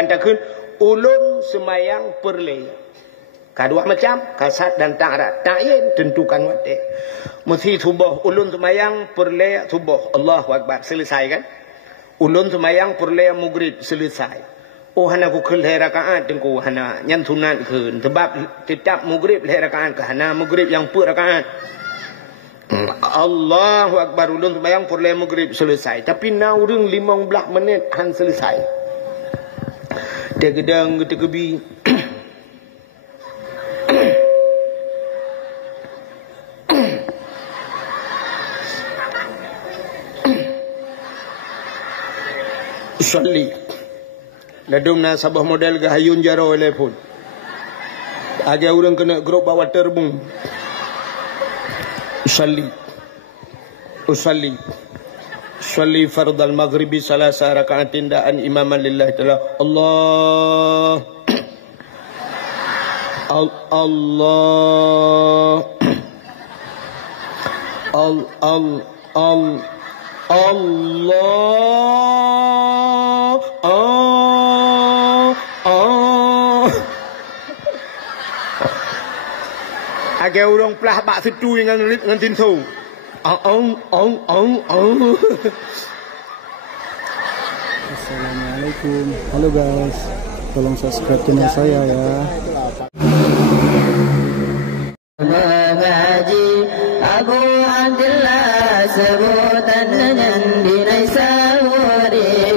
Katakan ulun semayang perle. Kedua macam kasat dan ta'rat. Ta'yin tentukan waktu. Mesti subuh ulun semayang perle subuh. Allahu Akbar. Selesai kan? Ulun semayang perle maghrib selesai. Oh hana ku khul hai rakaat tengku hana nyan sunat khun. Sebab tetap maghrib hai rakaat ke hana maghrib yang per rakaat. Allahu Akbar ulun semayang perle maghrib selesai. Tapi naurung 15 minit han selesai. Dia gedang kita kebi. Salli. Ladung na sabah model gahayun jaro telepon. Agak orang kena grup bawa terbung. Salli. Usalli. Salli fardal maghribi salasa raka'atin da'an imaman lillahi ta'ala. Allah. Allah. Agak orang pelah bak setu dengan lip dengan tinsu. Assalamualaikum. Halo guys. Tolong subscribe channel saya ya. Mengaji Abu Abdullah sebutan di Naisawuri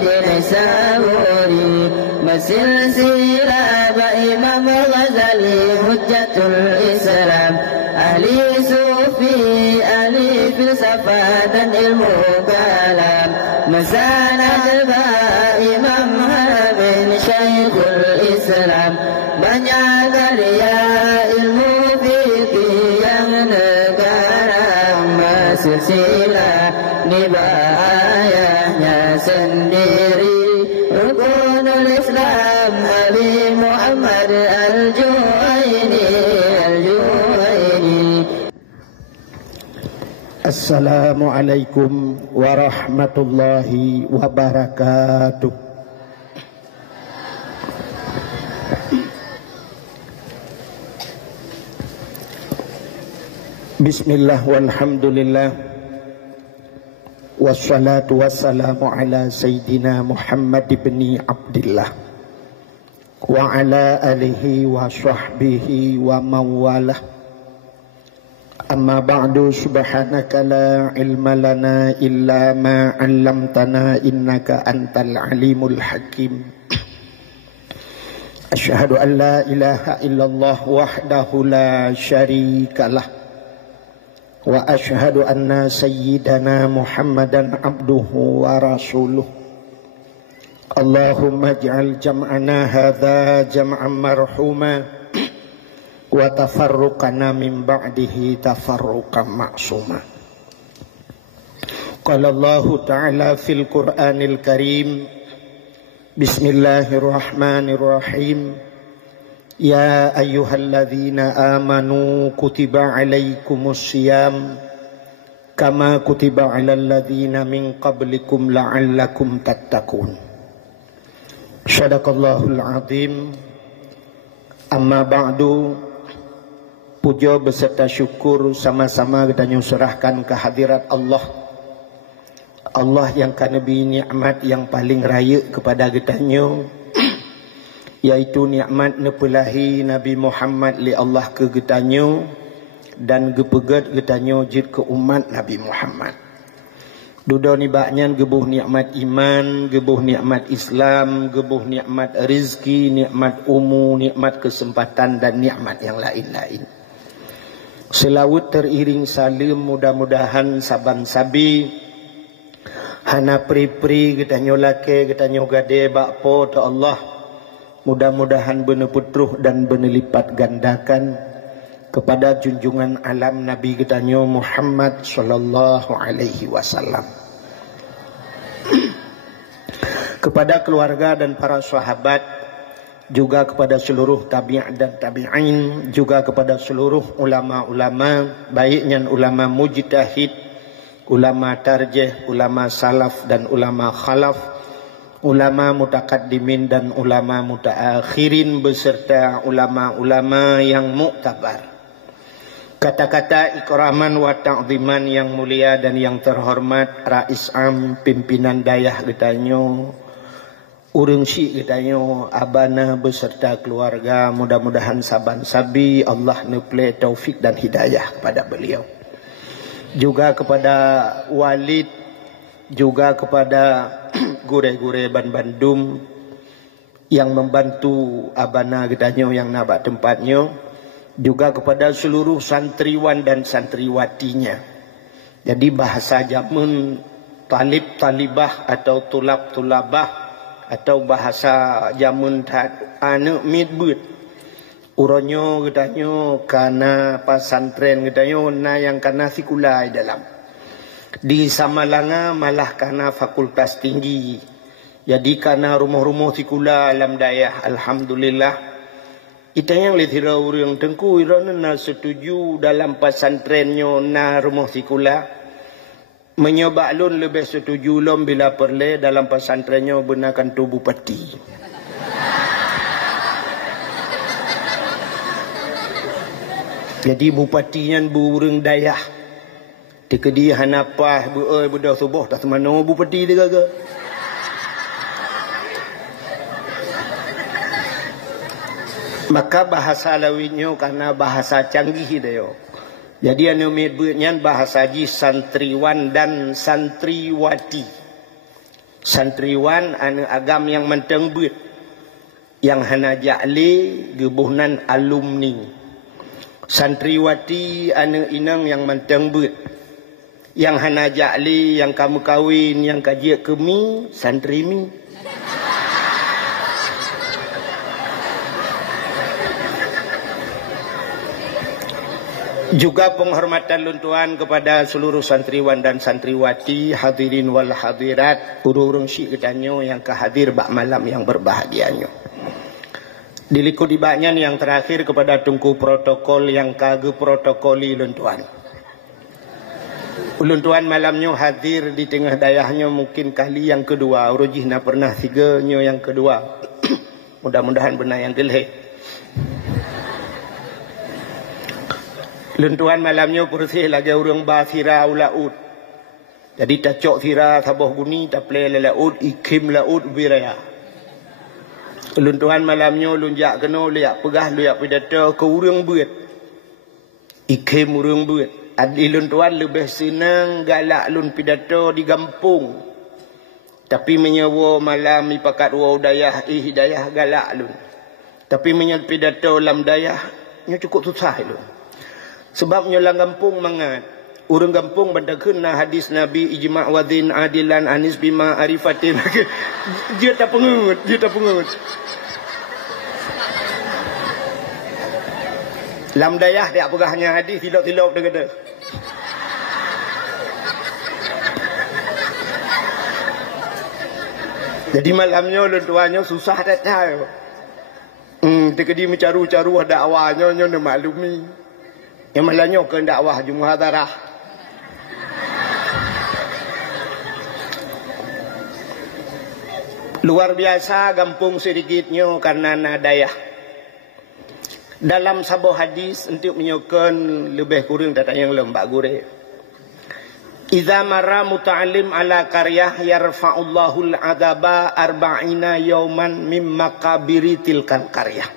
bersilsilah Imam Ghazali Hujjatul Islam ahli sufi ahli filsafat dan ilmu kalam masanad Imam Hamid Syekhul Islam banyak karya ilmu fikih yang negara silsilah ayahnya sendiri Rukunul Islam Ali Muhammad Al-Juwaini Assalamualaikum warahmatullahi wabarakatuh. Bismillah walhamdulillah wassalatu wassalamu ala sayyidina Muhammad ibn Abdillah wa ala alihi wa sahbihi wa mawalah. Amma ba'du, subhanaka la ilma lana illa ma 'allamtana innaka antal alimul hakim. Asyhadu an la ilaha illallah wahdahu la syarikalah wa asyhadu anna sayyidana Muhammadan abduhu wa rasuluh. Allahumma ij'al jam'ana hadza jam'an marhuma wa tafarruqana min ba'dihi tafarruqan ma'suma. Qala Allah Ta'ala fil Qur'anil Karim, Bismillahirrahmanirrahim. Ya ayyuhalladzina amanu kutiba alaikumus syiyam kama kutiba alal ladzina min qablikum la'allakum tattaqun. Shadaqallahul azim. Amma ba'du. Puja beserta syukur sama-sama kita nyusurahkan ke hadirat Allah. Allah yang kanebi nikmat yang paling raya kepada kitanya, yaitu nikmat nepelahi Nabi Muhammad li Allah ke kitanya dan gepegat kitanya jid ke umat Nabi Muhammad. Duda ni baknya gebuh nikmat iman, gebuh nikmat Islam, gebuh nikmat rezeki, nikmat umur, nikmat kesempatan dan nikmat yang lain-lain. Selawat teriring salim mudah-mudahan saban sabi hana pri-pri kita nyolake kita nyogade bakpo ta Allah, mudah-mudahan bener putruh dan bener lipat gandakan kepada junjungan alam Nabi kita Muhammad sallallahu alaihi wasallam, kepada keluarga dan para sahabat, juga kepada seluruh tabi'at dan tabi'in, juga kepada seluruh ulama-ulama, baiknya ulama mujtahid, ulama tarjih, ulama salaf dan ulama khalaf, ulama mutakaddimin dan ulama mutaakhirin beserta ulama-ulama yang muktabar. Kata-kata ikraman wa ta'ziman yang mulia dan yang terhormat Rais Am pimpinan dayah getanyo, urang syik getanyo, abana beserta keluarga, mudah-mudahan saban sabi Allah neple taufik dan hidayah kepada beliau. Juga kepada Walid, juga kepada gure-gure Ban Bandung yang membantu abana getanyo yang nabak tempatnya, juga kepada seluruh santriwan dan santriwatinya. Jadi bahasa jamun talib-talibah atau tulab-tulabah atau bahasa jamun anak midbut uronyo getanyo kana pasantren getanyo na yang kana sekolah dalam di Samalanga malah kana fakultas tinggi. Jadi kana rumah-rumah sekolah alam dayah, alhamdulillah. Kita yang lithira urang tengku irana na setuju dalam pasantrennya na rumah sekolah. Menyobak lun lebih setuju lom bila perle dalam pasantrennya benarkan tu bupati. Jadi bupatinya burung dayah. Dikedi hanapah budak subuh tak semana bupati dia gagal. Maka bahasa lawinyo karena bahasa canggih dia. Jadi anu midbutnya bahasa ji santriwan dan santriwati. Santriwan anu agam yang menteng but, yang hana ja'li gebuhnan alumni. Santriwati anu inang yang menteng but, yang hana ja'li, yang kamu kawin, yang kajiak kemi, santrimi. Juga penghormatan luntuan kepada seluruh santriwan dan santriwati, hadirin wal hadirat, urung syik getanyo yang kehadir bak malam yang berbahagianyo. Diliku dibaknya yang terakhir kepada tungku protokol yang kage protokoli luntuan. Luntuan malamnya hadir di tengah dayahnya mungkin kali yang kedua, urujihna pernah tiganya yang kedua. Mudah-mudahan benar yang kelih. Luntuan malamnya bersih lagi urang ba sira ulaud. Jadi tacok sira sabah guni taple laud ikim laud biraya. Luntuan malamnya lunjak kena liak pegah liak pidato ke urang buat. Ikim urang buat. Adi luntuan lebih senang galak lun pidato di kampung. Tapi menyewa malam ipakat wa dayah hidayah galak lun. Tapi menyel pidato lam dayah nya cukup susah lun. Sebabnya lang kampung mangat. Urang kampung pada kena hadis Nabi ijma' wadhin adilan anis bima arifatin. Dia tak pengut, dia tak pengut. Lam dayah dia pegahnya hadis tilap-tilap dia kata. Jadi malamnya luntuannya susah tak tahu. Tekedi mencaru-caru dakwahnya nya maklumi. Yang malahnya ke dakwah Jumahadarah. Luar biasa kampung sedikitnya karena nadayah. Dalam sebuah hadis untuk menyokon lebih kurang data yang lembak gure. Idza marra muta'allim ala qaryah yarfa'ullahu al-'adaba arba'ina yawman mim makabiri tilkan qaryah.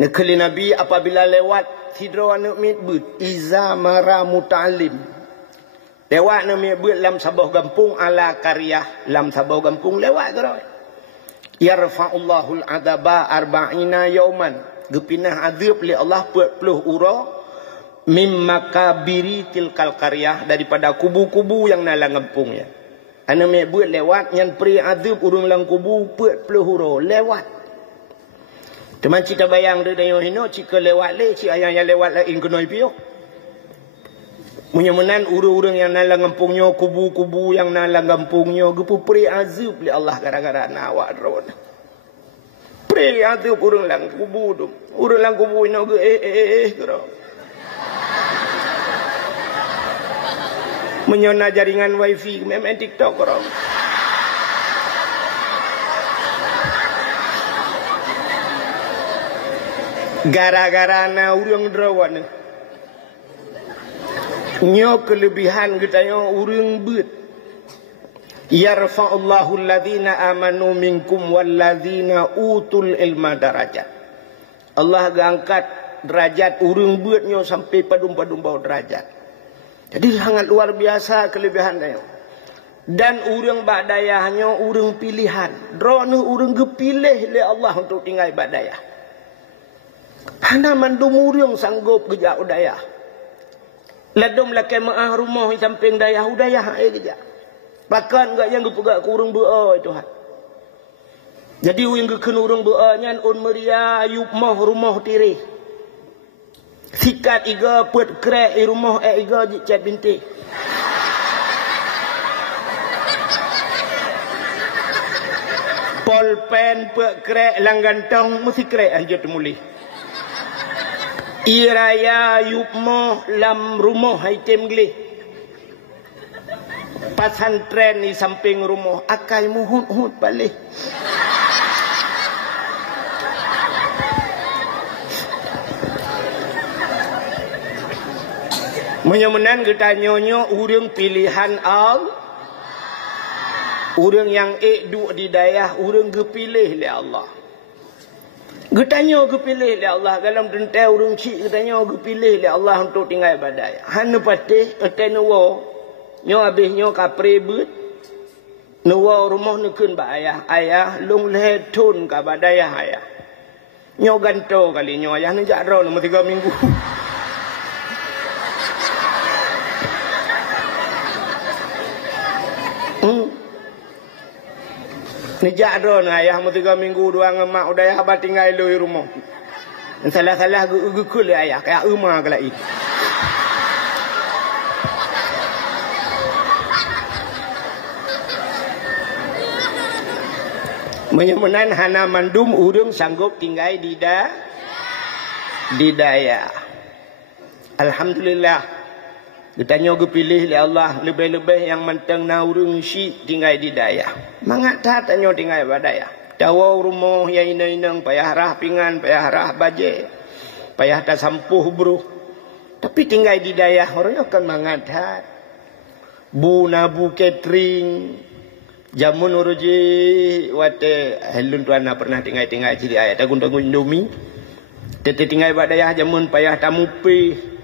Nekali Nabi apabila lewat hidro anak midbut iza mara muta'alim lewat anak midbut lam sabah kampung ala karyah lam sabah kampung lewat terus yarfa'ullahul adaba arba'ina yauman gepinah adab li Allah 40 ura mim makabiri tilkal karyah daripada kubu-kubu yang nalang kampungnya anak midbut lewat yang pri adab urung lang kubu 40 ura lewat. Teman cita bayang dia dayo hino cika lewat le cik ayang yang lewat lain kena ipiok. Munyamunan urang-urang yang nalang kampungnya kubu-kubu yang nalang kampungnya gepu pri azab li Allah gara-gara nawak drone. Pri azab urang lang kubu tu. Urang lang kubu ino ge kira. Menyona jaringan wifi memang TikTok kira. Gara-gara na urang derawan nyo kelebihan katanya urang beut. Yarfa'ullahu alladhina amanu minkum walladhina utul ilma darajat. Allah angkat derajat urang beut nyo sampai padum-padum bawah derajat. Jadi sangat luar biasa kelebihan dia. Dan urang badayahnya urang pilihan. Drone urang gepilih oleh Allah untuk tinggal badayah. Hana mandum urang sanggup kerja udayah. Ladum lakai maah rumah di samping dayah udayah kerja. Bahkan enggak yang gepegak ke urang be'a Tuhan. Jadi urang geken urang be'a nyan un meria ayub mah rumah tirih. Sikat iga put krek di rumah iga cat bintik. Polpen put krek lang gantong mesti krek aja temulih. Iraya yupmo lam rumah item gelih. Pasantren di samping rumah akai muhut-hut balik. Menyemenan kita nyonyo urang pilihan Allah. Urang yang duk di dayah urang gepilih oleh Allah. Getanya gepilih oleh Allah dalam tentai urang cik getanya gepilih oleh Allah untuk tinggal badai. Han patih atenuwa nyo habis nyo kapre beut. Nuwa rumah nekeun ba ayah lung leh tun ka badayah ayah. Nyo ganto kali nyo ayah nejak ro nombor 3 minggu. Nejak ron ayah mu 3 minggu 2 ngemak udah ayah abah tinggal di rumah. Salah-salah gukul ayah kayak rumah ke lain. Menyemenan hana mandum urang sanggup tinggal di daya. Alhamdulillah. Kita nyoga pilih oleh Allah lebih-lebih yang menteng na urang syik tinggal di daya. Mangat tak tanyo tinggal badaya. Dawa rumah yang inang-inang payah rah pingan, payah rah baje. Payah tak sampuh bro. Tapi tinggal di daya orang akan mangat tak. Bu nabu catering. Jamun uruji wate helun tuana pernah tinggal di daya. Tagun-tagun Indomie. Tete tinggal badaya jamun payah tamupi.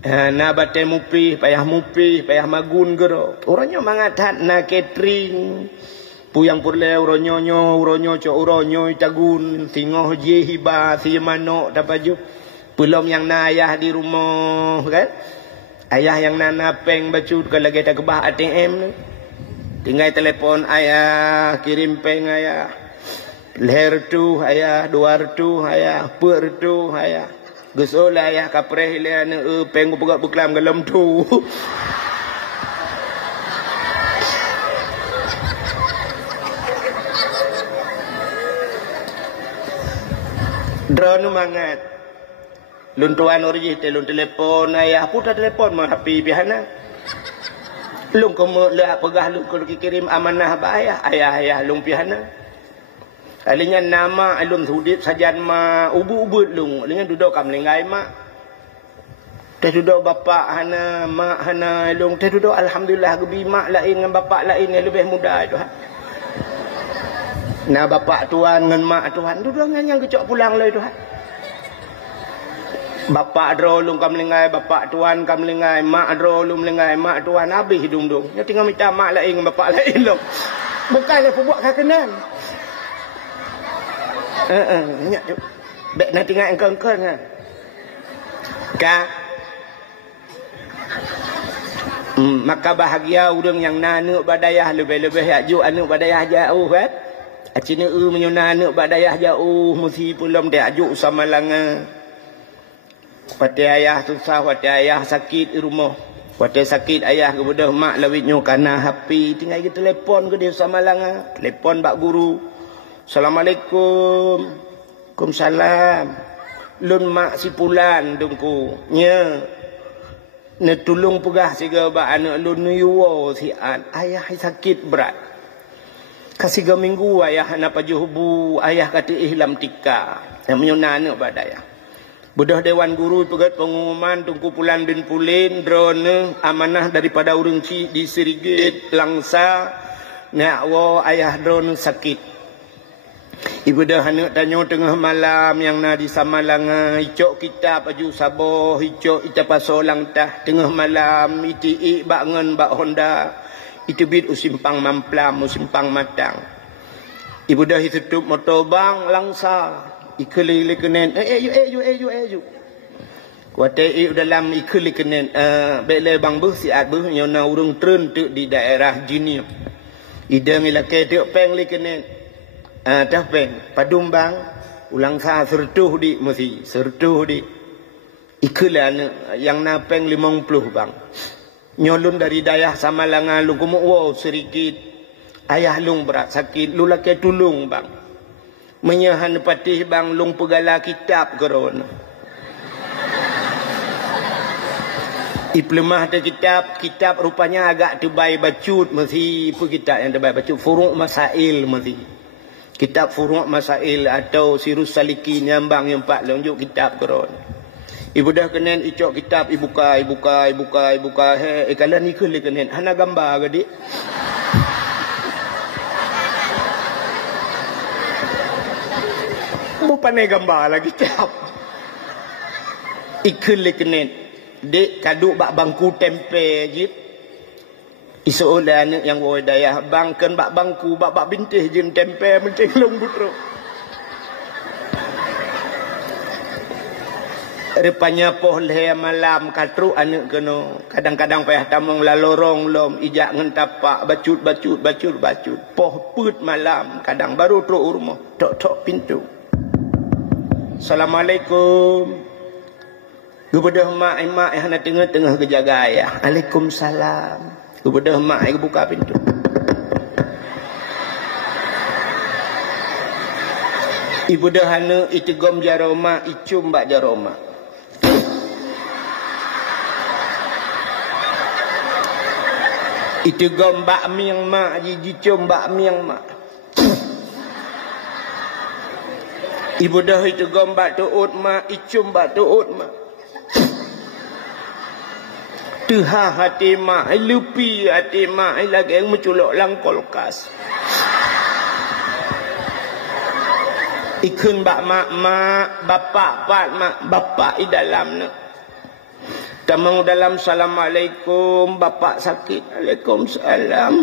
Na bate mupi, payah magun gero. Orangnya mangatat na catering. Puyang purle uronyo co uronyo tagun singoh je hiba si manok tapaju. Belum yang na ayah di rumah kan. Ayah yang nana peng bacut kalau lagi tak kebah ATM. Tinggal telefon ayah, kirim peng ayah. Leher tu ayah, duar tu ayah, per tu ayah. Gusol ayah kapreh le ana peng pegak beklam galam tu. Drone mangat. Lun tuan orji telun telefon ayah putar telefon mah HP pihana. Lung komo le pegah lung kalau kirim amanah ba ayah lung pihana. Alinya nama alun sudip sajan ma ubu-ubut lung. Alinya duduk kam lengai mak. Teh duduk bapak hana mak hana lung. Teh duduk alhamdulillah gebi mak lain dengan bapak lain yang lebih muda tu. Nah bapak tuan dengan mak tuan duduk dengan yang kecok pulang lah tu. Bapak dro lung kam lengai, bapak tuan kam lengai, mak dro lung lengai, mak tuan habis hidung dong. Dia tinggal minta mak lain dengan bapak lain lung. Bukanlah buat kekenan. Bek nak tinggal engkau-engkau kan. Kak. Maka bahagia orang yang nanuk badayah lebih-lebih ajuk anak badayah jauh kan. Acina menyuna anak badayah jauh mesti pulang dia ajuk sama langa. Pati ayah susah, pati ayah sakit di rumah. Pati sakit ayah kemudian mak lawitnya karena HP tinggal ke telefon ke dia sama langa. Telefon bak guru. Assalamualaikum. Waalaikumsalam. Lun mak si pulan dengku. Nya. Ne tulung pegah siga ba anak lun yuwa si an. Ayah sakit berat. Kasih 3 minggu ayah nak pajuh bu ayah kata ihlam tika. Yang menyuna anak badaya. Budah Dewan Guru pegat pengumuman Tunku Pulan bin Pulin drone amanah daripada urang ci di Sirigit Langsa nyawa ayah drone sakit. Ibu dah anak tanya tengah malam yang na di Samalanga icok kitab aju Sabah icok ita pasolang tah tengah malam iti bangun bak Honda itu bit usimpang mamplam usimpang matang. Ibu dah tutup motor bang Langsa ikeli kenen ayu kuatai dalam ikeli kenen bele bang beuh siat beuh nyona urang treun tu di daerah Jinia ida milake tu peng li kenen dah peng padum bang ulang sa sertuh di mesti sertuh di ikelan yang na peng 50 bang nyolun dari dayah Samalanga lu kumu wow sedikit ayah lung berat sakit lu lake tulung bang menyahan patih bang lung pegala kitab geron iplemah ada kitab rupanya agak tebai bacut mesti apa kitab yang tebai bacut furu' masail mesti kitab furu' masail atau Sirus Saliki nyambang yang pak lonjuk kitab geron ibu dah kenen icok kitab ibuka kalian ikut le kenen hana gambar gadik pandai gambar lagi kitab ikut le kenen dek kaduk bak bangku tempe jip isolan yang wo dayah bangken bak bangku bak bintih jin tempe menting long butro rupanya pohle malam katru anak keno kadang-kadang payah tamong lalorong lom ijak ngentapak bacut poh put malam kadang baru tro rumah tok pintu. Assalamualaikum. Kepada mak yang nak tengah-tengah kejaga ayah. Waalaikumsalam. Kepada mak yang buka pintu. Ibu dah anak itu gom jaroma, icum bak jaroma. Itu gom bak miang mak, jicum bak miang mak. Ibu dah itu gombak tuut mak, icum bak tuut mak. Tuha hati mak, lupi hati mak, lagi yang menculok lang kolkas. Ikun bak mak, bapak mak, bapak di dalam nak. Tamang dalam Assalamualaikum, bapak sakit. Waalaikumsalam.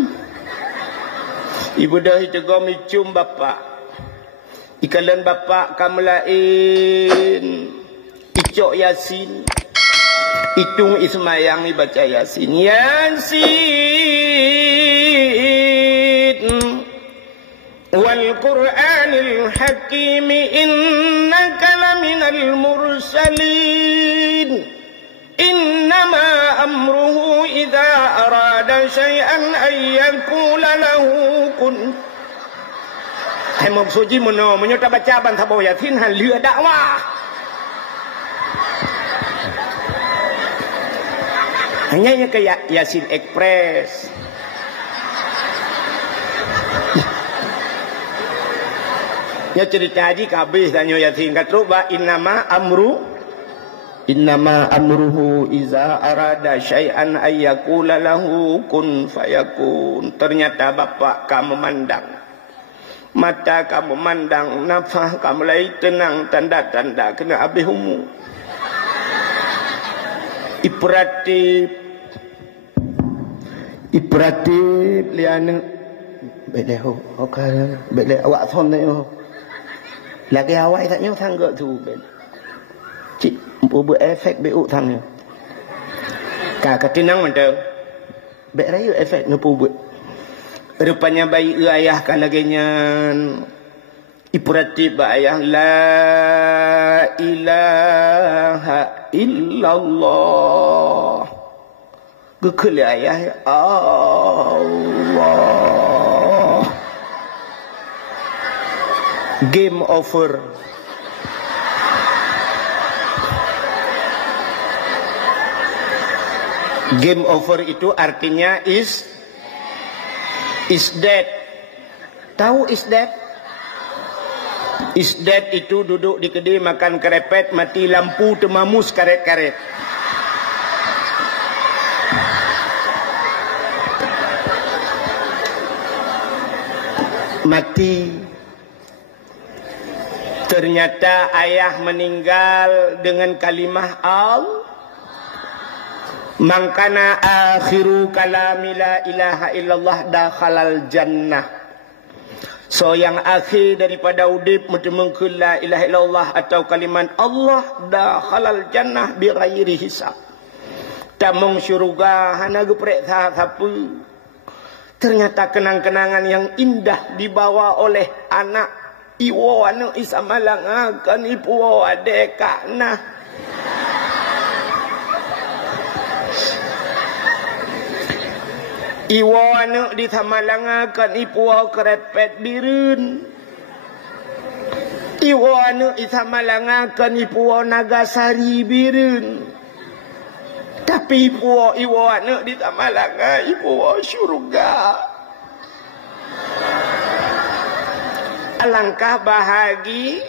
Ibu dah itu gom icum bapak. Ikalan bapak kamu lain icok Yasin itung ismayang baca Yasin wal Qur'anil Hakim innaka laminal mursalin innama amruhu idza arada syai'an ay yaqula lahu kun. Hai mong suji mono menyo ta baca ban thabo Yasin han lừa dakwah. Hanya kayak Yasin Express. Ya cerita haji kabeh tanyo Yasin katru ba innama amruhu iza arada syai'an ay yaqula lahu kun fayakun. Ternyata bapak kamu mandang mata kamu mandang, nafas kamu lagi tenang, tanda-tanda kena habis umur. Iperatif liana bele awak thon tengok lagi awak tak nyo tangga tu bele cik buat efek beuk tangnya ka tenang mantau bek rayu efek ngapu buat. Rupanya bayi ayah kan laginya ipuratif ayah la ilaha illallah gekele ayah Allah game over. Game over itu artinya is dead. Tahu is dead? Isdet itu duduk di kedai makan kerepet, mati lampu termamus karet-karet. Mati. Ternyata ayah meninggal dengan kalimah Man kana akhiru kalami la ilaha illallah dakhalal jannah. So yang akhir daripada udip mengemengkeun la ilaha illallah atau kalimat Allah dakhalal jannah bi ghairi hisab. Tamung syurga hana geprek siapa. Ternyata kenang-kenangan yang indah dibawa oleh anak iwo anu isamalangakan ipu adekana. Iwo anu ditamalangakan ipu kerepet birun. Iwo anu ditamalangakan ipu nagasari birun. Tapi iwo anu ditamalangakan ipu syurga. Alangkah bahagi.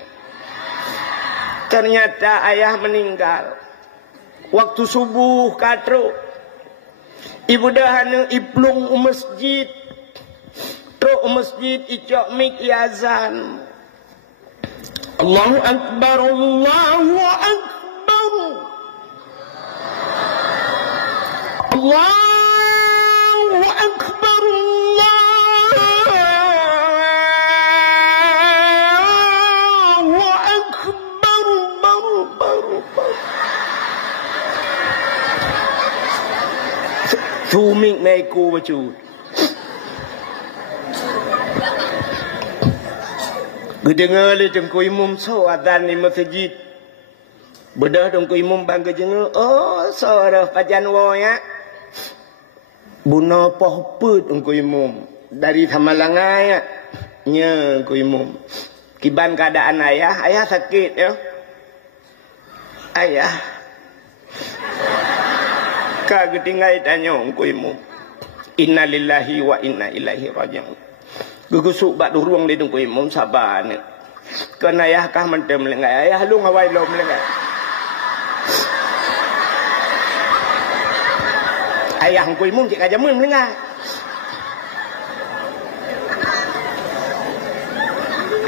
Ternyata ayah meninggal waktu subuh katro. Ibu dahana iplung masjid. Truk masjid icok mik yazan. Allahu Akbar, Allahu Akbar. Allahu Akbar, Allahu Akbar, baru. Thumik naiku baju. Gedengar le tengku imum so adzan di masjid. Bedah tengku imum bangga jenga. Oh, sorah pajan wo ya. Buna pohput tengku imum dari Tamalangai ya. Nya tengku imum. Kiban keadaan ayah sakit ya. Ayah kagak tinggal tanya ku imu. Inna lillahi wa inna ilaihi raji'un. Gugusuk bak ruang di ku imu sabar ni. Kena ayah kah mentem lengai ayah lu ngawai lom lengai. Ayah ku imu cik kajamun lengai.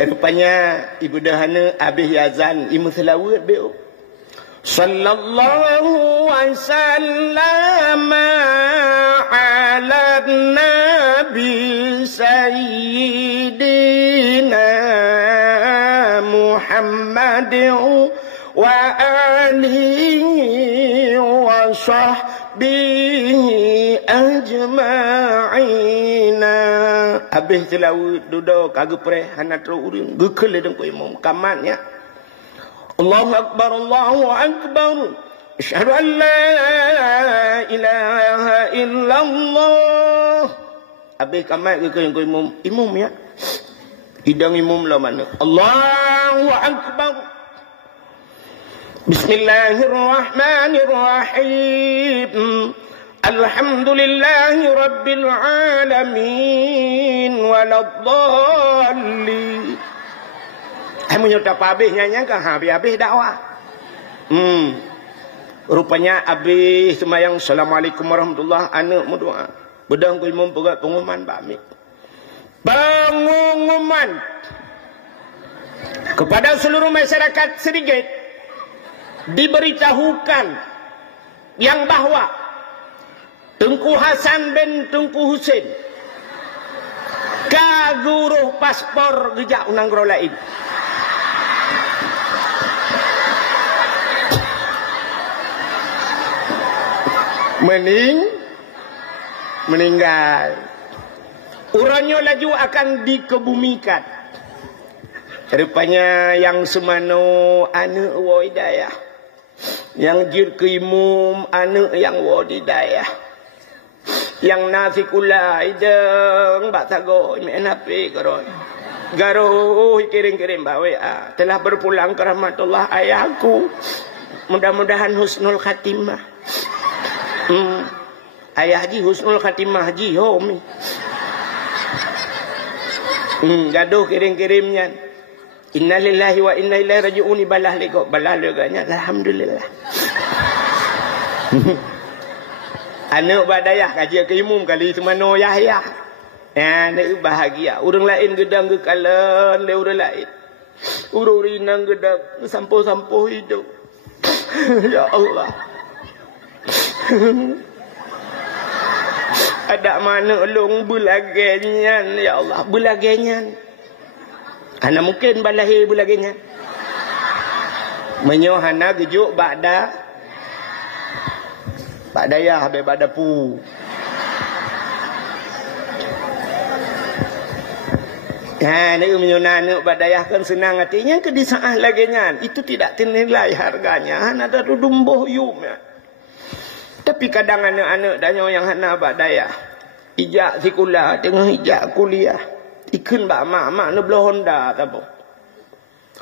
Rupanya ibu dahana habis yazan imu selawat beu. Sallallahu wasallam ala nabi sayyidina Muhammad wa alihi wa sahbihi ajma'ina. Habis tilawat duduk kagak preh hana terurun gekel dengan imam kamatnya. Allahu Akbar, Allahu Akbar. Asyhadu an la ilaha illallah. Habis kamat ke imam ya. Hidang imam lah mana. Allahu Akbar. Bismillahirrahmanirrahim. Alhamdulillahi rabbil alamin waladdallin. Menyerta habis nyanyi kan habis dakwah. Rupanya habis semayang assalamualaikum warahmatullahi anak berdoa. Bedang ku imam pegat pengumuman bakmi. Pengumuman kepada seluruh masyarakat Serigit diberitahukan yang bahwa Tengku Hasan bin Tengku Husin kaguruh paspor gejak unang lain. Meninggal. Urangnya laju akan dikebumikan. Rupanya yang semano anak wadidayah. Yang jir ke imum anak yang wadidayah. Yang nafikula ideng batago menapi garon. Garo kirim-kirim bawa telah berpulang ke rahmatullah ayahku. Mudah-mudahan husnul khatimah. Ayah haji husnul khatimah haji homi. Gaduh kirim-kirimnya. Innalillahi wa inna ilaihi raji'un balah lego nya alhamdulillah. Anak badayah kaji ke imum kali semano Yahya. Anak bahagia. Urang lain gedang ke kalan le urang lain. Urang rinang gedang sampo-sampo hidup. Ya Allah. Ada mana long bulagenyan ya Allah, bulagenyan. Ana mungkin balahi bulagenyan. Menyohana gejuk Badayah be badapu. Ni menyonana badayah kan senang hatinya ke disaah laginya. Itu tidak ternilai harganya. Ada dumbuh yumnya. Tapi kadang anak-anak danyo yang hana badayah. Ijak sekolah tengah ijak kuliah. Ikun bak mak ni belah Honda apa?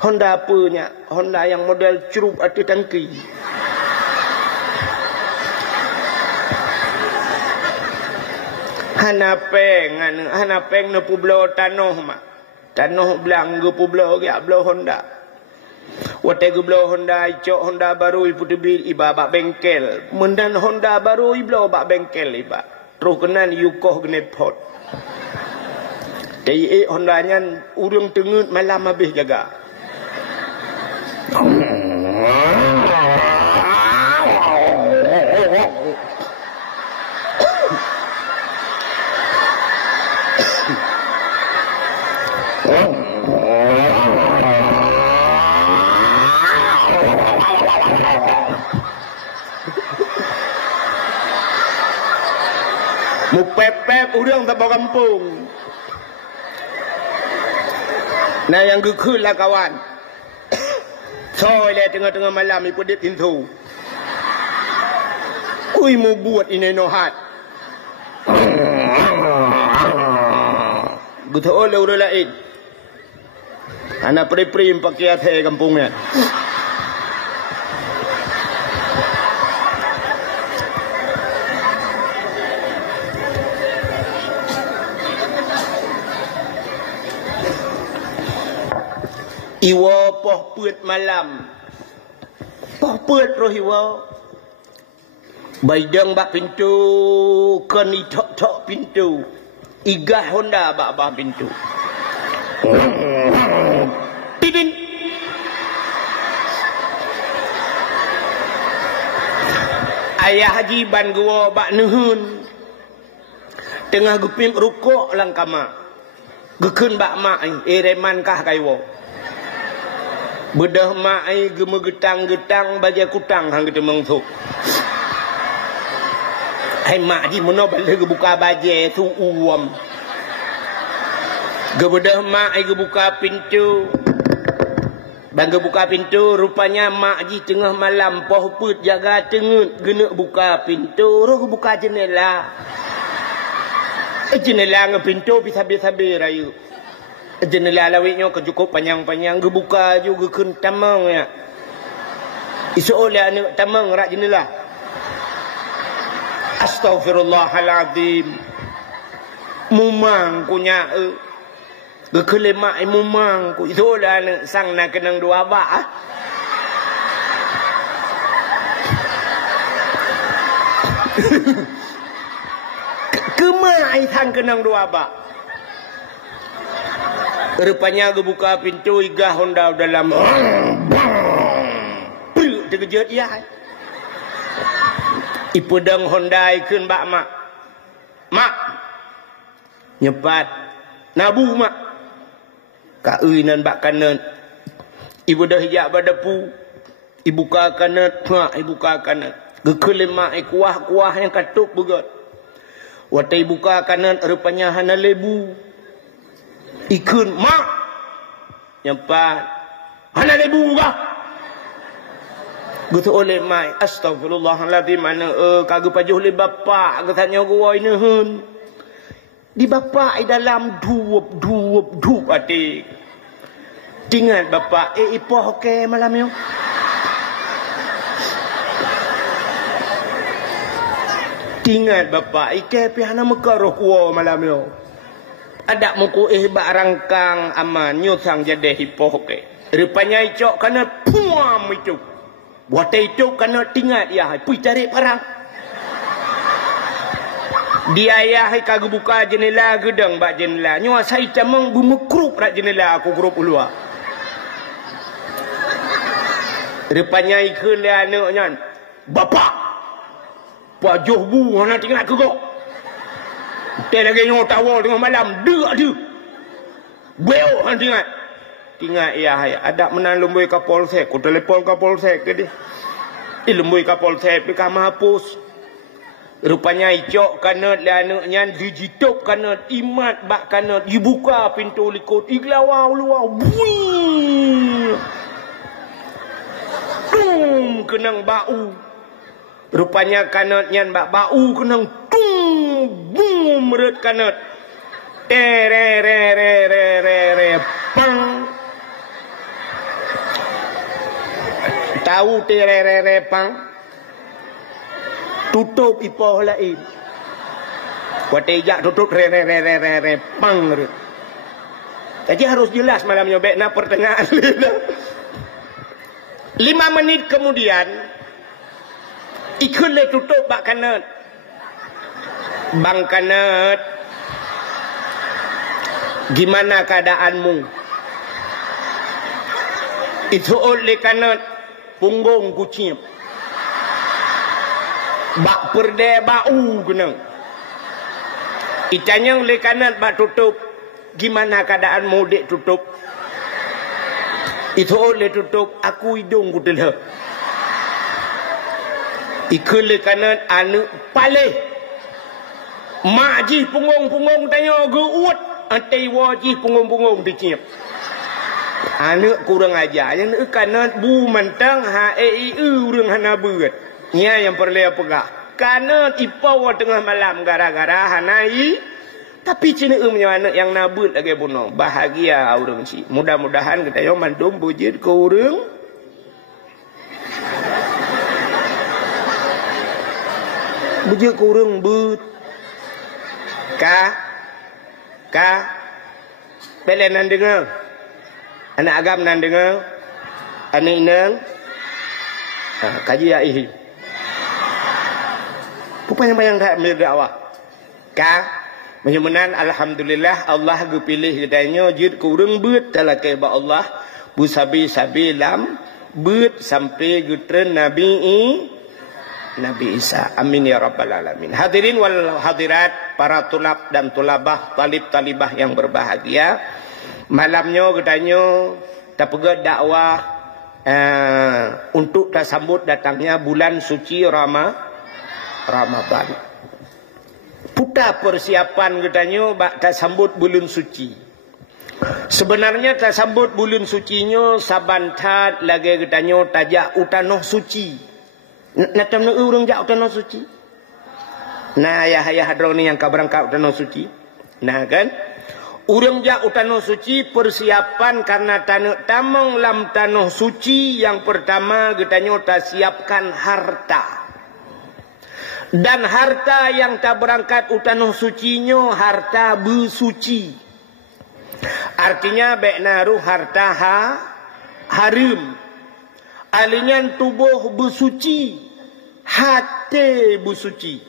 Honda apanya? Honda yang model cerup atau tangki. Hanapeng na publo tanoh mak. Tanoh belang ge publo ya belah Honda. Wate ge belah Honda icok Honda baru ibu tebil iba bak bengkel. Mendan Honda baru iblo bak bengkel iba. Terus kenan yukoh gene pot. Dai Honda nyan urang tengut malam habis jaga. Mupep urang tak bawa kampung. Nah yang gekul lah kawan. Soy le tengah-tengah malam ipu dia pintu. Ui mau buat ini nohat. Gutu oleh urang lain. Anak peri-peri pakai hati kampungnya. Iwa poh puet malam. Poh puet roh iwa. Baidang bak pintu. Kan itok-tok pintu. Igah Honda bak pintu. Tidin. Ayah Haji ban gua bak nuhun. Tengah gupim rukuk lang kama. Gekun bak mak reman kah kaiwo. Bedah mak ai gemegetang-getang bagi kutang hang kita mengthuk. Hai mak ji mono balik buka baje tu uam. Gebedah mak ai buka pintu. Bang buka pintu rupanya mak ji tengah malam poh put jaga tengut gena buka pintu roh buka jendela. Jendela nge pintu bisa-bisa rayu. Jendela lawiknya cukup panjang-panjang gebuka juga kun tamang ya. Isu oleh anak tamang rak jendela. Astaghfirullahaladzim. Mumang kunya gekelemak mumang ku itu oleh anak sang nak kenang dua bak Kemai tang kenang dua bak. Rupanya gebuka pintu igah Honda dalam. Terkejut ya. Ipedang Honda ikun bak mak. Mak. Nyepat. Nabu mak. Kauinan bak kanan. Ibu dah hijab badapu. Ibuka kanan. Mak ibuka kanan. Gekelemak kuah-kuah yang katup begot. Watai buka kanan rupanya hana lebu. Ikun mak nyempat hana lebu kah gutu oleh mai astagfirullahaladzim mana kagak pajuh le bapa katanya gua ini hun di bapa dalam duop ati tinggal bapa ipoh ke malam yo tinggal bapa ike pi hana mekaroh kuo malam yo Ada muku bak rangkang ama nyusang jadi hipoh ke. Rupanya icok kena puam itu. Buat itu kena tinggal dia. Pergi cari parang. Dia ayah kagak buka jendela gedang bak jendela. Nyawa saya camang bumekruk rak jendela aku grup ulua. Rupanya ikut dia anaknya. Bapak. Pak Johbu nak tinggal ke kau. Dia lagi nyota awal tengah malam. Dia. Bel han tinggal. Tinggal ya ada menan lembui ke polsek. Ku telepon ke polsek ke dia. Lembui ke polsek ke mahapus. Rupanya icok kanat le anaknya dijitok kanat imat bak kanat dibuka pintu likut iglawa luar. Bui. Tung kenang bau. Rupanya kanatnya bak bau kenang tung bum meret kanat. Re pang. Tahu re pang. Tutup ipoh lain. Watejak tutup re pang. Jadi harus jelas malamnya bekna pertengahan. 5 menit kemudian ikut le tutup bak kanat. Bang kanat, gimana keadaanmu? Itu oleh kanat punggung kucing. Bak perde bau kena. Itanya oleh kanat bak tutup. Gimana keadaanmu dek tutup? Itu oleh tutup aku hidung ku telah. Ikut le kanat anu paleh. Mak ji punggung tanya geuut. Antai wajih punggung diciap. Anak kurang ajar. Yang kanat bu mentang urang hana beut. Nya yang perlu pegah. Kanat ipau tengah malam gara-gara hanai. Tapi cina punya anak yang nabut lagi bunuh. Bahagia orang si. Mudah-mudahan kita yang mandum bujit ke orang. Bujit ke orang but. Ka Belen nan dengar. Anak agam nan dengar. Anak inang. Kaji ya ihi. Pupayang-payang tak menjadi awak. Menyumenan alhamdulillah Allah gepilih katanya jid kurang beut talake ba Allah busabi-sabi lam beut sampai getren Nabi Isa. Amin ya rabbal alamin. Hadirin wal hadirat, para tulab dan tulabah, talib-talibah yang berbahagia. Malamnya katanya tapega dakwah untuk tersambut datangnya bulan suci Ramadan. Puta persiapan katanya bak tersambut bulan suci. Sebenarnya tersambut bulan sucinya sabantat lagi katanya tajak utanoh suci. Natam nu urang jak utanoh suci. Nah ayah hadrong ni yang kabarangka utanoh suci. Nah kan? Urang jak utanoh suci persiapan karena tanah tamang lam tanah suci yang pertama katanya siapkan harta. Dan harta yang tak berangkat utanoh sucinya harta bersuci. Artinya beknaruh harta harim. Alinyan tubuh bersuci, hati bersuci.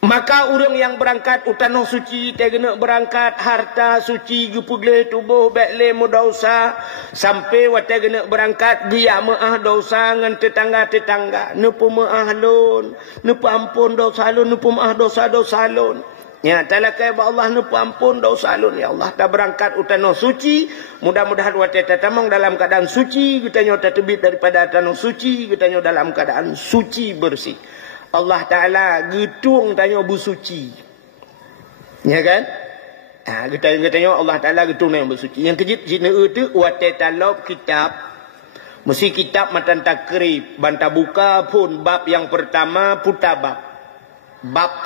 Maka orang yang berangkat utanoh suci dia kena berangkat harta suci gepugle tubuh bekle mudosa sampai wate kena berangkat dia maah dosa ngan tetangga-tetangga nepu maah lon nepu ampun dosa lon nepu maah dosa lon ya talakai ba Allah nepu ampun dosa lon ya Allah dah berangkat utanoh suci mudah-mudahan wate tatamang dalam keadaan suci kita nyota tebit daripada utanoh suci kita nyota dalam keadaan suci bersih. Allah Ta'ala getung tanya bersuci. Ya kan? Kita tanya Allah Ta'ala getung tanya bersuci. Yang kejit jina itu wate talab kitab. Mesti kitab matan takrib. Banta buka pun bab yang pertama puta bab. Bab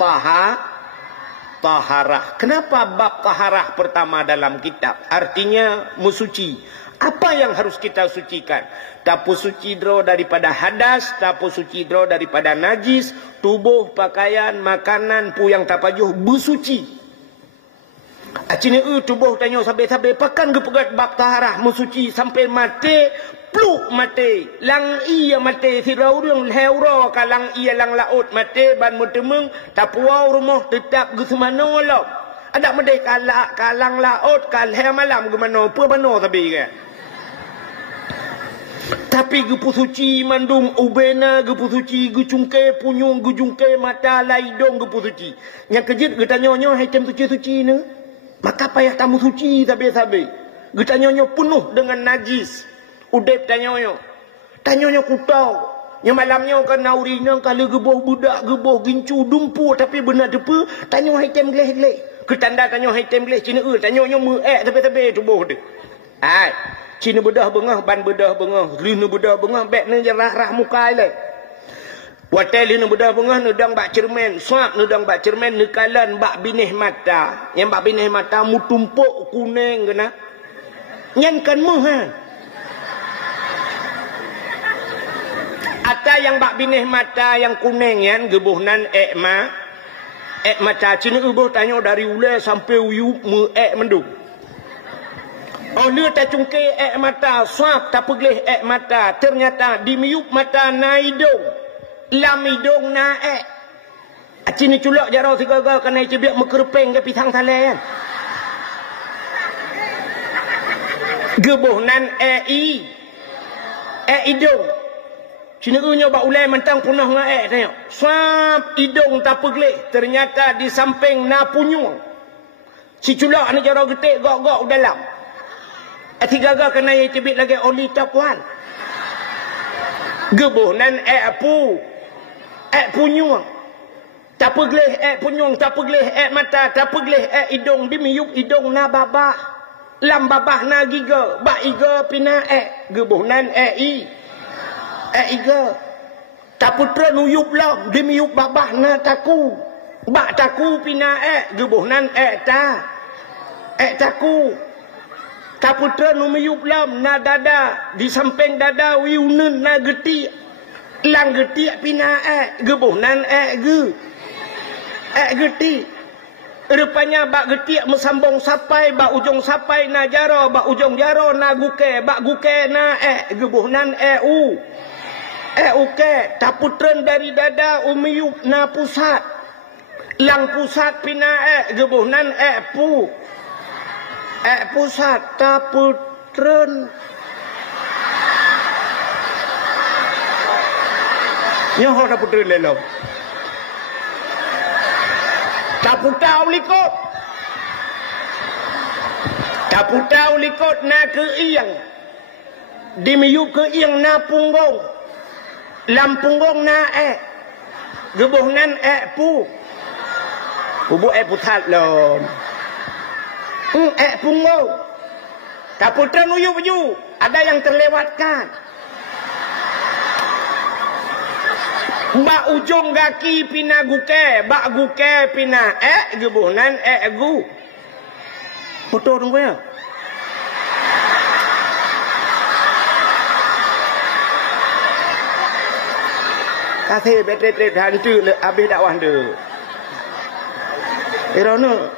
taharah. Kenapa bab taharah pertama dalam kitab? Artinya musuci. Apa yang harus kita sucikan? Tapu suci dro daripada hadas, tapu suci dro daripada najis, tubuh, pakaian, makanan pu yang tapajuh bersuci. Acina tubuh tanya sabe-sabe pakan ge pegat bab taharah musuci sampai mati pluk mati lang ia mati sirau riang heura kalang ia lang laut mati ban mutemeng tapuau rumah tetap ge semano lo ada medai kalang laut kal he malam ge mano pe mano tabi ke tapi ge pusuci mandum ubena ge pusuci ge cungke punyung ge jungke mata laidong ge pusuci yang kejit ge tanya-nyo hai tem suci ne maka payah tamu suci sabe-sabe ge tanya-nyo penuh dengan najis udep tanya-nyo kutau yang malamnya kan naurina kalau geboh budak geboh gincu dumpu tapi benar depa tanya hai tem gleh-gleh ke tanda tanya hai tem gleh cina tanya-nyo meek sabe-sabe tubuh de ai cina bedah bengah ban bedah bengah lina bedah bengah bek ne rah muka le watel lina bedah bengah nedang bak cermen suap nedang bak cermen nekalan bak binih mata yang bak binih mata mu tumpuk kuning kena nyankan mah ata yang bak binih mata yang kuning yan gebuhnan mata cina ubuh tanya dari ulai sampai uyup mendung. Oh dia tak cungkir mata suap tak peglih mata ternyata di miup mata na hidung lam hidung na cina culak jarau tiga-tiga kena cebiak mekerpeng ke pisang saleh kan gebuhnan hidung cina nyoba ulai mentang punah dengan tengok suap hidung tak peglih ternyata di samping na punyung si culak ni jarau getik gok-gok dalam tiga-tiga kena yang cebit lagi oli tapuan gebuhnan punyung tak peglih punyung tak peglih mata tak peglih hidung dimiup hidung na babah lam babah na giga bak iga pina gebuhnan iga tak putra nuyup lam dimiup babah na taku bak taku pina gebuhnan taku taputra numiyup lam na dada di samping dada wiunun na getik lang getik pina gebuhnan getik rupanya bak getik mesambung sapai bak ujung sapai na jaro bak ujung jaro na guke bak guke na gebuhnan uke taputran dari dada umiyup na pusat lang pusat pina gebuhnan pusat taputren nyoho taputren lelo taputau likot na keiang dimiup keiang na punggong lam punggong na gebuhnan pubu putat lom punggong taputran uyup ada yang terlewatkan bak ujung kaki pina guke bak guke pina gebuhnan gu foto tunggu ya kasih betet hantu habis dakwah de irona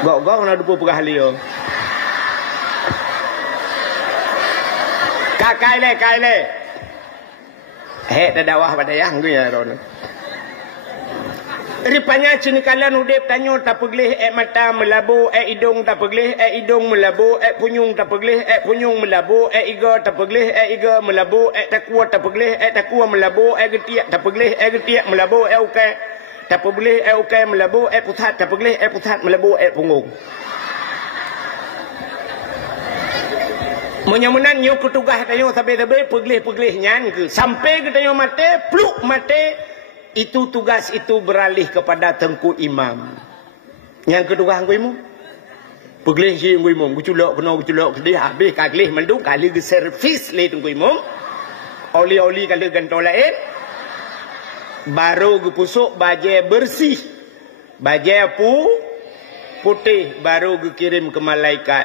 gok-gok na dupo pagahaliyo. Kaile. Dadawah pada yang gue ya ron. Rupanya cinikalan udep tanyo tak peglih mata melabu hidung tak peglih hidung melabu punyung tak peglih punyung melabu iga tak peglih iga melabu takua tak peglih takua melabu getiak tak peglih getiak melabu uke tak boleh uke melabu pusat tak boleh pusat melabu punggung menyamunan nyo petugas tanyo sabe-sabe peglih nyan ke sampai ke tanyo mate pluk mate itu tugas itu beralih kepada Tengku Imam yang kedua hangku imam peglih si hangku imam guculok dia habis kaglih mendung kali ke servis le Tengku Imam oli kali gantol lain baru gepusuk baju bersih baju putih baru gekirim ke malaikat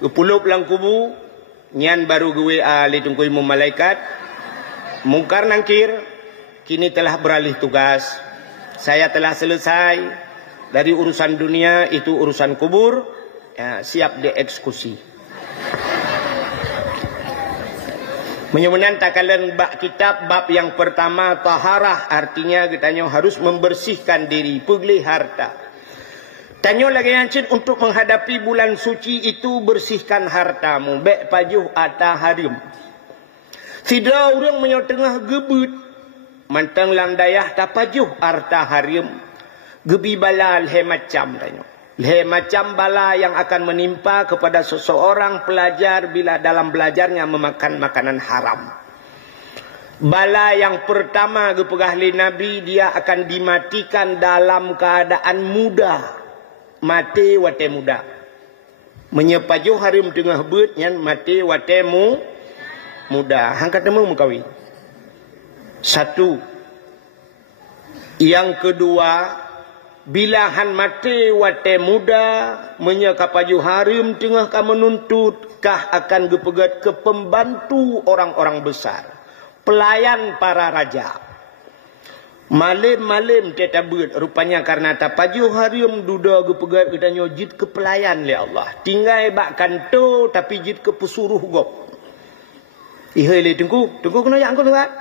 gepulup lang kubu nyan baru ge WA li Tengku Imam malaikat mungkar nangkir kini telah beralih tugas saya telah selesai Dari urusan dunia itu urusan kubur, ya, siap dieksekusi. Menyumenan takalan bab kitab bab yang pertama taharah, artinya katanya harus membersihkan diri, pegli harta. Tanya lagi yang cik, untuk menghadapi bulan suci itu bersihkan hartamu, baik pajuh atau harim. Tidak orang menyotengah gebut, mantang lang dayah tak pajuh harta harim. Gebi bala lhe macam tanya. Lhe macam bala yang akan menimpa kepada seseorang pelajar bila dalam belajarnya memakan makanan haram. Bala yang pertama gepegah li Nabi, dia akan dimatikan dalam keadaan muda. Mati wate muda. Menyepajuh harim tengah bet yang mati wate muda. Hang ketemu mengkawin. Satu. Yang kedua, bila han mati wate muda, menyekapaju harim tengah ka menuntut, kah akan gepegat ke pembantu orang-orang besar, pelayan para raja. Malim-malim tetabut, rupanya karena tapaju harim duda gepegat katanya jid ke pelayan le Allah. Tinggal bak kanto tapi jid ke pesuruh gop. Ihai le tengku kena yang kau tuat.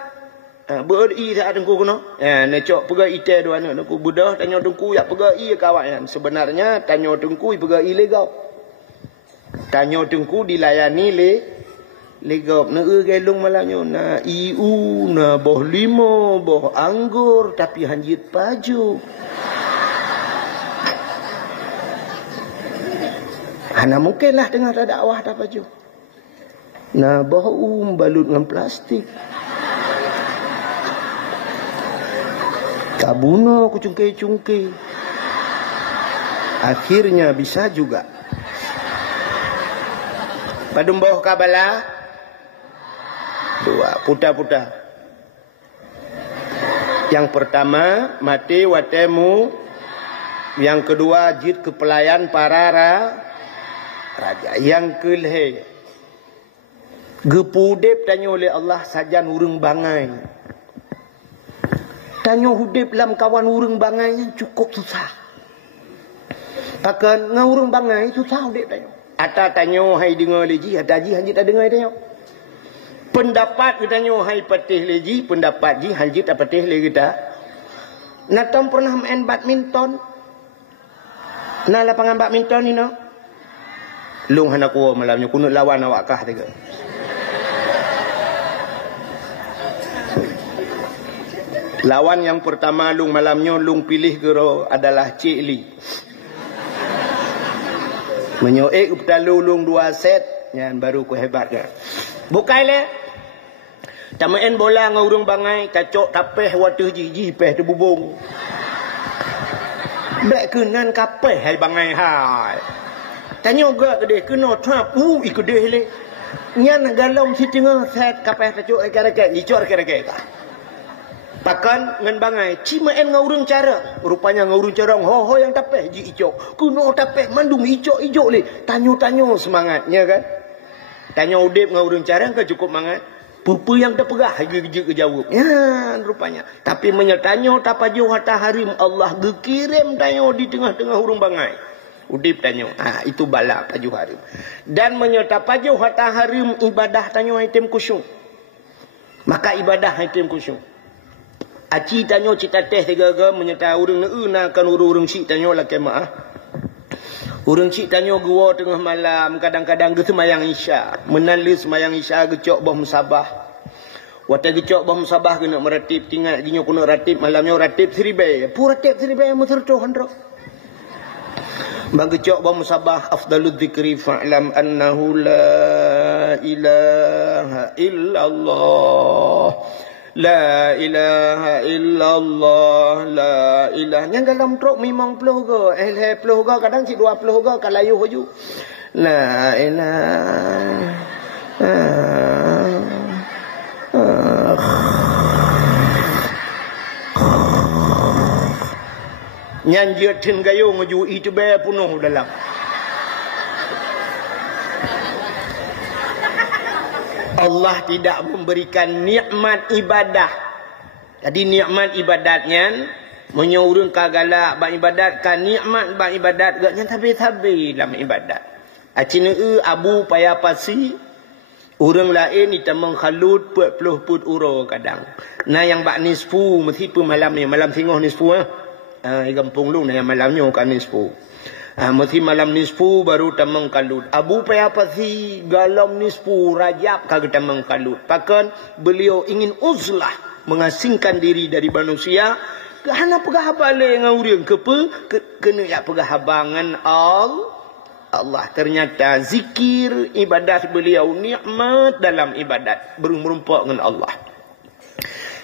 Beri tak tengku kena. Necok pegai ite dua anak tengku budah tanya tengku yak pegai kawan. Sebenarnya tanya tengku pegai ilegal. Tanya tengku dilayani legap na gelung malanyo na iu na boh limo boh anggur tapi hanjit paju. Hana mungkinlah tengah ada dakwah tak paju. Na boh balut dengan plastik. Kabuno ku cungkei-cungkei. Akhirnya bisa juga. Padum boh kabala dua, puta-puta. Yang pertama, mati watemu. Yang kedua, jid kepelayan para raja. Yang kelih, gepudip tanya oleh Allah sajan urang bangai. Tanya hudip dalam kawan urang bangai cukup susah. Takkan ngau urang bangai susah hudip tanya. Ata tanya hai dengar leji, ada ji hanjit tak dengar tanya. Pendapat katanya hai patih leji, pendapat ji hanjit apa patih le kita. Natam pernah main badminton. Na lapangan badminton ni no. Lung hana kuo malamnya kuno lawan awak kah tega. Lawan yang pertama lung malamnya lung pilih gero adalah Cik Li. Menyoek uptalu lung 2 set, yang baru ku hebat ke. Bukai le. Tamain bola ngau urang bangai, kacok tapeh wateh jiji peh terbubung. Bek kenan kapeh hai bangai hai. Tanya gak gede kena trap ikudeh le. Nyan galong si tengah set kapeh kacok kerek dicor kerek. Pakan ngan bangai, cimaen ngau urang cara. Rupanya ngau urang cara ho yang tapeh ji icok. Kuno tapeh mandung icok le. Tanyo semangatnya kan. Tanya udip ngau urang cara kan cukup mangat. Pupu yang terpegah gigi kejauh. Ya, rupanya. Tapi menyertanya tapaju hatta harim Allah gekirim tanya di tengah-tengah urang bangai. Udip tanya. Itu bala paju harim. Dan menyerta paju hatta harim ibadah tanya item kusyuk. Maka ibadah item kusyuk. Aci tanya cita teh tiga-tiga menyerta urang na kan urang si tanya lah kemaah. Urang cik tanya gua tengah malam, kadang-kadang ke semayang isya. Menali semayang isya gecok bah musabah. Wata gecok bah musabah kena meratib, tinggal ginyo kena ratib, malamnya ratib seribai. Pu ratib seribai muserto handro. Bang gecok bah musabah afdalud dzikri fa'lam annahu la ilaha illallah. La ilaha illallah, la ilaha. Yang dalam truk memang peluh ke. Peluh ke kadang si 20 ke kalayuh je. La ilaha. Nyan dia tin gayung ju itu be penuh dalam. Allah tidak memberikan nikmat ibadah. Jadi nikmat ibadatnya Menyuruh kagalak bang ibadat kan nikmat bang ibadat gaknya habis-habis dalam ibadat. Acina abu payah pasi orang lain kita menghalut puluh put uro kadang. Nah yang bak nisfu mesti malam ni malam tengah nisfu di kampung lu nah yang malamnya kan nisfu. Mesti malam nisfu baru tamang kalut. Abu payah pasi galam nisfu rajab kagak tamang kalut. Pakan beliau ingin uzlah mengasingkan diri dari manusia. Hana pegah balik dengan orang kena ya pegah habangan Allah. Ternyata zikir ibadat beliau nikmat dalam ibadat berumpa dengan Allah.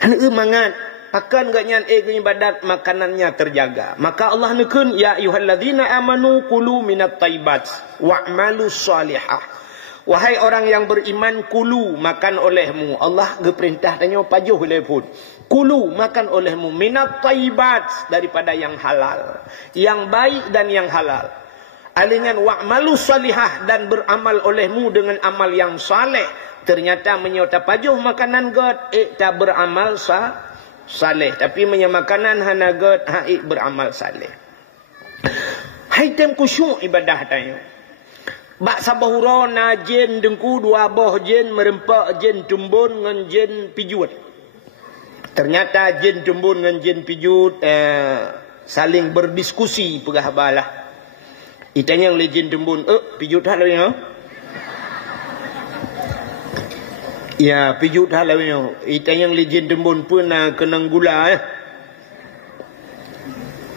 Hana mangat akan gaknya ibadat makanannya terjaga. Maka Allah nekun ya ayyuhalladzina amanu kulu minat thayyibat wa'malu shalihah. Wahai orang yang beriman, kulu makan olehmu. Allah geperintah tanya pajuh oleh pun. Kulu makan olehmu minat thayyibat daripada yang halal, yang baik dan yang halal. Alingan wa'malu salihah dan beramal olehmu dengan amal yang saleh. Ternyata menyota pajuh makanan god tak beramal saleh, tapi menyamakanan hana god beramal saleh. Hai tem kusyuk ibadah tanya. Bak sabahura na jen dengku dua boh jen merempak jen tumbun dengan jen pijut. Ternyata jen tumbun dengan jen pijut saling berdiskusi pegah balah. Itanya oleh jen tumbun, pijut halnya. Ya, pijut halnya. Itanya oleh jen tumbun pun kenang gula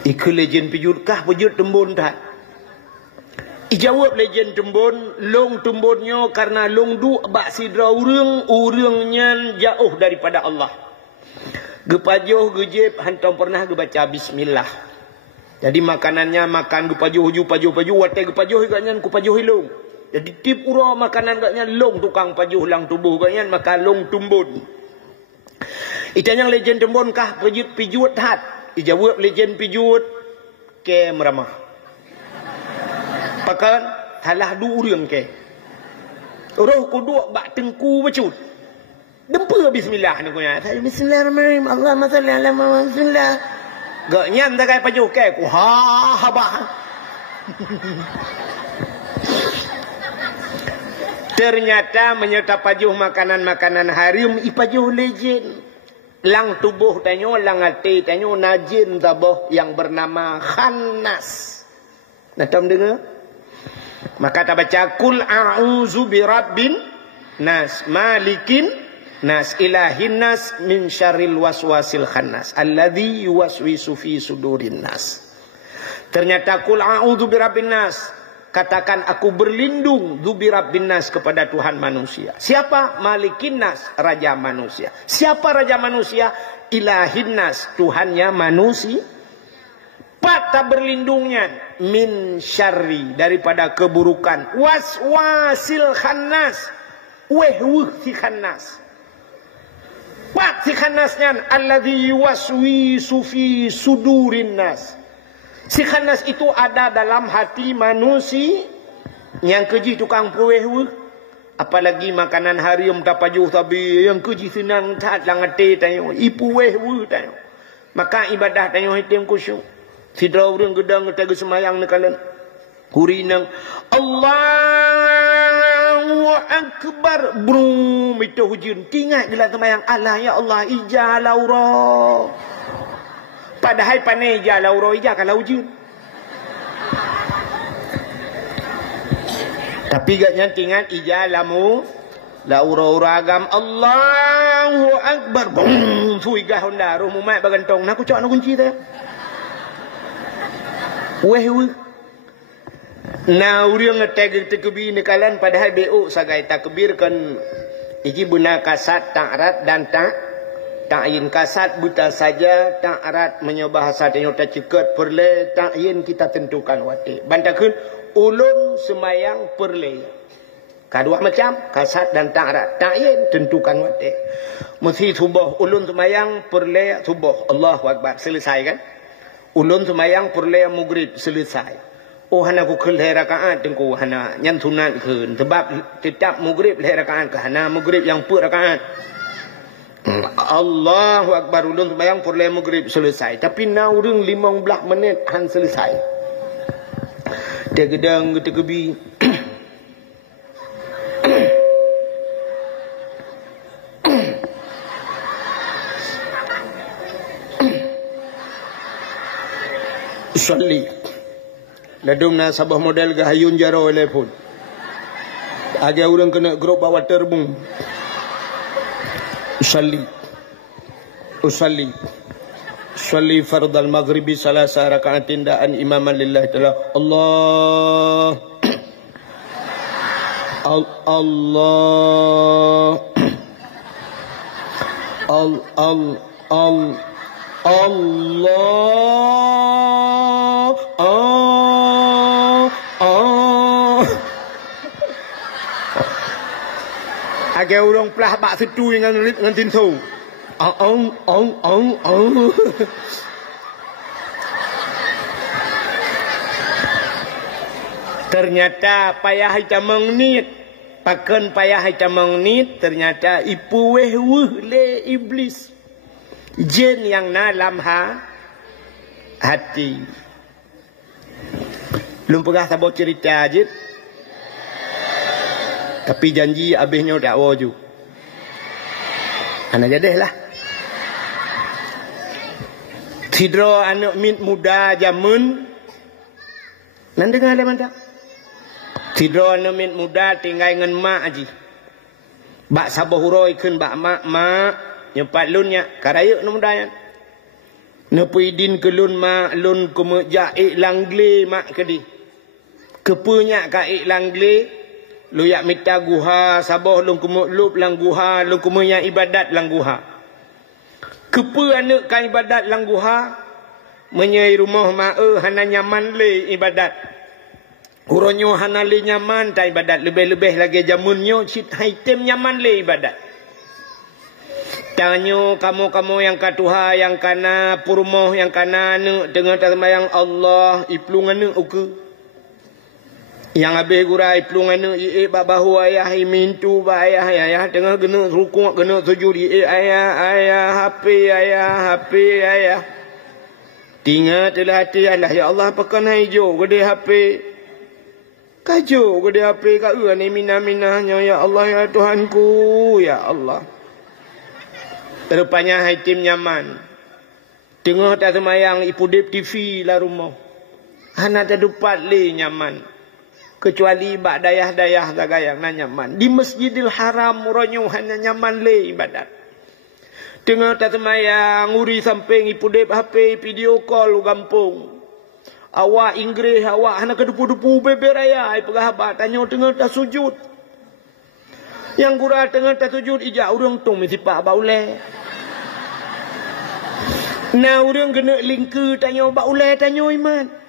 Ikut jen pijut kah pijut tumbun tak? Ijawab legend tumbun, long tumbunnya karena long du bak sidra urangnya jauh daripada Allah. Gepajuh gejib hantam pernah gebaca bismillah. Jadi makanannya makan gepajuh watai gepajuh gaknya gepajuh long. Jadi tip ura makanan gaknya long tukang pajuh lang tubuh gaknya maka long tumbun. Itanya legend tumbun kah pijut hat. Ijawab legend pijut ke meramah. Pakan halah du urang ke. Roh kuduk bak tengku becut. Dempa bismillah ni kunya. Bismillahirrahmanirrahim. Allahumma salli ala Muhammad. Bismillah. Gak nyam tak kai pajuh ke ku habah. Ternyata menyerta pajuh makanan-makanan haram ipajuh legend. Lang tubuh tanyo, lang hati tanyo najin tabah yang bernama khannas. Natam dengar? Maka tak baca kul a'udzu birabbin nas malikin nas ilahin nas min syarril waswasil khannas alladzi yuwaswisu fi sudurin nas. Ternyata kul a'udzu birabbin nas, katakan aku berlindung dzubirabbin nas kepada Tuhan manusia. Siapa? Malikin nas, raja manusia. Siapa raja manusia? Ilahin nas, Tuhannya manusia. Patah berlindungnya min syarri daripada keburukan waswasil khannas si khannas pat si khannasnya alladzi yuwaswisu fi sudurin nas. Si khannas itu ada dalam hati manusia yang keji tukang puweh apalagi makanan haram tapajuh tabi yang keji senang tak langate tayo ipuweh tayo. Maka ibadah tayo hitam kusyuk. Sidra urang gedang tega semayang nekalan. Kurinang Allahu akbar brum itu hujun. Tingat jelah semayang Allah ya Allah ija laura. Padahal panai ija laura ija kalau hujun. Tapi gaknya tingat ija lamu laura uragam Allahu akbar brum suigah honda rumah bagantong nak kucak nak kunci teh. Nah urang ngeteg tekbir nekalan padahal BO sagai takbir kan iji buna kasat ta'rat dan ta'yin kasat buta saja ta'rat menyobah hasatnya tak cekat perle ta'yin kita tentukan wate bantakeun ulun semayang perle kadua macam kasat dan ta'rat ta'yin tentukan wate mesti subuh ulun semayang perle subuh Allahu akbar selesai kan. Ulun semayang perle maghrib selesai. Oh hana ku khul hai rakaat tengku hana nyan sunat khun sebab tetap maghrib hai rakaat ke hana maghrib yang per rakaat. Allahu Akbar ulun sembahyang purle maghrib selesai. Tapi now ring 15 minit han selesai. Dia gedang kita kebi. Salli. Ladum na sabah model gahayun jaro telepon. Agak orang kena grup bawa terbung. Usalli fardh al-maghribi salasa raka'atin da'an imaman lillahi ta'ala. Allah agak orang pelah bak setu dengan lip dengan tinsu. Ternyata payah camang nit. Pakan payah camang nit. Ternyata ipu weh le iblis. Jin yang dalam hati. Belum pernah sabot cerita je. Tapi janji habisnya dakwa ju. Anak jadihlah. Tidro anak mit muda jamun. Nan dengar ada mana? Tidro anak mit muda tinggal dengan mak aji. Bak sabah huroi kun bak mak nyepat lunnya karayuk nu muda yan. Nepui din ke lun mak lun kumejak langgle mak kedi. Kepunya ka langgle. Lu yak minta guha sabah lu kumulup lang guha lu kumanya ibadat lang guha. Kepa anak kan ibadat lang guha menyai rumah mak hana nyaman le ibadat. Uronyo hana le nyaman ta ibadat lebih-lebih lagi jamunnya sit haitem nyaman le ibadat. Tanyo kamu yang katuha yang kana purmoh yang kana nek dengan sembahyang Allah iplungan uke. Yang habis gurai pelungan bak bahu ayah mintu bak ayah tengah kena rukuk kena sujud ayah HP ayah tinggal telah hati Allah ya Allah pakan hijau gede HP kaju gede HP ka ni minah-minahnya ya Allah ya Tuhanku ya Allah. Rupanya haitim nyaman tengah tak semayang ipudip TV lah rumah hana tak dupat le nyaman. Kecuali bak dayah-dayah gayang nan nyaman. Di Masjidil Haram ronyo hanya nyaman le ibadat. Tengah tak semayang nguri samping ipudep HP video call gampung. Awak Inggris awak hana kedupu-dupu bebe raya ai pegahabat tanya tengah tak sujud. Yang gura tengah tak sujud ijak urang tung mesti pak baule. Nah urang kena lingke tanya bak ule tanya iman.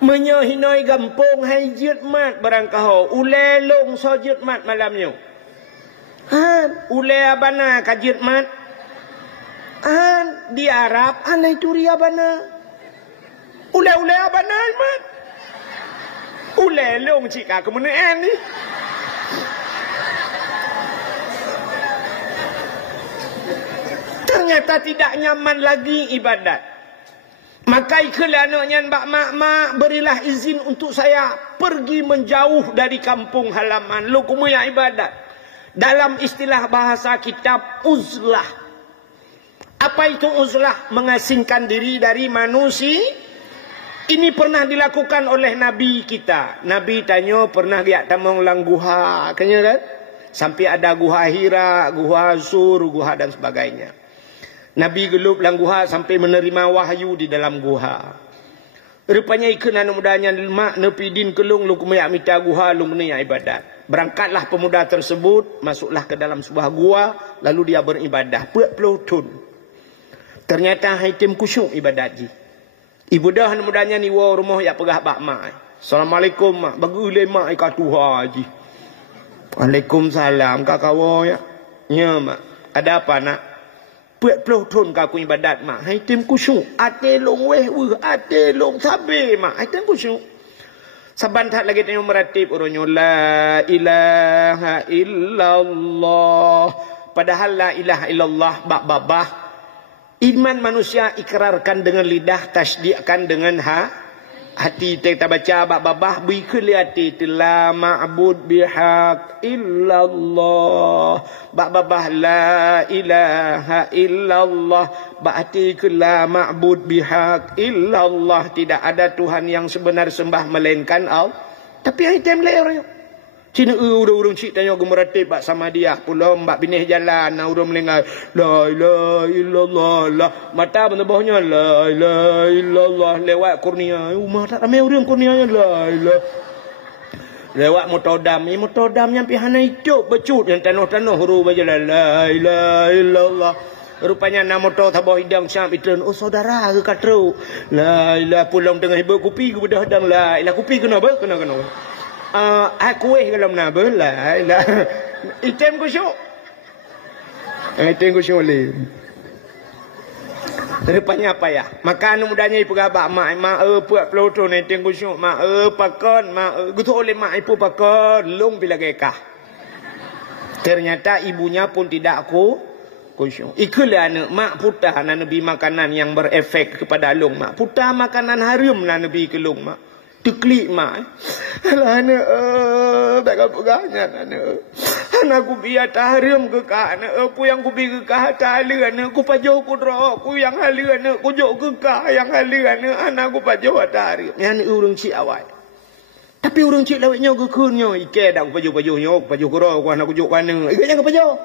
Menyahinoi gampung hai jiat mat barang kahau ule long so jiat mat malamnya ule abana ka jiat mat di Arab anai turi abana ule abana mat ule long cika kemenaan ni ternyata tidak nyaman lagi ibadat. Maka ikalah anaknya mbak mak berilah izin untuk saya pergi menjauh dari kampung halaman. Lu kumaya ibadat. Dalam istilah bahasa kitab uzlah. Apa itu uzlah? Mengasingkan diri dari manusia. Ini pernah dilakukan oleh Nabi kita. Nabi tanya pernah dia tamang lang guha. Kanya kan? Sampai ada guha Hira, guha Sur, guha dan sebagainya. Nabi gelup lang guha sampai menerima wahyu di dalam guha. Rupanya ikan anak mudanya mak nepi din kelung lu kumaya minta guha lu menaya ibadat. Berangkatlah pemuda tersebut masuklah ke dalam sebuah gua lalu dia beribadah 40 tahun. Ternyata haitim kusyuk ibadat ji. Ibu dah anak mudanya ni wa rumah ya pegah bak mak. Assalamualaikum mak bagi le mak ka tuha ji. Waalaikumsalam kakawo ya. Ya mak. Ada apa nak? 40 tahun kaku ibadat mak. Haitim kusyuk. Ate long weh ate long sabe mak. Haitim kusyuk. Saban tak lagi tanya meratib urunyo la ilaha illallah. Padahal la ilaha illallah bak babah. Iman manusia ikrarkan dengan lidah, tasdiqkan dengan hati. Kita baca bak babah bikul hati la ma'bud bihaq illallah. Bak babah la ilaha illallah. Bak hati la ma'bud bihaq illallah. Tidak ada Tuhan yang sebenar sembah melainkan Allah. Tapi item lain Cina urung cik tanya gemeratib bak sama dia pula mbak binih jalan na urung melengah la ilaha illallah la mata bawahnya la ilaha illallah lewat kurnia rumah tak ramai urang kurnianya la ilaha lewat motodam nyampi hana hidup becut yang tanah-tanah huruf aja la ilaha illallah. Rupanya nak motor tabah hidang syam itu. Oh saudara ke katru la ilaha pulang tengah ibu kopi ke bedah hadang la ilaha kopi kena apa kena aku kalau menabah lah item kusyuk le rupanya apa ya makan mudahnya ipu gabak mak puak peloto ni item kusyuk mak pakon mak gutu oleh mak ipu pakon long bila gekah ternyata ibunya pun tidak kusyuk ikulah anak mak putah nabi makanan yang berefek kepada long mak putah makanan haram nabi ke long mak teklik mak alah anak tak kapaganya anak ku biar tahrim ke kah anak ku yang ku bi ke kah tala anak ku pajo ku dro ku yang hala anak ku jok ke kah yang hala anak ku pajo tahrim yang urang cik awai tapi urang cik lawetnya ke kunyo ike dak pajo nyok pajo ku ro ku anak ku jok kana ikanya ke pajo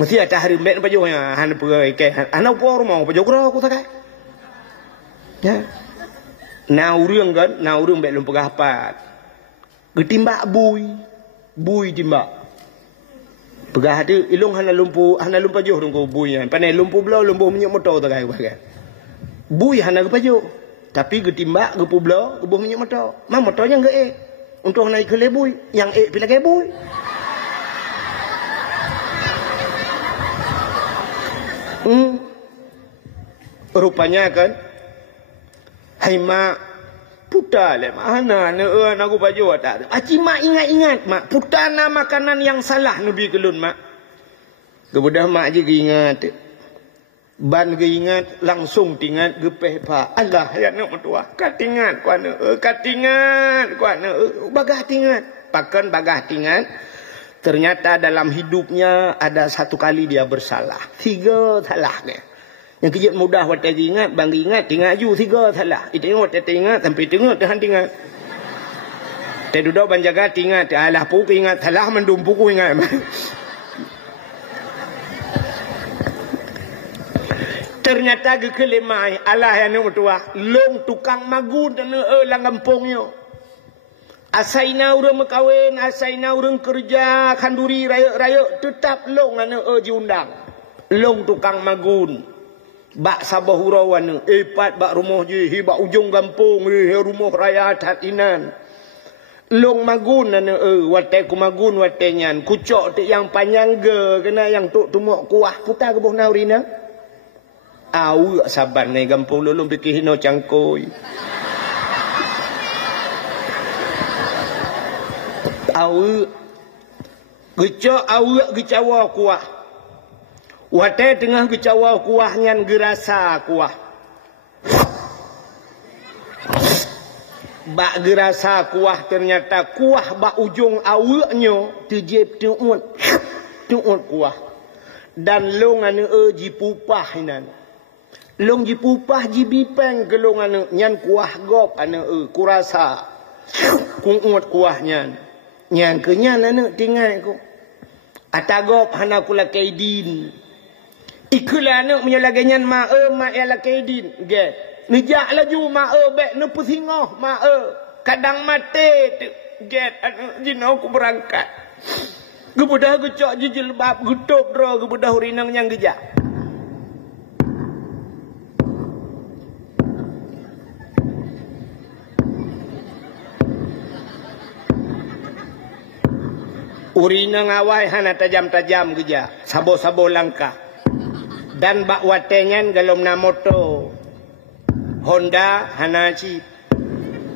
mesti ada tahrim bet pajo nya han pe ike anak po rumah pajo ku ro ku takai ya. Na urang kan, na urang baik lumpur hapat. Getimbak bui timbak. Pegah tu ilung hana lumpur joh rungku bui kan. Panai lumpur belau lumpur minyak motor tak kai kan. Bui hana gepajo. Tapi getimbak gepu belau gebuh minyak motor. Mang motornya enggak untuk naik ke lebui, yang pilih ke bui. Rupanya kan hai mak putar le mana nak aku baju tak aci mak ingat mak putar na makanan yang salah nabi kelun mak kemudian mak je ingat ban ke ingat langsung tingat gepeh pak Allah ya nak mertua katingat kuana katingat kuana bagah tingat pakan bagah tingat ternyata dalam hidupnya ada satu kali dia bersalah 3 salah dia. Yang kejap mudah waktu ingat, bang ingat ju 3 salah. Itu ingat, ingat, sampai tengok, tahan ingat. Dia duduk banjaga, ingat, alah puk ingat, salah mendumpu ku ingat. Ternyata kekelemai, alah yang tua, long tukang magun dan lang kampungnya. Asaina urang makawin, asaina urang kerja, kanduri raya, tetap long diundang. Long tukang magun. Bak sabah hurawan epat bak rumah je bak ujung kampung rumah raya hatinan long magun wate ku magun wate nyan kucok te yang panjang ge kena yang tok tumuk kuah putar ke boh naurina au saban ni kampung lulung pikir hino cangkoi au kucok au gecawa kuah wate tengah kecawa kuah nyan gerasa kuah. Bak gerasa kuah ternyata kuah bak ujung awaknya tejep tuut kuah. Dan long ane ji pupah nan. Long ji pupah ji bipeng ke long ane nyan kuah gop ane kurasa. Kuut kuah nyan. Nyan ke nyan ane tinggal ko. Atagop hana kula kaidin. Ikulah anak menyalaganyan mak ialah kaidin ge nejak laju mak bek ne pusingoh mak kadang mate get jinau ku berangkat gebudah gecok jijil bab gutup dro gebudah urinang yang gejak urinang awai hana tajam-tajam gejak sabo-sabo langkah. Dan bak watengan galom na moto Honda Hanachi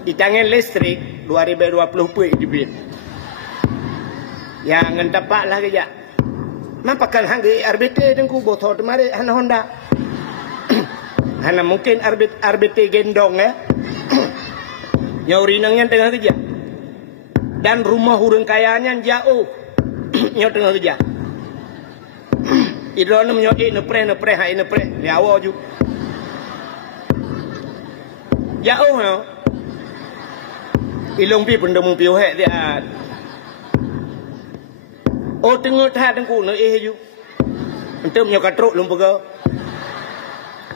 Itangan listrik 2020 pun dibit. Yang ngentapak lah kejap. Mampakan hanggi RBT dengku botol temari hana Honda. Hana mungkin RBT gendong ya. Nyauri nangnya tengah kerja. Dan rumah hurung kayanya jauh. Nyau tengah kerja. Idron menyodi nepre hai nepre. Dia awal ju. Jauh no. Ilong pi pendemu piu hek dia. Oh tengok tak tengku no ju. Untuk menyokatruk lumpur.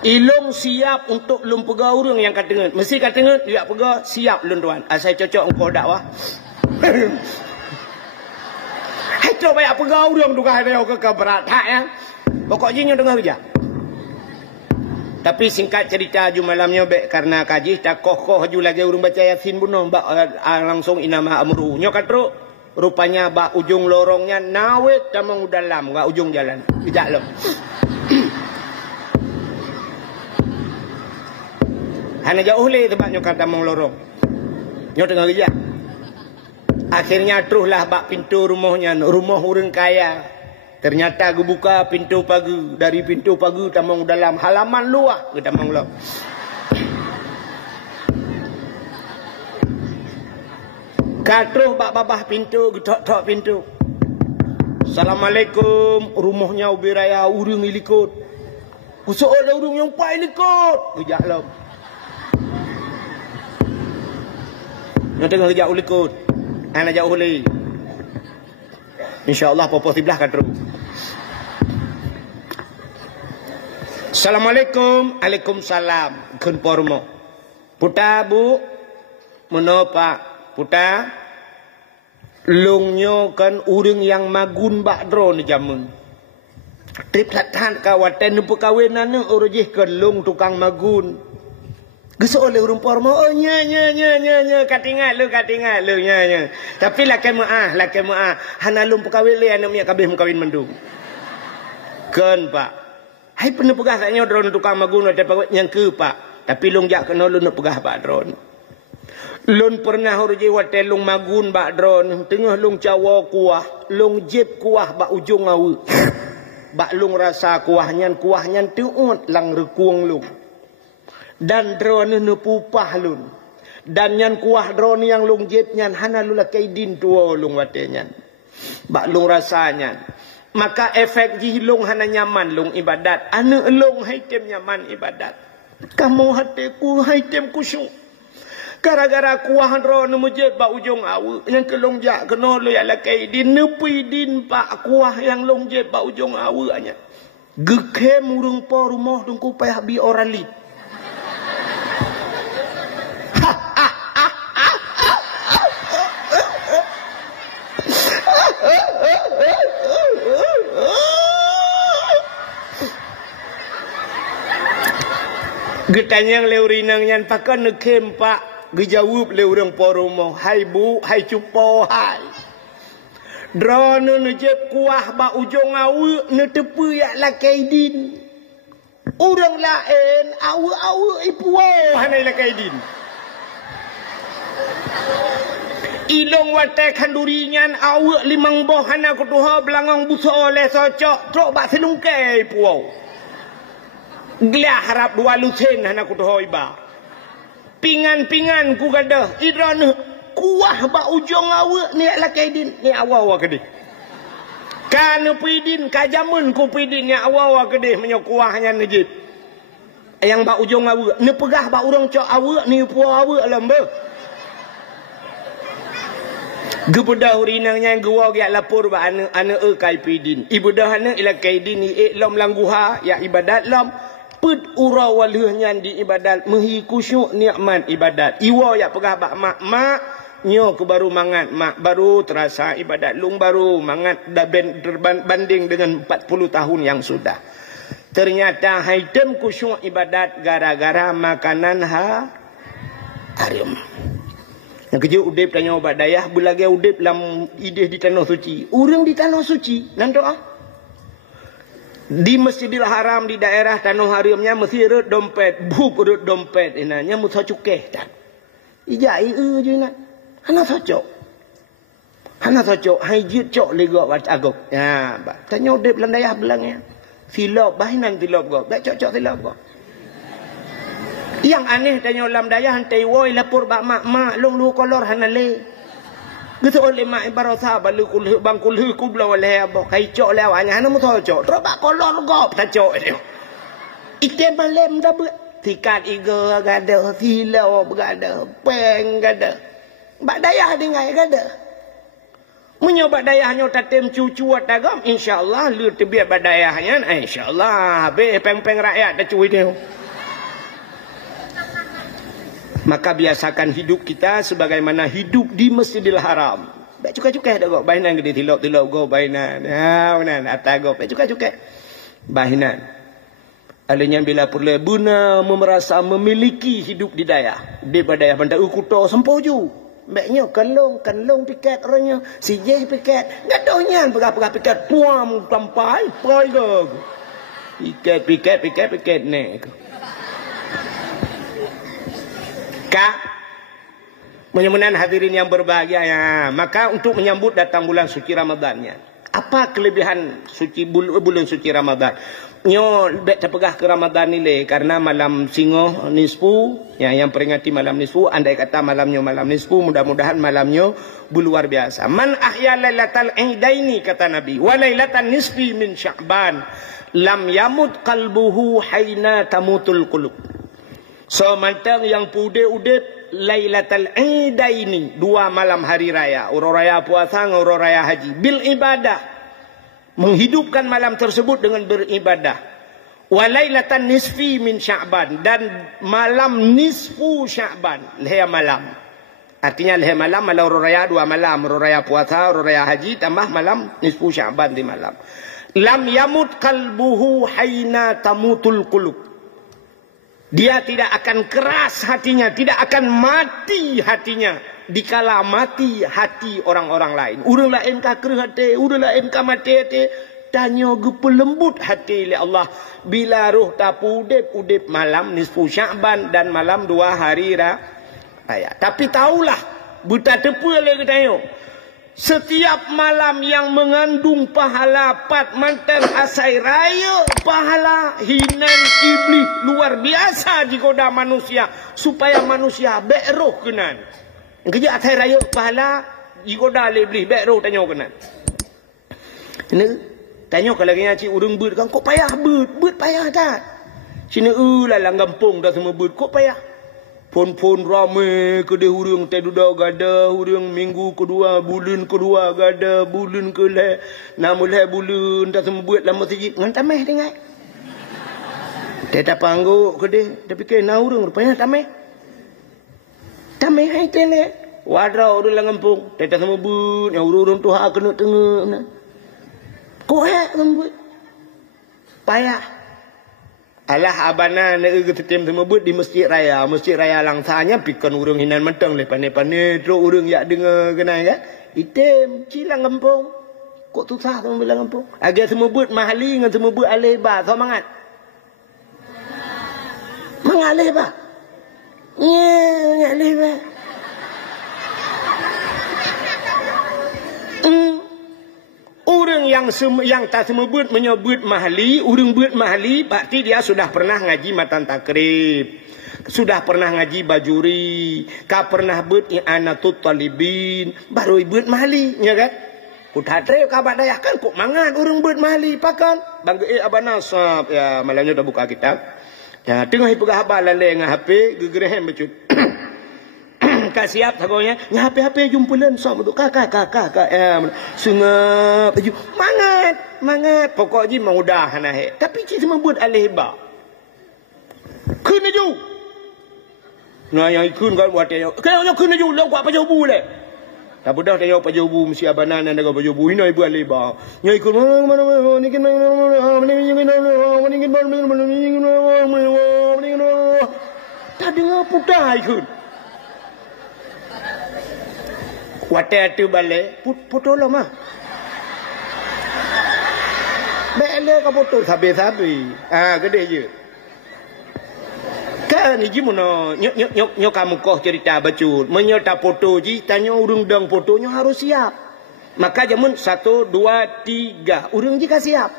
Ilong siap untuk lumpega urang yang katenget. Mesti katenget dia pega siap lun tuan. Saya cocok engkau dak wah. Hai tu banyak pega urang tu kah dia ke berat hak ya. Pokoknya nyo dengar kerja. Tapi singkat cerita ju malamnya baik karena kaji tak kokoh ju lagi urang baca Yasin bunuh bak langsung inama amru. Nyo katruk rupanya bak ujung lorongnya nawet tamang dalam gak ujung jalan. Tidak lo. Hanya jauh le tebak nyok kata mong lorong. Nyok tengah kerja. Akhirnya teruslah bak pintu rumahnya, rumah orang kaya. Ternyata gue buka pintu pagi, dari pintu pagi tamang dalam halaman luar ke tamang lo. Katruh bak babah pintu, getok-tok pintu. Assalamualaikum, rumahnya ubi raya urung ilikut. Kusuk ada urung yang pai likut. Gejak lo. Yang tengah kejap ulikut. Anak jauh uli. InsyaAllah popo sebelah kan terus. Assalamualaikum. Waalaikumsalam. Kun pormo. Puta bu. Menopak. Puta. Lungnyo kan urang yang magun bakdro ni jamun. Trip latan kawaten perkawinan urujih kan lung tukang magun. Gesok oleh urang pormo. Oh nya katingat lu nya. Tapi lakai maah hana lum perkawin le ana miak kabeh mengkawin mendung. Ken pak. Hai pernah pegah saknya drone tukang magun ada pawat yang ke pak. Tapi lung jak kena lun pegah pak drone. Lun pernah urji wate lung magun pak drone tengah lung cawa kuah, lung jeb kuah bak ujung awu. Bak lung rasa kuahnya tuut lang rekuang lung. Dan drone nu pupah lun. Dan nyan kuah drone yang lung jeb nyan hana lula kaidin tua lung wate nyan. Bak lung rasanya. Maka efek ji lung hana nyaman lung ibadat. Anu lung haitem nyaman ibadat. Kamu hatiku haitem kusyuk. Gara-gara kuah drone nu jeb bak ujung awu. Yang ke lung jak kena lu ya la kaidin nepi din pak kuah yang lung jeb bak ujung awu anya. Gekem urung po rumah dungku payah bi oralit. Getanyang leurinang yan pakan nekem pak gejawab leurang poromo hai bu hai cupo hai drone nejep kuah ba ujung awu ne tepu ya lakaidin urang lain awu ipuo hanai lakaidin ilong wate kandurinyan awu limang boh hana kutuha belangang buso oleh socok trok ba senungke ipuo Gila harap dua lucen anak ku dohoi ba. Pingan-pingan ku gadah. Idran kuah ba ujung awa ni lakaidin ni awa-awa kedih. Kan pidin kajamun ku pidin ni awa-awa kedih menyo kuahnya nejit. Yang ba ujung awa ni pegah ba urang cok awa ni puah awa lembe. Gebedah urinangnya gua giat lapor ba ana kai pidin. Ibadah ana ila kaidin ni lom langguha ya ibadat lom. Put ura walihnya di ibadat mehi kusyuk nikmat ibadat. Iwa ya pegah bak mak nyo ke baru mangat mak baru terasa ibadat lung baru mangat banding dengan 40 tahun yang sudah. Ternyata haitem kusyuk ibadat gara-gara makanan haram. Yang kerja udip tanya obat dayah belagai udip lam ideh di tanah suci. Urang di tanah suci nan doa. Di Masjidil Haram di daerah tanah haramnya mesti rut dompet, bub rut dompet inanya musa cukeh dan. Ijai je nak. Hana socok. Hana socok hai jit cok lega wat agok. Ya, tanya dep landayah belangnya. Silap bahinan silap go. Bak cok silap go. Yang aneh tanya lam dayah hantai woi lapor bak mak long lu kolor hana le. Gitu oleh mak ibarasa balu kulhu bang kulhu kubla wale abok kai cok lew anya hana mu socok. Terus bak kolor go ta cok dia. Ite balem dah buat. Tikat iga gada, silau gada, peng gada. Bak dayah dengai gada. Menyobat dayahnya tatem cucu atagam, insya-Allah lu terbiat bak dayahnya, insya-Allah be peng-peng rakyat dah cuy dia. Maka biasakan hidup kita sebagaimana hidup di Masjidil Haram. Bak cukai-cukai dah gok bainan gede tilap-tilap go bainan. Ha benan atagop bak cukai-cukai. Bainan. Alanya bila perlu buna merasa memiliki hidup di dayah. Dia badayah bandar ukuto sempoju. Baiknya kanlong piket orangnya. Sijeh piket. Gadohnya pegah-pegah piket. Puam tampai. Pai ke. Piket ni. Kak. Mudah-mudahan hadirin yang berbahagia ya. Maka untuk menyambut datang bulan suci Ramadannya. Apa kelebihan bulan suci Ramadan? Nyo bet terpegah ke Ramadan ni le karena malam singoh nisfu ya, yang peringati malam nisfu, andai kata malamnya malam nisfu, mudah-mudahan malamnya luar biasa. Man ahya lailatal idaini kata Nabi wa lailatan nisfi min Sya'ban lam yamut qalbuhu haina tamutul qulub. So mantang yang pude-udep lailatal idaini, dua malam hari raya, uro raya puasa uro raya haji, bil ibadah, menghidupkan malam tersebut dengan beribadah. Walailatan nisfi min Sya'ban, dan malam nisfu Sya'ban, leher malam. Artinya leher malam, malam raya dua malam, raya puasa, raya haji, tambah malam nisfu Sya'ban di malam. Lam yamut qalbuhu haina tamutul qulub. Dia tidak akan keras hatinya, tidak akan mati hatinya dikala mati hati orang-orang lain. Urang lain ka kereh hati, urang lain ka mati hati. Tanya gepelembut hati oleh Allah bila roh tapu udip malam nisfu Sya'ban dan malam dua hari raya. Tapi tahulah buta tepu lagi tanya. Setiap malam yang mengandung pahala 4 mantan asai raya, pahala hinan iblis luar biasa digoda manusia supaya manusia beroh kenan. Kerja asai raya pahala digoda iblis beroh tanya kenan. Ini tanya kalau lagi cik urang beut kan kok payah beut payah tak? Sini lalang kampung dah semua beut kok payah. Pon ramai kedai urang teh duda gada urang minggu kedua bulan kedua gada bulan ke namulai bulan dah semua buat lama sikit ngan tameh dengai. Teh tak pangguk kedai tapi ke na urang rupanya tameh. Tameh hai tele. Wadra urang lang kampung teh tak semua buat yang urang tu hak kena tengah nah. Kok lembut. Payah. Alah abana nak ketem semua buat di masjid raya langsanya pikon urang hinan mentang le pane-pane terus urang yak dengar kena kan item cilang kampung kok susah sama bilang kampung agak semua buat mahali dengan semua buat alih ba semangat mengalih ba alih ba orang yang tak semua buat menyebut mahali, orang buat mahali berarti dia sudah pernah ngaji matan takrib, sudah pernah ngaji bajuri, ka pernah buat i'anatut talibin, baru buat mahali, ya kan? Udah trip kabar dayah kan kok mangan orang buat mahali pakan. Bang abana sab ya malamnya dah buka kitab. Ya tengah pegah habal lain dengan HP gegerehem becut. Kak siap sagonya nya HP jumpulan som untuk kakak sungap baju mangat pokok ji mudah nah tapi cik semua buat alih ba kun aju nah yang kun kan buat dia kau kun aju lo buat baju bu le tak budak dia baju bu mesti abanan dan baju bu ini ibu alih ba nya kun mana ni kan tak dengar putah ikut water tu balik putus lah mah balik ke putus habis gede je kan Maka ni gimana nyok kamu kau cerita bacut. Menyerta foto ji tanya urang dang fotonya harus siap. Maka jamun 1 2 3 urang ji ka siap.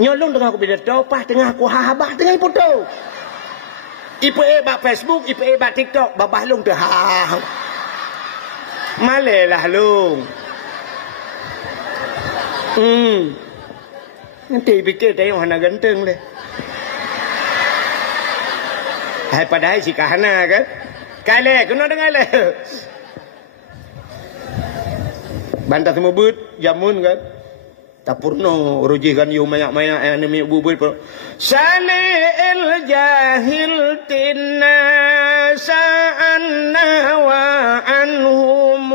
Nyolong dengan aku bila topah tengah aku habah tengah foto. Ipe ba Facebook, ipe ba TikTok, babah long dah. Malelah long. Nanti fikir tayong hana ganteng deh. Hai padahal si kahana kan. Kale kena dengar le. Bantah semua but jamun kan. Tak purno ruji kan you mayak-mayak yang ni bubut pun. Salil jahil tinna sa'anna wa anhum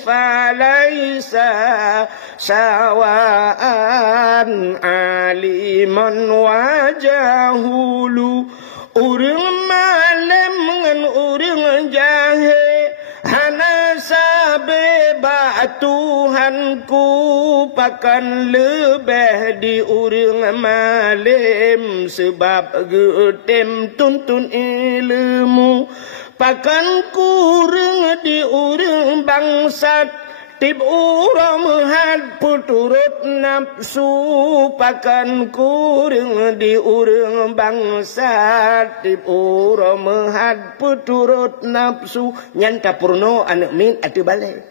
falaysa sawa'an aliman wa jahulu. Urang malam dengan urang jahil hana sabe ba Tuhanku pakan lebih di urang malam sebab getem tuntun ilmu pakan kurang di urang bangsat tib urang had puturut nafsu pakan kurang di urang bangsa tib urang had puturut nafsu nyanta purno anak min atu balik.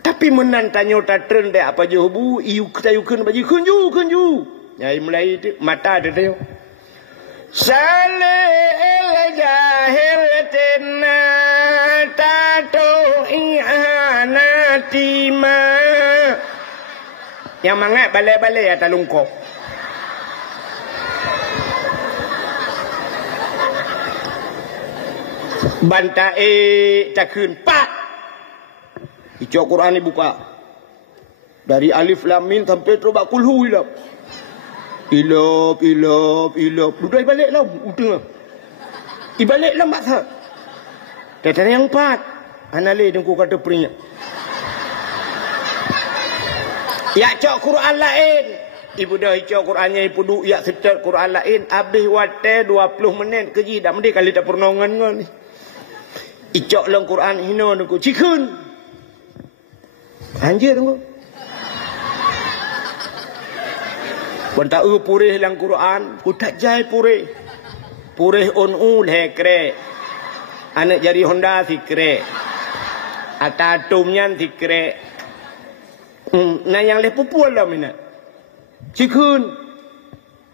Tapi menantanyo tatren dek apa je bu iu ketayukeun baji kunju nyai mulai mata dia salil jahil tinna tato ihanatima yang mangat balai-balai atas lungkop. Bantai takun pak. Icok Quran ni buka. Dari alif lam mim sampai terus bak kulhu ilap. Ilap. Duduk balik lah. Udah. Ibalik lah mak sah. Tentang yang 4. Anale dengku kata peringat. Ya cok Quran lain. Ibu dah icok Qurannya ibu duk ya setel Quran lain. Habis wate 20 minit keji dak mesti kali tak pernongan kan ni. Icok lang Quran hina dengku. Cikun. Anjir dengku. Banta purih lang Quran, putak jai purih. Purih on he kre. Anak jari Honda si kre. Atatumnya si kre. Nah yang le pupuan lah minat. Cikun.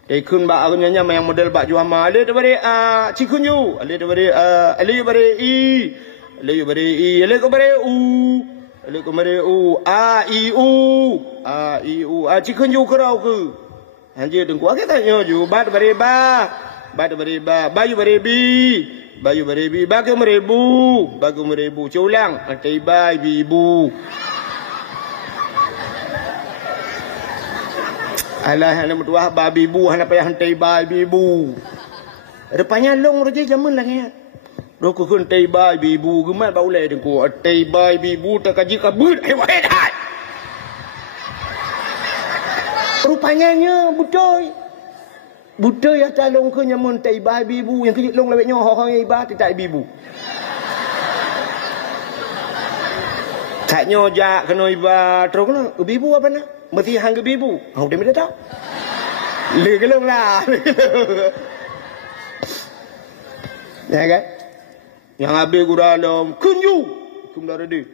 Cikun ba agunnya yang model bak juama. Ale daripada cikun you. Ale daripada ale daripada i. Ale daripada i. Ale daripada u. Ale daripada u. A i u. A i u. Cikun you kerau ke? Anjir dengku aku tanya you. Bat daripada ba. Bat daripada ba. Bayu daripada bi. Bayu daripada bi. Bagu meribu. Bagu meribu. Culang. Tiba ibu. Alah anak mertua babi ibu hana payah hantai babi ibu. Rupanya long roje zaman lagi. Roku hantai babi ibu gemat ba ulai dengku. Hantai babi ibu tak kaji kabut ai wahid hai. Rupanya butoy. Butoy ya talong ke nyamun hantai babi ibu yang kejit long lawetnya ho-ho iba tak ibu. Tak nyojak kena iba terus kena ibu apa nak? Mesti hang ibu. Hang dia minta tak? Le gelong lah. Ya kan? Yang habis Quran kunju. Kum dah ready.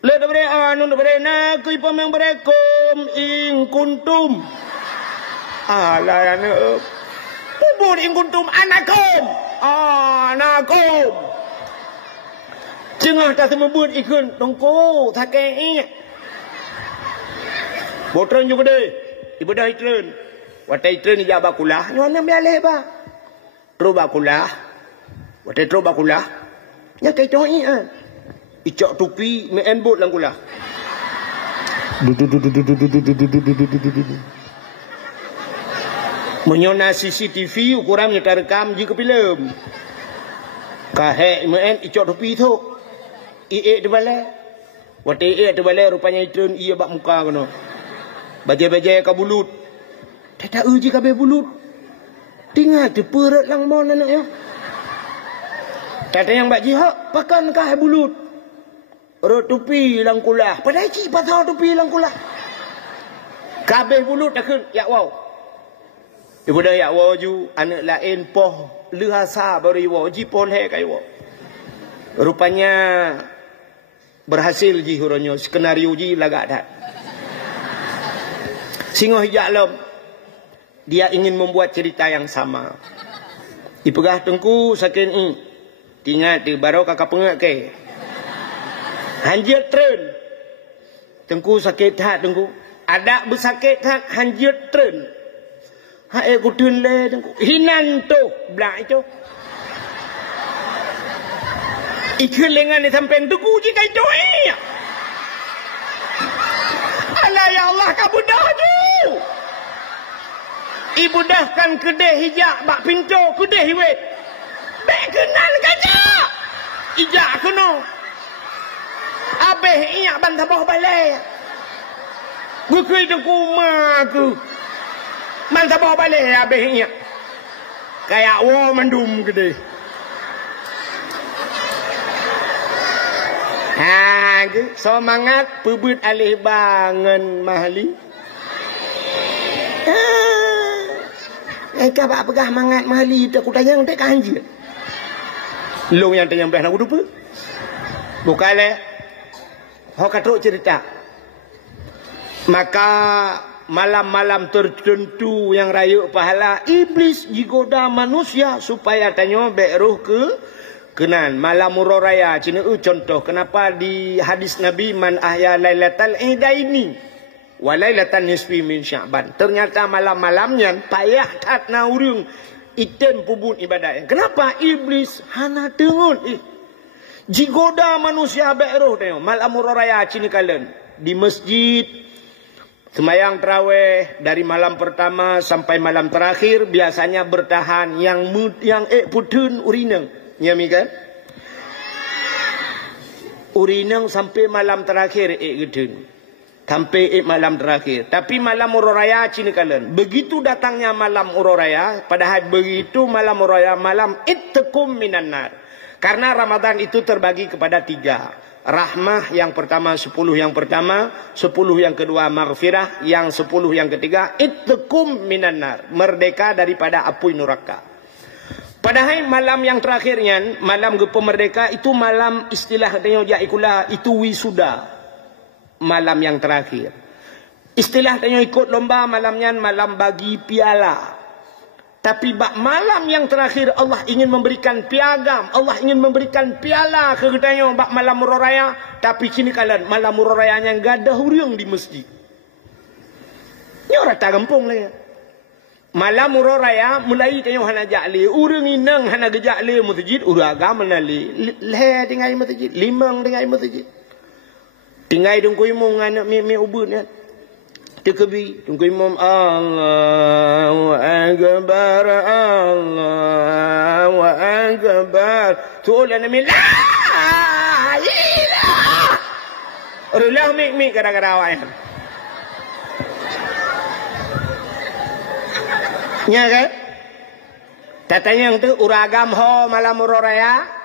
Le daripada anu daripada nak ipam yang berekom ing kuntum. Alah anak. Kubur ing kuntum anakum. Anakum. Cengah tak semebut ikun tongko takai. Botran juga deh. Ibu dah itren. Watai itren ni jabak kulah. Nyona bialeh ba. Terus bakulah. Watai terus bakulah. Nya kai toi ah. Icok tupi me enbot lang kulah. Menyona CCTV ukuran kita rekam ji ke filem. Kahek me en icok tupi tu. Ie de balai. Watai ie de balai rupanya itren ia bak muka kono. Bajai-bajai ka bulut. Tak uji ka be bulut. Tinggal tu perut lang mon anak ya. Kata yang bak jihad, pakankah bulut? Rot tupi lang kulah. Padahal cik patah tupi lang kulah. Kabeh bulut dah kun, ya wow. Ibu dah ya wow ju, anak lain poh lehasa baru wow, jipon he kai wow. Rupanya berhasil ji huronyo, skenario ji lagak dah. Singoh hijak lom. Dia ingin membuat cerita yang sama. Dipegah tengku sakin Tingat di baru kakak pengak ke. Hanjir tren. Tengku sakit hat tengku. Ada bersakit hat hanjir tren. Hai kutun le tengku. Hinan tu belak itu. Ikut lengan ni sampai tengku jika itu Alah ya Allah kamu dah tu. Ibu dah kan kedai hijak bak pintu kedai hiwet. Bek kenal kaca. Ijak kena. Abeh inyak bantah bawah balai. Gukui tengku maku. Bantah bawah balai abeh inyak. Kayak war mandum kedai. Semangat pebut alih bangun mahali. Kau bak pegah mangat mahali tak kutayang tak kanjir. Long yang tanya nak lupa. Bukanlah hok katruk cerita. Maka malam-malam tertentu yang raya pahala iblis digoda manusia supaya tanya baik roh ke kenan malam murah raya. Cina contoh kenapa di hadis Nabi man ahya lailatal idaini wa lailatan nisfi min Sya'ban. Ternyata malam-malamnya payah tat na urang item pubun ibadat. Kenapa iblis hana tengun jigoda manusia beroh tengok malam murah raya cini kalen di masjid sembahyang tarawih dari malam pertama sampai malam terakhir biasanya bertahan yang putun urineng nyami kan urineng sampai malam terakhir gedeng sampai malam terakhir. Tapi malam murah raya cini kalian. Begitu datangnya malam murah raya. Padahal begitu malam murah raya. Malam ittekum minan nar. Karena Ramadan itu terbagi kepada 3. Rahmah yang pertama 10 yang pertama. 10 yang kedua maghfirah. Yang 10 yang ketiga. Ittekum minan nar. Merdeka daripada api neraka. Padahal malam yang terakhirnya. Malam pemerdeka itu malam istilah itu wisuda. Malam yang terakhir. Istilah tanya ikut lomba malamnya malam bagi piala. Tapi malam yang terakhir Allah ingin memberikan piagam. Allah ingin memberikan piala ke katanya bak malam murah raya. Tapi kini kalian malam murah rayanya enggak ada huriung di masjid. Ini orang tak gempung lah ya. Malam murah raya mulai tanya hana ja'li. Urang inang hana geja'li masjid. Urang agama nali. Leh tinggal masjid. Limang tinggal masjid. Tinggal tunggu imam anak mi ubun kan. Tekebi tunggu imam Allahu akbar Allahu akbar. Tulah nama la ilaha. Rulah mi kadang-kadang awak. Nya kan? Tatanya yang tu uragam ho malam murah raya.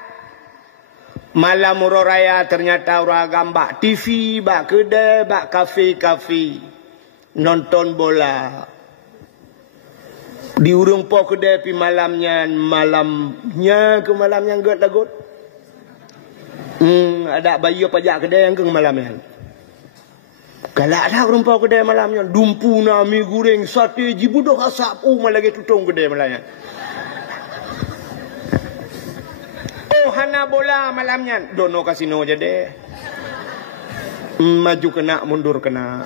Malam murah raya ternyata orang bak TV, bak kedai, bak kafe. Nonton bola. Di urung po kedai pi malamnya ke malamnya get lagut. Ada bayi pajak kedai yang ke malamnya. Kalau ada urung po kedai malamnya, dumpu nami goreng sate jibudok asap malah gitu tutung kedai malamnya. Hana bola malamnya dono kasino je deh. Maju kena mundur kena.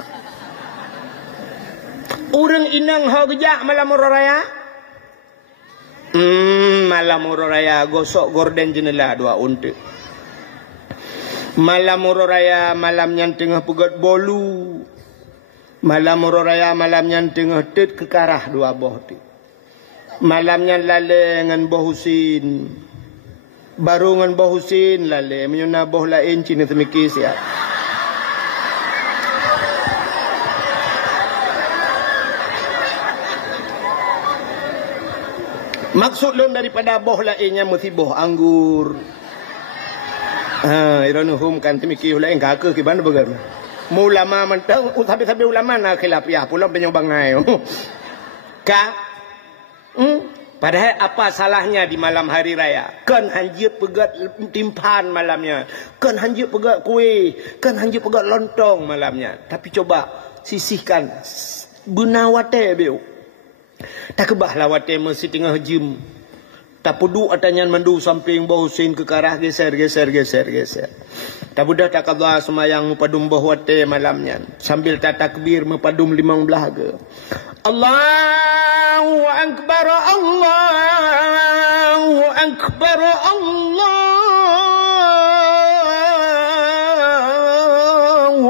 Urang inang ha gejak malam murah raya. Malam murah raya gosok gorden jendela 2 unta. Malam murah raya malamnya tengah pegat bolu. Malam murah raya malamnya tengah tet kekarah 2 boh tu. Malamnya lale dengan boh Husin. Baru dengan Boh Husin lale menyuna boh lain Cina temikis ya. Maksud lon daripada boh lainnya mesti boh anggur. Ironuhum kan timiki lain kakak ke mana bagaimana? Ulama mentang tapi ulama nak khilafiyah pula banyak bangai. Padahal apa salahnya di malam hari raya? Kan hanjir pegat timpan malamnya. Kan hanjir pegat kuih. Kan hanjir pegat lontong malamnya. Tapi coba sisihkan benawate beu. Tak kebahlah wate mesti tengah jim. Tak pudu atanyan mandu samping bau sin ke karah geser. Tak budak tak kabar semayang padum bau wate malamnya. Sambil tak takbir mepadum 15 ke. Allahu Akbar, Allahu Akbar, Allahu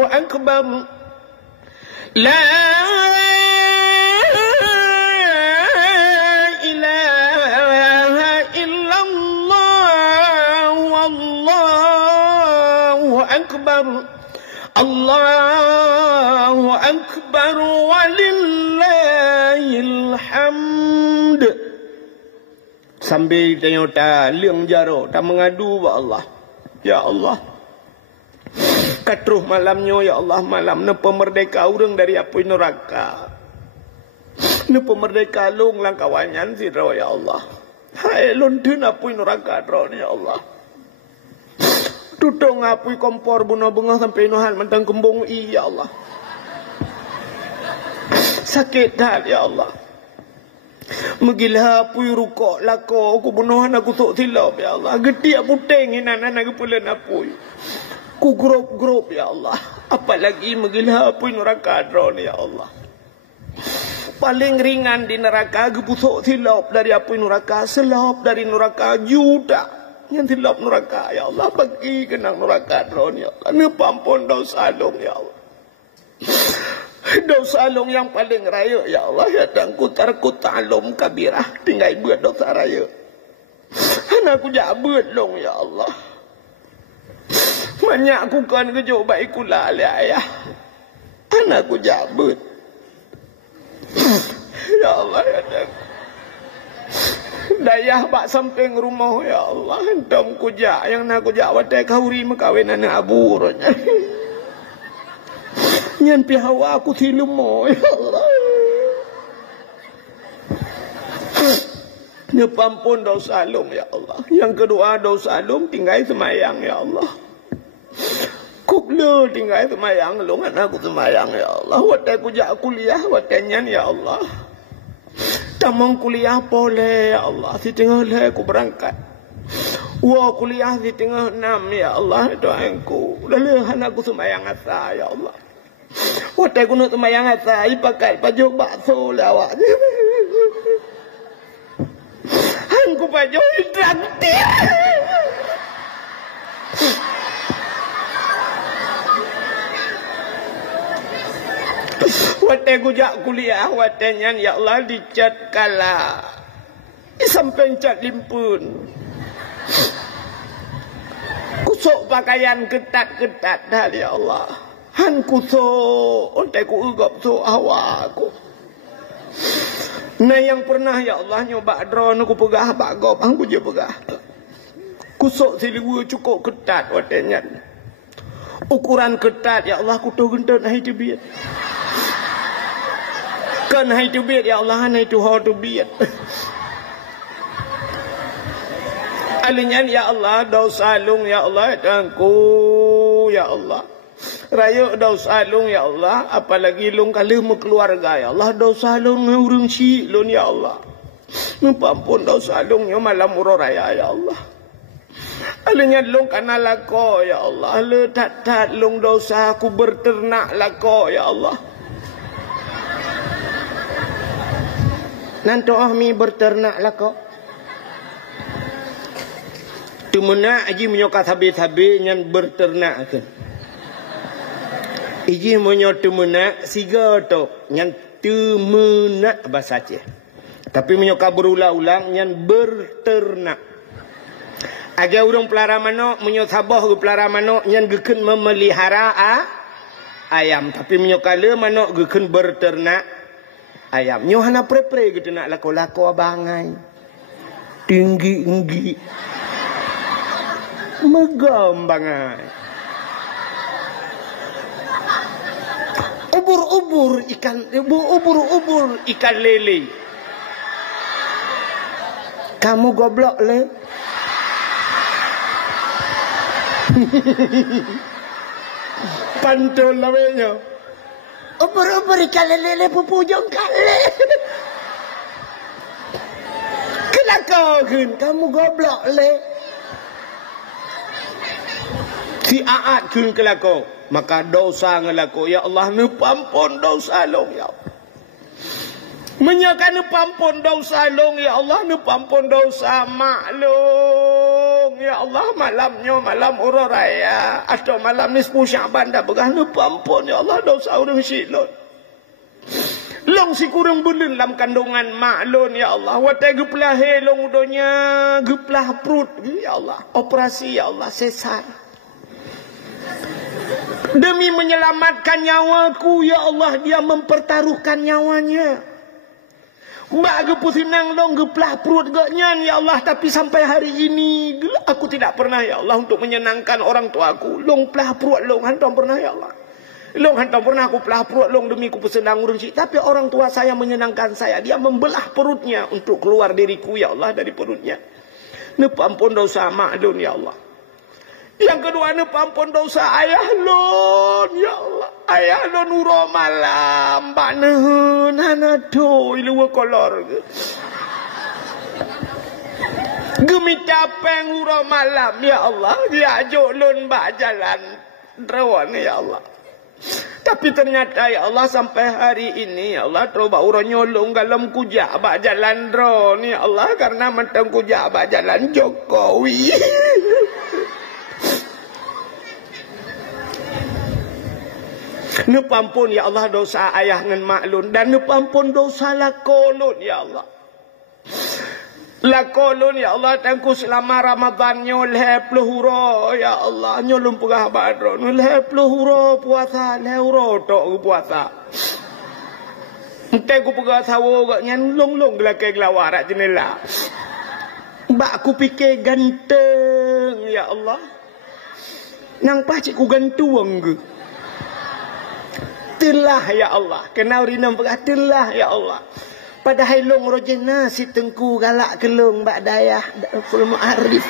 Akbar. La ilaha illallah, wallahu akbar. Allahu akbar walillahil hamd. Sambil tengok tak liang jaro, tak mengadu kepada Allah. Ya Allah, katruh malamnya ya Allah, malam nepa merdeka orang dari api neraka. Nepa merdeka long langkawanyan sira ya Allah. Hai lontun api neraka dron ya Allah. Tutong api kompor bunuh bengah sampai nuhal mentang kembung ya Allah. Sakit dah ya Allah. Megilha api rukuk lako aku bunuhan aku sok silap ya Allah. Geti aku teng hinan anak kepulan api. Ku grup ya Allah. Apalagi megilha api neraka dron ya Allah. Paling ringan di neraka gepusuk silap dari api neraka, selap dari neraka juta. Yang silap neraka ya Allah, bagi kenang neraka dron ya Allah. Ni pampun dosa long ya Allah. Dosa long yang paling raya ya Allah, ya tangku tarku ta'lum kabirah, tinggal buat dosa raya. Anakku jabut long ya Allah. Banyak aku kan kejauh baik kula ayah. Anakku jabut. Ya Allah ya tangku. Dayah bak samping rumah ya Allah. Hentam kujak yang nak kujak watai kauri makawin anak aburnya. Nyan pihawa aku silumo ya Allah. Nyepampun dosa alum ya Allah. Yang kedua dosa alum tinggal semayang ya Allah. Kukle tinggal semayang lu anakku semayang ya Allah. Watai kujak kuliah watai nyan ya Allah. Tamang kuliah boleh ya Allah. Si tengah lah aku berangkat. Wah kuliah si tengah 6 ya Allah. Doaku. Lalu anakku semayang asa ya Allah. Watai ku nak semayang asa. Pakai baju bakso lawak. Aku baju traktir. Watai kujak kuliah, watai nyan ya Allah dicat kala. Sampai cat limpun. Kusuk pakaian ketat-ketat dah ya Allah. Han kusuk, watai ku ugap so awaku. Nah yang pernah ya Allah nyoba drone aku pegah bagop, aku je pegah. Kusuk siliwu cukup ketat watai nyan. Ukuran ketat ya Allah kutuh gentar nahi tibit. Kan hai tu biat ya Allah, hai tu how tu biat. Alinyan ya Allah, dosa lung ya Allah, tangku ya Allah. Raya dosa lung ya Allah, apalagi lung kali mu keluarga ya Allah, dosa lung urung si lun ya Allah. Numpampun dosa lung ya malam uro raya ya Allah. Alinyan lung kana lako ya Allah, le tat lung dosa aku berternak lako ya Allah. Nanti ahmi berternak lah kau. Tumena aji menyokat habis-habis yang berternak ke. Iji menyok tumena siga tu yang tumena bahasa Aceh. Tapi menyokat berulang-ulang yang berternak. Agar orang pelara manok menyok sabah ke pelara manok yang geken memelihara ayam. Tapi menyokat le manok geken berternak ayam. Nyohana pre-pre gitu nak lako-lako abangai. tinggi-tinggi. Megam banget. Ubur-ubur ikan lele. Kamu goblok le. Pantun namanya. Ubur-ubur ikan lele pupujung kale. Kelakau kan kamu goblok le. Si aat kun kelakau, maka dosa ngelakau. Ya Allah, nepampun dosa long ya Allah. Menyakan nepampun dosa long ya Allah, nepampun dosa mak long ya Allah. Malamnya malam urah raya atau malam nisfu Syaban dah begah nepampun ya Allah dosa orang silon. Long si kurang bulan dalam kandungan mak long ya Allah. Watai geplah long udonya, geplah perut ya Allah. Operasi ya Allah sesar. Demi menyelamatkan nyawaku ya Allah, dia mempertaruhkan nyawanya. Mbak gepu sinang long geplah perut gaknya ya Allah. Tapi sampai hari ini aku tidak pernah ya Allah untuk menyenangkan orang tuaku. Long pelah perut long hantam pernah ya Allah. Long hantam pernah aku pelah perut long demi ku pesenang urang cik. Tapi orang tua saya menyenangkan saya. Dia membelah perutnya untuk keluar diriku ya Allah dari perutnya. Nepampun dosa mak long ya Allah. Yang kedua ni pampun dosa ayah lon ya Allah. Ayah lon uro malam mbak nehun hanado ilu kolor gemita peng uro malam ya Allah. Dia ajuk lon mbak jalan rawan ya Allah. Tapi ternyata ya Allah sampai hari ini ya Allah terubah uro nyolong dalam kujak mbak jalan dron ya Allah. Karena mentang kujak mbak jalan Jokowi. Nepampun ya Allah dosa ayah dengan maklun. Dan nepampun dosa lakolun ya Allah. Lakolun ya Allah. Tengku selama Ramadan nyoleh peluhuro ya Allah. Nyolum pegah badron. Nyoleh peluhuro puasa. Lehuro tok puasa. Tengku pegah sawo gak nyanlong-long gelakai gelawarat jenela. Mbak aku fikir ganteng ya Allah. Nang pacik ku gantuang ke. Telah ya Allah. Kenal rinam telah ya Allah. Padahal long rojena si tengku galak kelong mbak dayah ful mu'arif.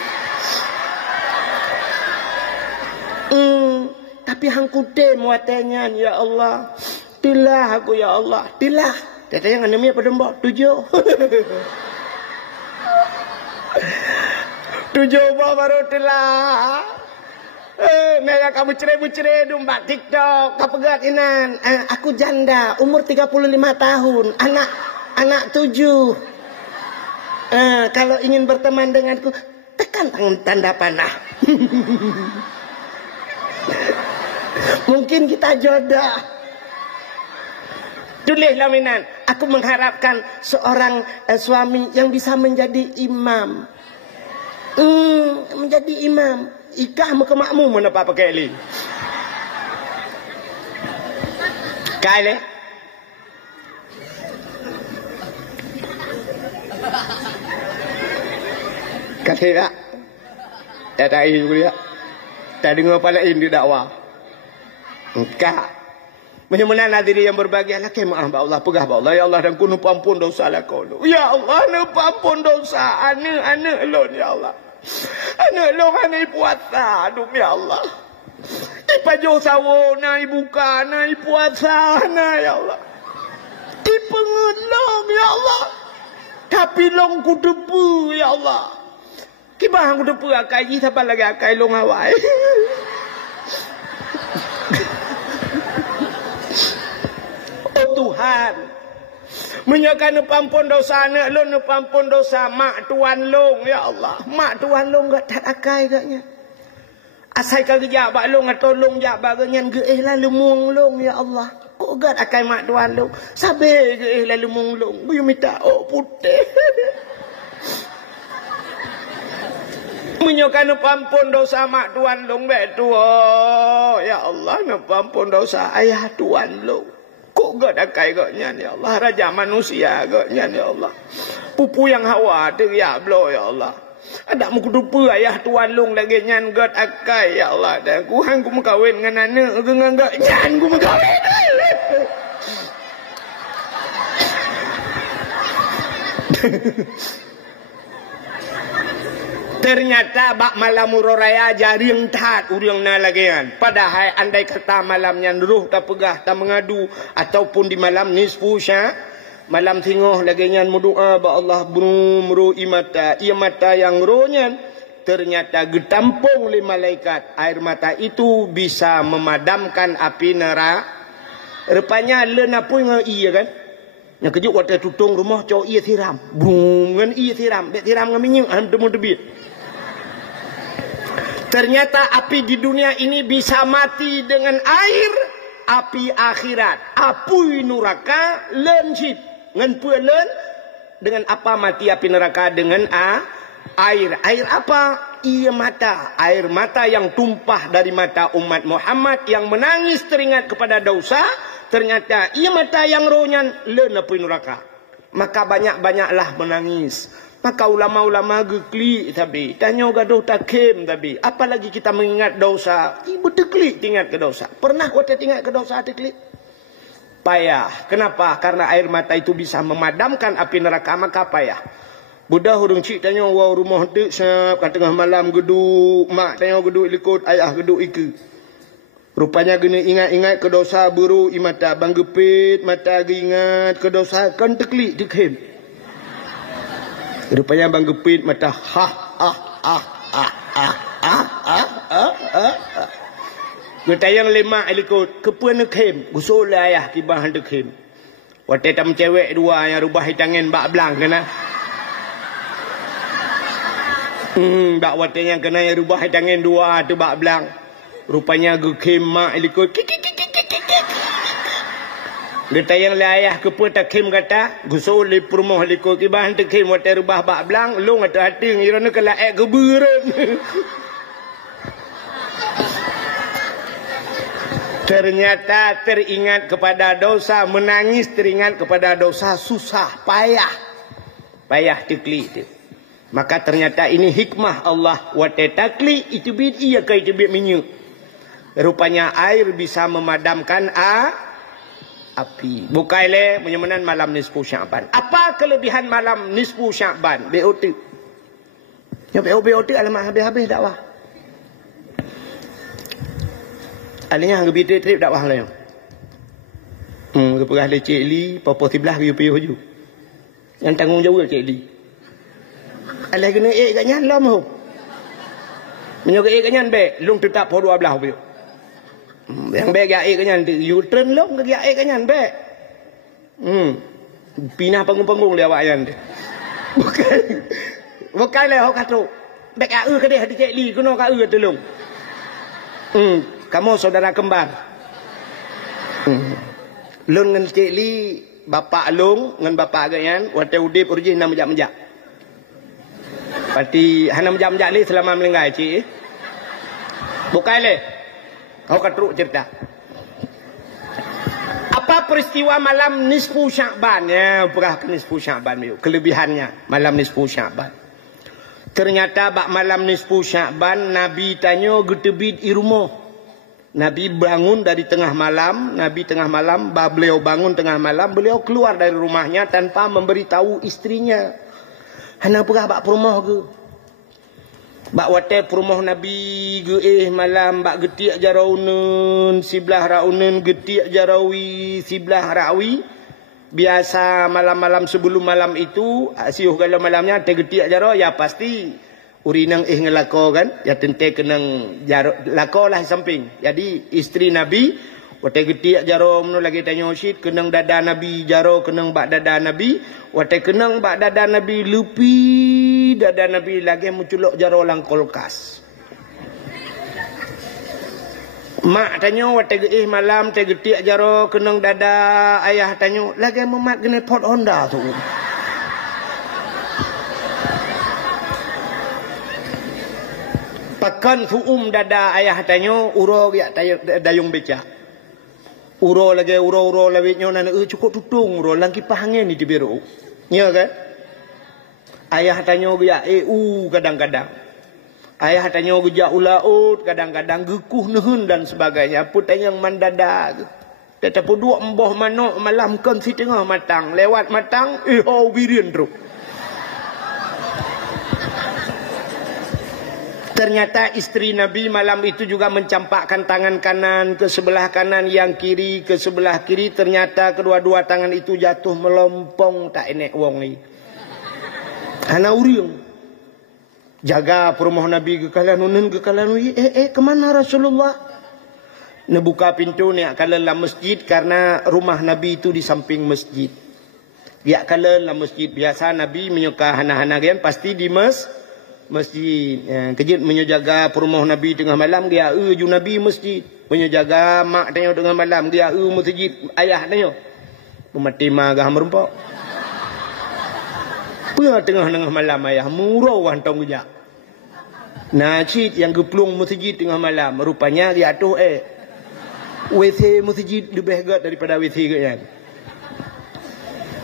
Tapi hang kude muatanya ya Allah. Telah aku ya Allah. Telah. Tetanya ngan apa dembok 7. 7 baru telah. Naya kamu cerai-cerai mbak TikTok kapegat inan. Aku janda umur 35 tahun, anak 7. Kalau ingin berteman denganku tekan tanda panah. Mungkin kita jodoh. Tulis laminan. Aku mengharapkan seorang suami yang bisa menjadi imam. Menjadi imam. Ikah muka makmum mana apa pakai ni? Kale. Kata ya tak ini dia. Tak dengar pada ini dakwah. Engkau menyemana diri yang berbahagia lah kemah Allah pegah Allah ya Allah dan kunu pampun dosa lah kau. Ya Allah nu pampun dosa anak-anak lon ya Allah. Anak long anak puasa demi Allah. Ipajo sawo na ibuka na puasa na ya Allah. Ipengelong ya Allah. Tapi long ku depu ya Allah. Kibah ku depu akai ji siapa lagi akai long awai. Oh Tuhan. Menyakan nepampun dosa anak long, nepampun dosa mak tuan long ya Allah. Mak tuan long gak tak akai gaknya. Asai kali jabak long atau long jabak ganyan geih lalu mung long ya Allah. Kok gak akai mak tuan long. Sabe geih lalu mung long. Buyu minta oh putih. Menyakan nepampun dosa mak tuan long betul. Ya Allah nepampun dosa ayah tuan long. Kok gak dakai gaknya ya Allah. Raja manusia gaknya ya Allah. Pupu yang hawa teriak blow ya Allah. Ada muka dupa ayah tuan long lagi nyan gak akai ya Allah. Dan ku hang ku mengkawin dengan anak dengan gak nyan ku mengkawin. Ternyata bak malam uroraya jaring tat uriang na lagian. Padahal andai kata malamnya ruh tak pegah tak mengadu ataupun di malam nisfu sya malam tengah lagian berdoa ba Allah buru imata ia mata yang rohnya ternyata getampung oleh malaikat air mata itu bisa memadamkan api neraka. Rupanya len apa yang iya kan? Yang kejut waktu tutung rumah cowok iya tiram. Bungan iya tiram. Bek tiram dengan minyak. Temu debit. Ternyata api di dunia ini bisa mati dengan air. Api akhirat. Api neraka. Lencip. Ngan pulen. Dengan apa mati api neraka? Dengan air. Air apa? Ia mata. Air mata yang tumpah dari mata umat Muhammad. Yang menangis teringat kepada dosa. Ternyata ia mata yang rohnya len api neraka. Maka banyak-banyaklah menangis. Maka ulama-ulama geklik tapi tanya gaduh takim tapi apalagi kita mengingat dosa. Ibu teklik ingat ke dosa. Pernah kau ingat ke dosa teklik? Payah. Kenapa? Karena air mata itu bisa memadamkan api neraka, maka payah. Budak hurung cik tanya wah rumah tu sap kat tengah malam geduk mak tanya geduk likut ayah geduk iku. Rupanya gini ingat-ingat ke dosa buru imata bang gepit mata ingat ke dosa kan teklik dikhem. Rupanya bang gepit mata Kita yang lima likut kepuan dikhem usul ayah kibah dikhem. Waktu tam cewek dua yang rubah tangan bak belang kena. Bak waktu yang kena yang rubah tangan dua tu bak belang. Rupanya gekim mak likut. Kita yang layah kepuat takim kata. Gusul di perumah likut. Kibahan takim waktu rubah bak belang. Long atau hati ngirana ke layak keburan. Ternyata teringat kepada dosa. Menangis teringat kepada dosa. Susah. Payah. Payah teklik itu. Maka ternyata ini hikmah Allah. Waktu taklik itu bid iya ke itu bid minyak. Rupanya air bisa memadamkan api. Bukaile menyamanan malam nisfu Sya'ban. Apa kelebihan malam nisfu Sya'ban? BOT. Ya BOT alamak habis-habis dakwah. Alihnya hang bidit trip dakwah lah yang. Keperah le Cik Li, papa sebelah piu-piu haju. Yang tanggung jawab Cik Li. Alih kena katnya lam ho. Menyoga katnya be, lung tetap po 12 piu. Yang baik ya kanyan U-turn lo ke ya kanyan baik. Pindah panggung-panggung dia awak yan. Bukan lah kau kata. Baik ya ke dia hati Cik Li kena ka tolong. Kamu saudara kembar. Long dengan Cik Li bapa long dengan bapa kanyan waktu udip urjin nak menjak-menjak. Pati hana menjak-menjak ni selama melenggai Cik. Bukan le. Kau katruk cerita. Apa peristiwa malam nisfu Sya'ban? Ya, perah ke nisfu Sya'ban. Kelebihannya malam nisfu Sya'ban. Ternyata bak malam nisfu Sya'ban, Nabi tanya getebit di rumah. Nabi bangun dari tengah malam. Nabi tengah malam, beliau bangun tengah malam. Beliau keluar dari rumahnya tanpa memberitahu istrinya. Hana perah bak rumah ke? Bak wate perumah Nabi ge malam bak getiak jaraunen sebelah raunen getiak jarawi sebelah rawi. Biasa malam-malam sebelum malam itu siuh kalau malamnya te getiak jarau ya pasti urinang ngelako kan ya tente kenang jarau lako lah samping. Jadi istri Nabi wate getiak jarau meno lagi tanya Syed kenang dada Nabi jarau kenang bak dada Nabi wate kenang bak dada Nabi lupi dada Nabi lagi menculok jaro lang kulkas. Mak tanya waktu malam te getik jaro kenang dada ayah tanya lagi memat kena pot Honda tu. Pakan fuum dada ayah tanya urog ya dayung beca. Uro lagi, uro lagi nyonan cukup tutung uro lang kipas angin ni dibiru. Ya kan? Ayah tanya dia kadang-kadang. Ayah tanya dia ulaut kadang-kadang gekuh nehun dan sebagainya. Put yang mandada. Tetapi dua emboh manok malam kan si tengah matang. Lewat matang, birian teruk. Ternyata istri Nabi malam itu juga mencampakkan tangan kanan ke sebelah kanan, yang kiri ke sebelah kiri. Ternyata kedua-dua tangan itu jatuh melompong tak enek wong ni. Ana uriung. Jaga perumah Nabi kekalan unen kekalan kemana Rasulullah? Nebuka pintu ni akalah masjid karena rumah Nabi itu di samping masjid. Dia akalah masjid biasa Nabi menyuka hana-hana kan pasti di masjid. Kejut menjaga perumah Nabi tengah malam dia ju Nabi masjid. Menjaga mak tanya tengah malam dia masjid. Ayah tanya. Mati magah merempok. Punya tengah-tengah malam ayah murau hantong gejak. Najid yang geplung masjid tengah malam. Rupanya dia tu WC masjid lebih hebat daripada WC kan.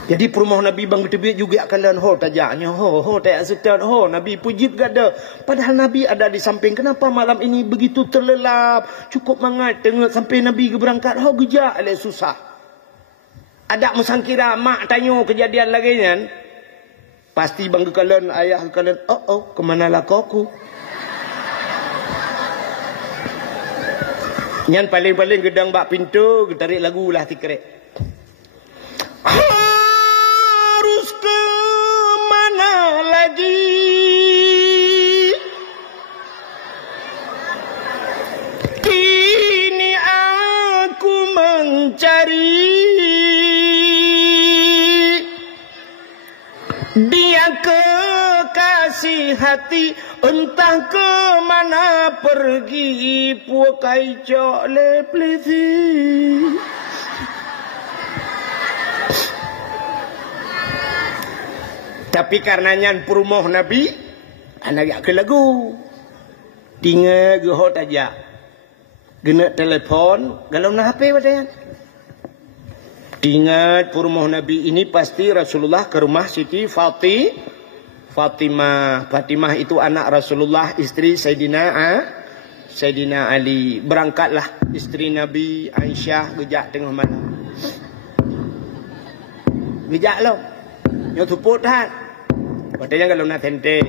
Jadi perumah Nabi bang tebik juga kalian tajaknya tak setan Nabi pujit gada. Padahal Nabi ada di samping. Kenapa malam ini begitu terlelap? Cukup mangat tengok sampai Nabi berangkat gejak ale susah. Ada mesangkira mak tanya kejadian lagi kan. Pasti bang kalian ayah kalian kemana lah kau? Yang paling-paling gedang bak pintu tarik lagu lah tikrek. Harus ke mana lagi? Kini aku mencari dia kekasih hati. Entah ke mana pergi puakai cok leplesi. Tapi karenanya perumah Nabi anak ke lagu. Tinggal gehot aja. Gena telefon kalau nak HP padahal. Tinggal perumah Nabi ini pasti Rasulullah ke rumah Siti Fatimah. Fatimah itu anak Rasulullah, istri Sayyidina Ali. Berangkatlah istri Nabi Aisyah gejak tengah malam. Gejak lo. Yang tuput hat. Katanya kalau nak tente.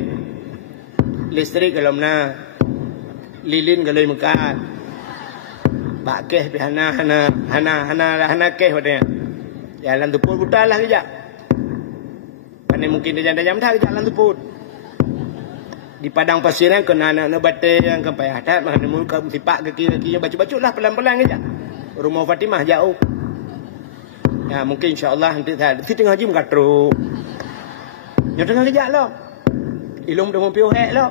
Listrik kalau nak. Lilin kalau mekat. Bakeh pi hana keh katanya. Jalan tuput putalah gejak. Ini mungkin dia jam dah jalan tuput. Di padang pasir yang kena anak bate yang ke payah tat makan muka sipak kaki-kakinya baju-bajulah pelan-pelan aja. Rumah Fatimah jauh. Ya mungkin insya-Allah nanti tengah jam katru. Yang tengah kejak lo. Ilung dengan piohek lo.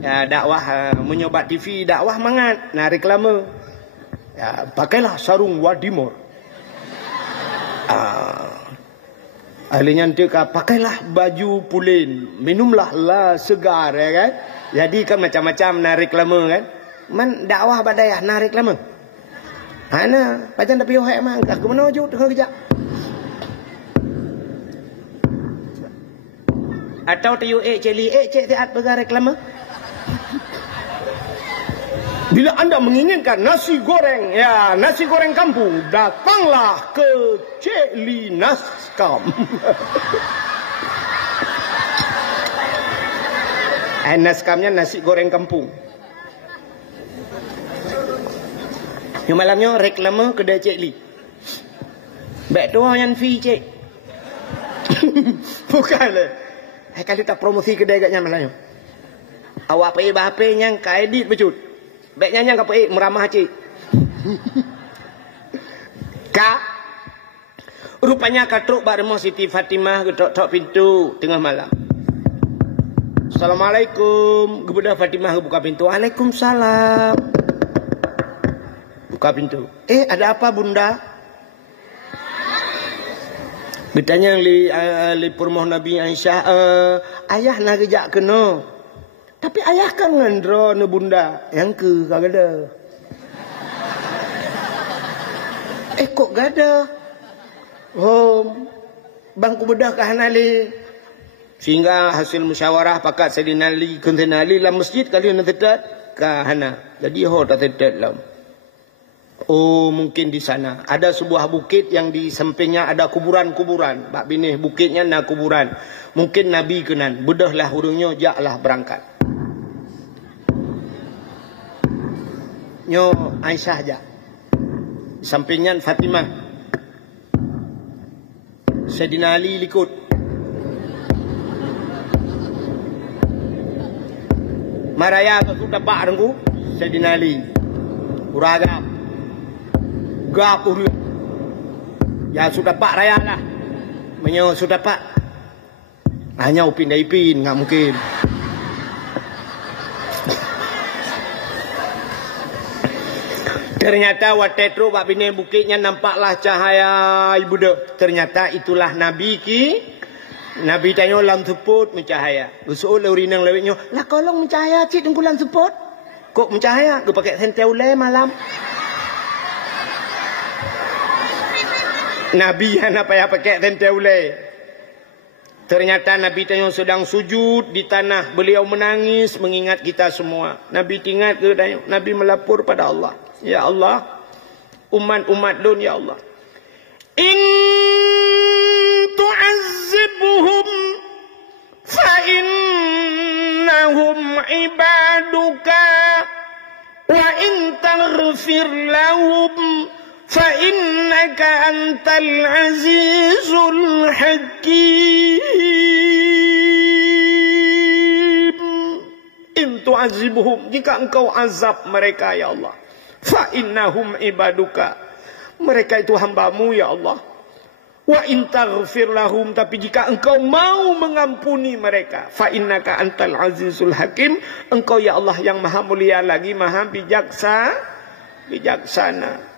Ya dakwah menyobat TV dakwah mangat nak reklame. Ya pakailah sarung Wadimor. Ahlinya nanti pakailah baju pulin, minumlah la segar ya kan. Jadi kan macam-macam nak reklame kan. Man dakwah badai nak reklame. Ana macam tapi ohek mang ke mana wujud tengah kejap. Atau tiu celi cek tiat pegang reklame. Bila anda menginginkan nasi goreng, ya nasi goreng kampung, datanglah ke Cik Li Naskam. Naskamnya nasi goreng kampung. Yang malamnya reklame kedai Cik Li. Baik tu yang fee Cik. Bukanlah. Kalau tak promosi kedai agaknya malamnya. Awak pergi bahapa yang kaedit becut. Baiknya yang kau meramah cik. Kak. Rupanya katruk bareng Siti Fatimah ketok-tok pintu tengah malam. Assalamualaikum. Kemudian Fatimah buka pintu. Waalaikumsalam. Buka pintu. Ada apa bunda? Bertanya li perumah Nabi Aisyah. Ayah nak kejak kena. Tapi ayah kan ngandro ne bunda. Yang ke kagada. Kok gada? Bangku bedah kahanali. Sehingga hasil musyawarah pakat Sayyidina Ali Sayyidina Ali dalam masjid kali nak tetat kahana. Jadi tak tetat lah. Mungkin di sana ada sebuah bukit yang di sampingnya ada kuburan-kuburan. Bak binih bukitnya nak kuburan. Mungkin Nabi kenan bedahlah hurungnya jaklah berangkat. Nyo Aisyah aja. Sampingnya Fatimah. Sayyidina Ali ikut. Maraya tu dapat rengku Sayyidina Ali. Uragap. Gap urut. Ya sudah pak raya lah. Menyo sudah pak. Hanya upin dah ipin, enggak mungkin. Ternyata waktu itu bab bini bukitnya nampaklah cahaya ibu dah. Ternyata itulah Nabi ki. Nabi tanya lam seput mencahaya. Usul urinang lewetnya, lah kolong mencahaya cik tunggu lam seput. Kok mencahaya? Gue pakai senteu le malam. Nabi yang apa ya pakai senteu le. Ternyata Nabi tanya sedang sujud di tanah. Beliau menangis mengingat kita semua. Nabi ingat ke tanya. Nabi melapor pada Allah. Ya Allah, umat-umat dun ya Allah. In tu'azzibuhum fa innahum ibaduka wa in taghfir lahum fa innaka antal azizul hakim. In tu'azzibuhum, jika engkau azab mereka ya Allah, fa innahum ibaduka, mereka itu hambamu ya Allah. Wa in taghfir lahum, tapi jika engkau mau mengampuni mereka, fa innaka antal azizul hakim, engkau ya Allah yang maha mulia lagi maha bijaksana.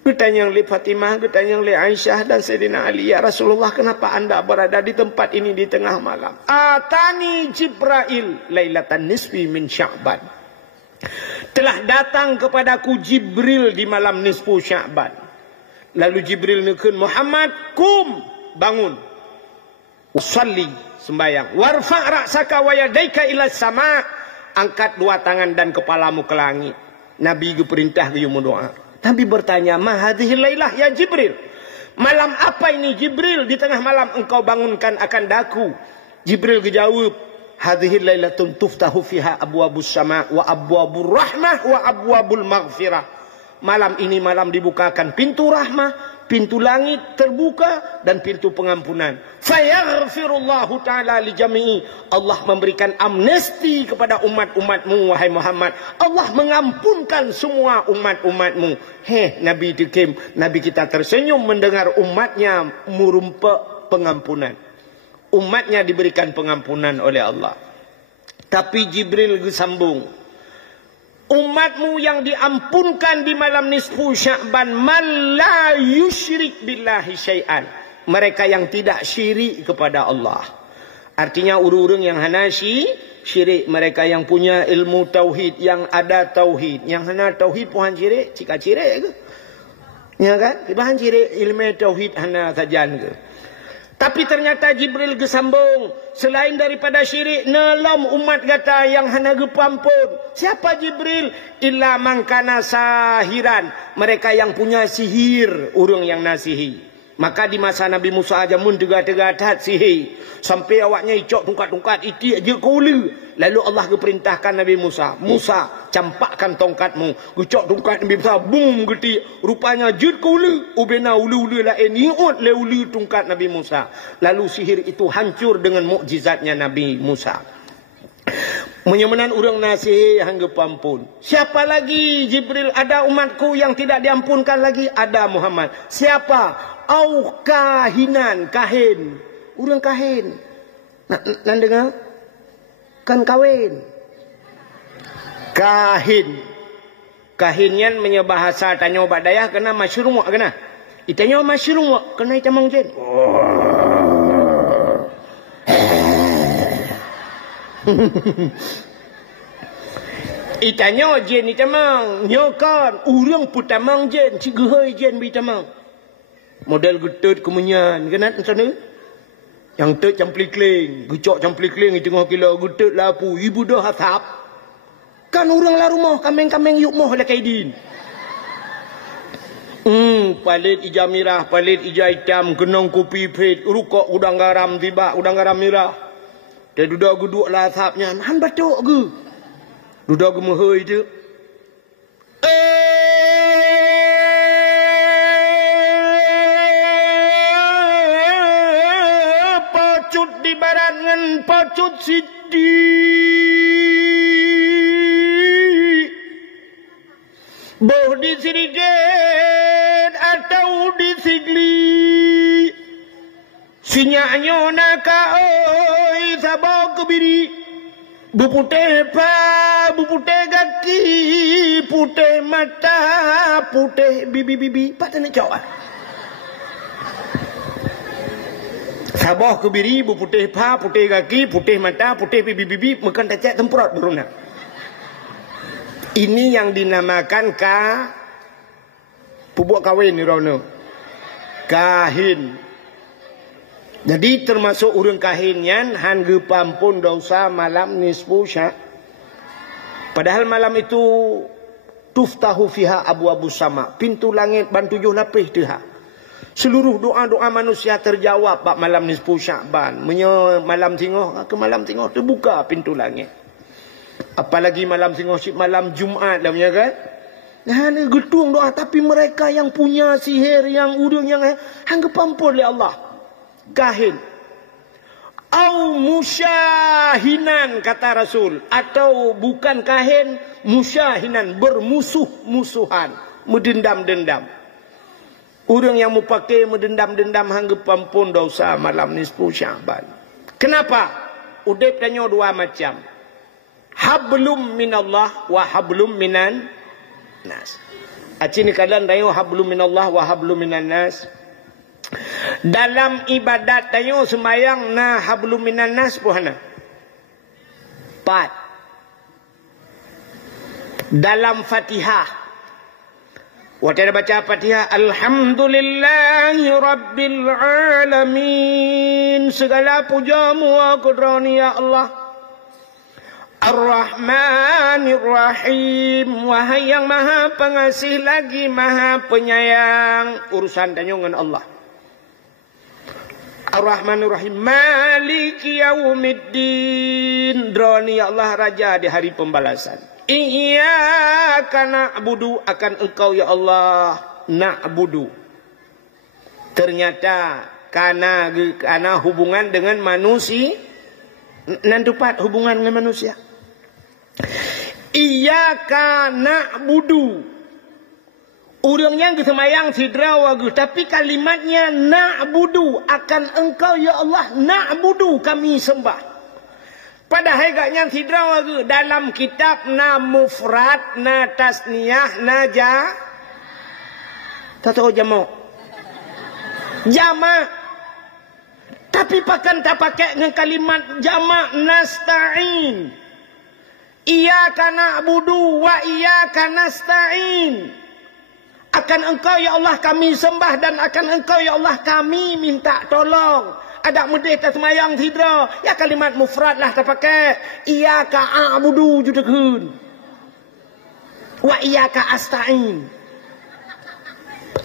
Bertanya oleh Fatimah, bertanya oleh Aisyah dan Sayyidina Ali, ya Rasulullah, kenapa anda berada di tempat ini di tengah malam? Atani Jibril lailatan nisfi min Sya'ban. Telah datang kepadaku Jibril di malam nisfu Sya'ban. Lalu Jibril nukun, Muhammad, kum, bangun. Usalli, sembayang. Warfa' ra'saka wa yadaika ila sama'. Angkat dua tangan dan kepalamu ke langit. Nabi perintah ke doa. Nabi bertanya, ma hadhihi lailah ya Jibril. Malam apa ini Jibril? Di tengah malam engkau bangunkan akan daku. Jibril jawab, hadhihi lailatun tuftahu fiha abwabus sama' wa abwabur rahmah wa abwabul maghfirah. Malam ini malam dibukakan pintu rahmah, pintu langit terbuka dan pintu pengampunan. Fayaghfirullahu ta'ala li jami'i. Allah memberikan amnesti kepada umat-umatmu wahai Muhammad. Allah mengampunkan semua umat-umatmu. Nabi dikim, Nabi kita tersenyum mendengar umatnya merumpa pengampunan. Umatnya diberikan pengampunan oleh Allah. Tapi Jibril sambung, umatmu yang diampunkan di malam nisfu Sya'ban, man la yusyrik billahi syai'an, mereka yang tidak syirik kepada Allah. Artinya urung-urung yang hana syirik, mereka yang punya ilmu tauhid, yang ada tauhid. Yang hana tauhid puan syirik, cika syirik ke? Ya kan? Bahan syirik ilmu tauhid hana sajan ke? Tapi ternyata Jibril gesambung, selain daripada syirik, nalam umat kata yang hana gepampun. Siapa Jibril? Illa mangkana sahiran, mereka yang punya sihir, urung yang nasihi. Maka di masa Nabi Musa aja mun tegak-tegak sihir, sampai awaknya icok tungkat-tungkat iti aja kuli. Lalu Allah keperintahkan Nabi Musa, Musa campakkan tongkatmu, ucok tungkat Nabi Musa, boom geti, rupanya jid kuli, ubena ulu-ulu lain niut le ulu tungkat Nabi Musa. Lalu sihir itu hancur dengan mukjizatnya Nabi Musa. Menyemenan urang nasihi hangga pampun. Siapa lagi Jibril? Ada umatku yang tidak diampunkan lagi? Ada Muhammad. Siapa? Au kahinan, kahin. Urang kahin. Nan dengar? Kan kawin. Kahin. Kahinnya menyebahasa tanya obat daya kena masyrum kena. Itanya masyrum kena itamang jen. Itanya jen ni tamang. Nyokan. Urang pun tamang jen. Cik gehoi jen bi tamang. Model getut kemenyan. Kenat macam ni? Yang tet camplik-kling. Gecok camplik-kling. Di tengah kila getut lapu. Ibu dah hatap. Kan orang lah rumah. Kameng-kameng yuk moh lah kaidin. Palit ija mirah, palit ija hitam, kenong kopi pet, rukok udang garam tiba, udang garam mirah. Dia duduk lah asapnya, han batuk ke? Duduk ke mehoi tu. Pacut di barat ngan pacut sidi. Boh di siriget atau di sigli. Sinyaknya naka oi sabau kebiri. Buputih pa, buputih kaki, putih mata, putih bibi-bibi. Patut nak jawab. Sabau kebiri, buputih pa, putih kaki, putih mata, putih bibi-bibi. Makan tak cek temperot beruna. Ini yang dinamakan pupuk kahwin ni Rona. Kahin. Jadi termasuk orang kahin yan han gepampun dosa malam nisfu syak. Padahal malam itu tuftahu fiha abu-abu sama. Pintu langit ban 7 lapis dia. Seluruh doa-doa manusia terjawab bab malam nisfu Syakban. Malam tengah ke malam tengah terbuka pintu langit. Apalagi malam tengah malam Jumaat dah punya kan. Nah, ni getung doa. Tapi mereka yang punya sihir, yang urang, yang hangga pampun oleh Allah. Kahin. Au musyahinan kata Rasul. Atau bukan kahin, musyahinan. Bermusuh-musuhan. Mendendam-dendam. Orang yang mau pakai mendendam-dendam hangga pampun dosa malam nisfu Syakban. Kenapa? Udep tanya dua macam. Hablum minallah wa hablum minan nas. Acini kalian tahu hablum minallah wa hablum minan nas. Dalam ibadat tahu sembahyang na hablum minan nas puhana. 4. Dalam Fatihah. Waktu ada baca Fatihah, alhamdulillahi rabbil alamin. Segala pujamu aku droni ya Allah. Ar-Rahmanir Rahim. Wahai yang maha pengasih lagi maha penyayang. Urusan tanya dengan Allah. Ar-Rahmanir Rahim. Maliki yaumiddin. Droni ya Allah Raja di hari pembalasan. Iyyaka na'budu. Akan engkau ya Allah na'budu. Ternyata karena hubungan dengan manusia. Nantupat hubungan dengan manusia. Iyyaka na'budu. Orang yang semayang sidra wagu. Tapi kalimatnya na'budu. Akan engkau ya Allah na'budu kami sembah. Pada hakikatnya sidra wagu. Dalam kitab na mufrad, na tasniyah, na tak tahu jamak. Jamak. Tapi pakan tak pakai dengan kalimat jamak nasta'in. Iyyaka na'budu wa iyyaka nasta'in. Akan engkau ya Allah kami sembah dan akan engkau ya Allah kami minta tolong. Ada mudih tak semayang tidra. Ya kalimat mufrad lah tak pakai. Iyyaka a'budu judakun. Wa iyyaka asta'in.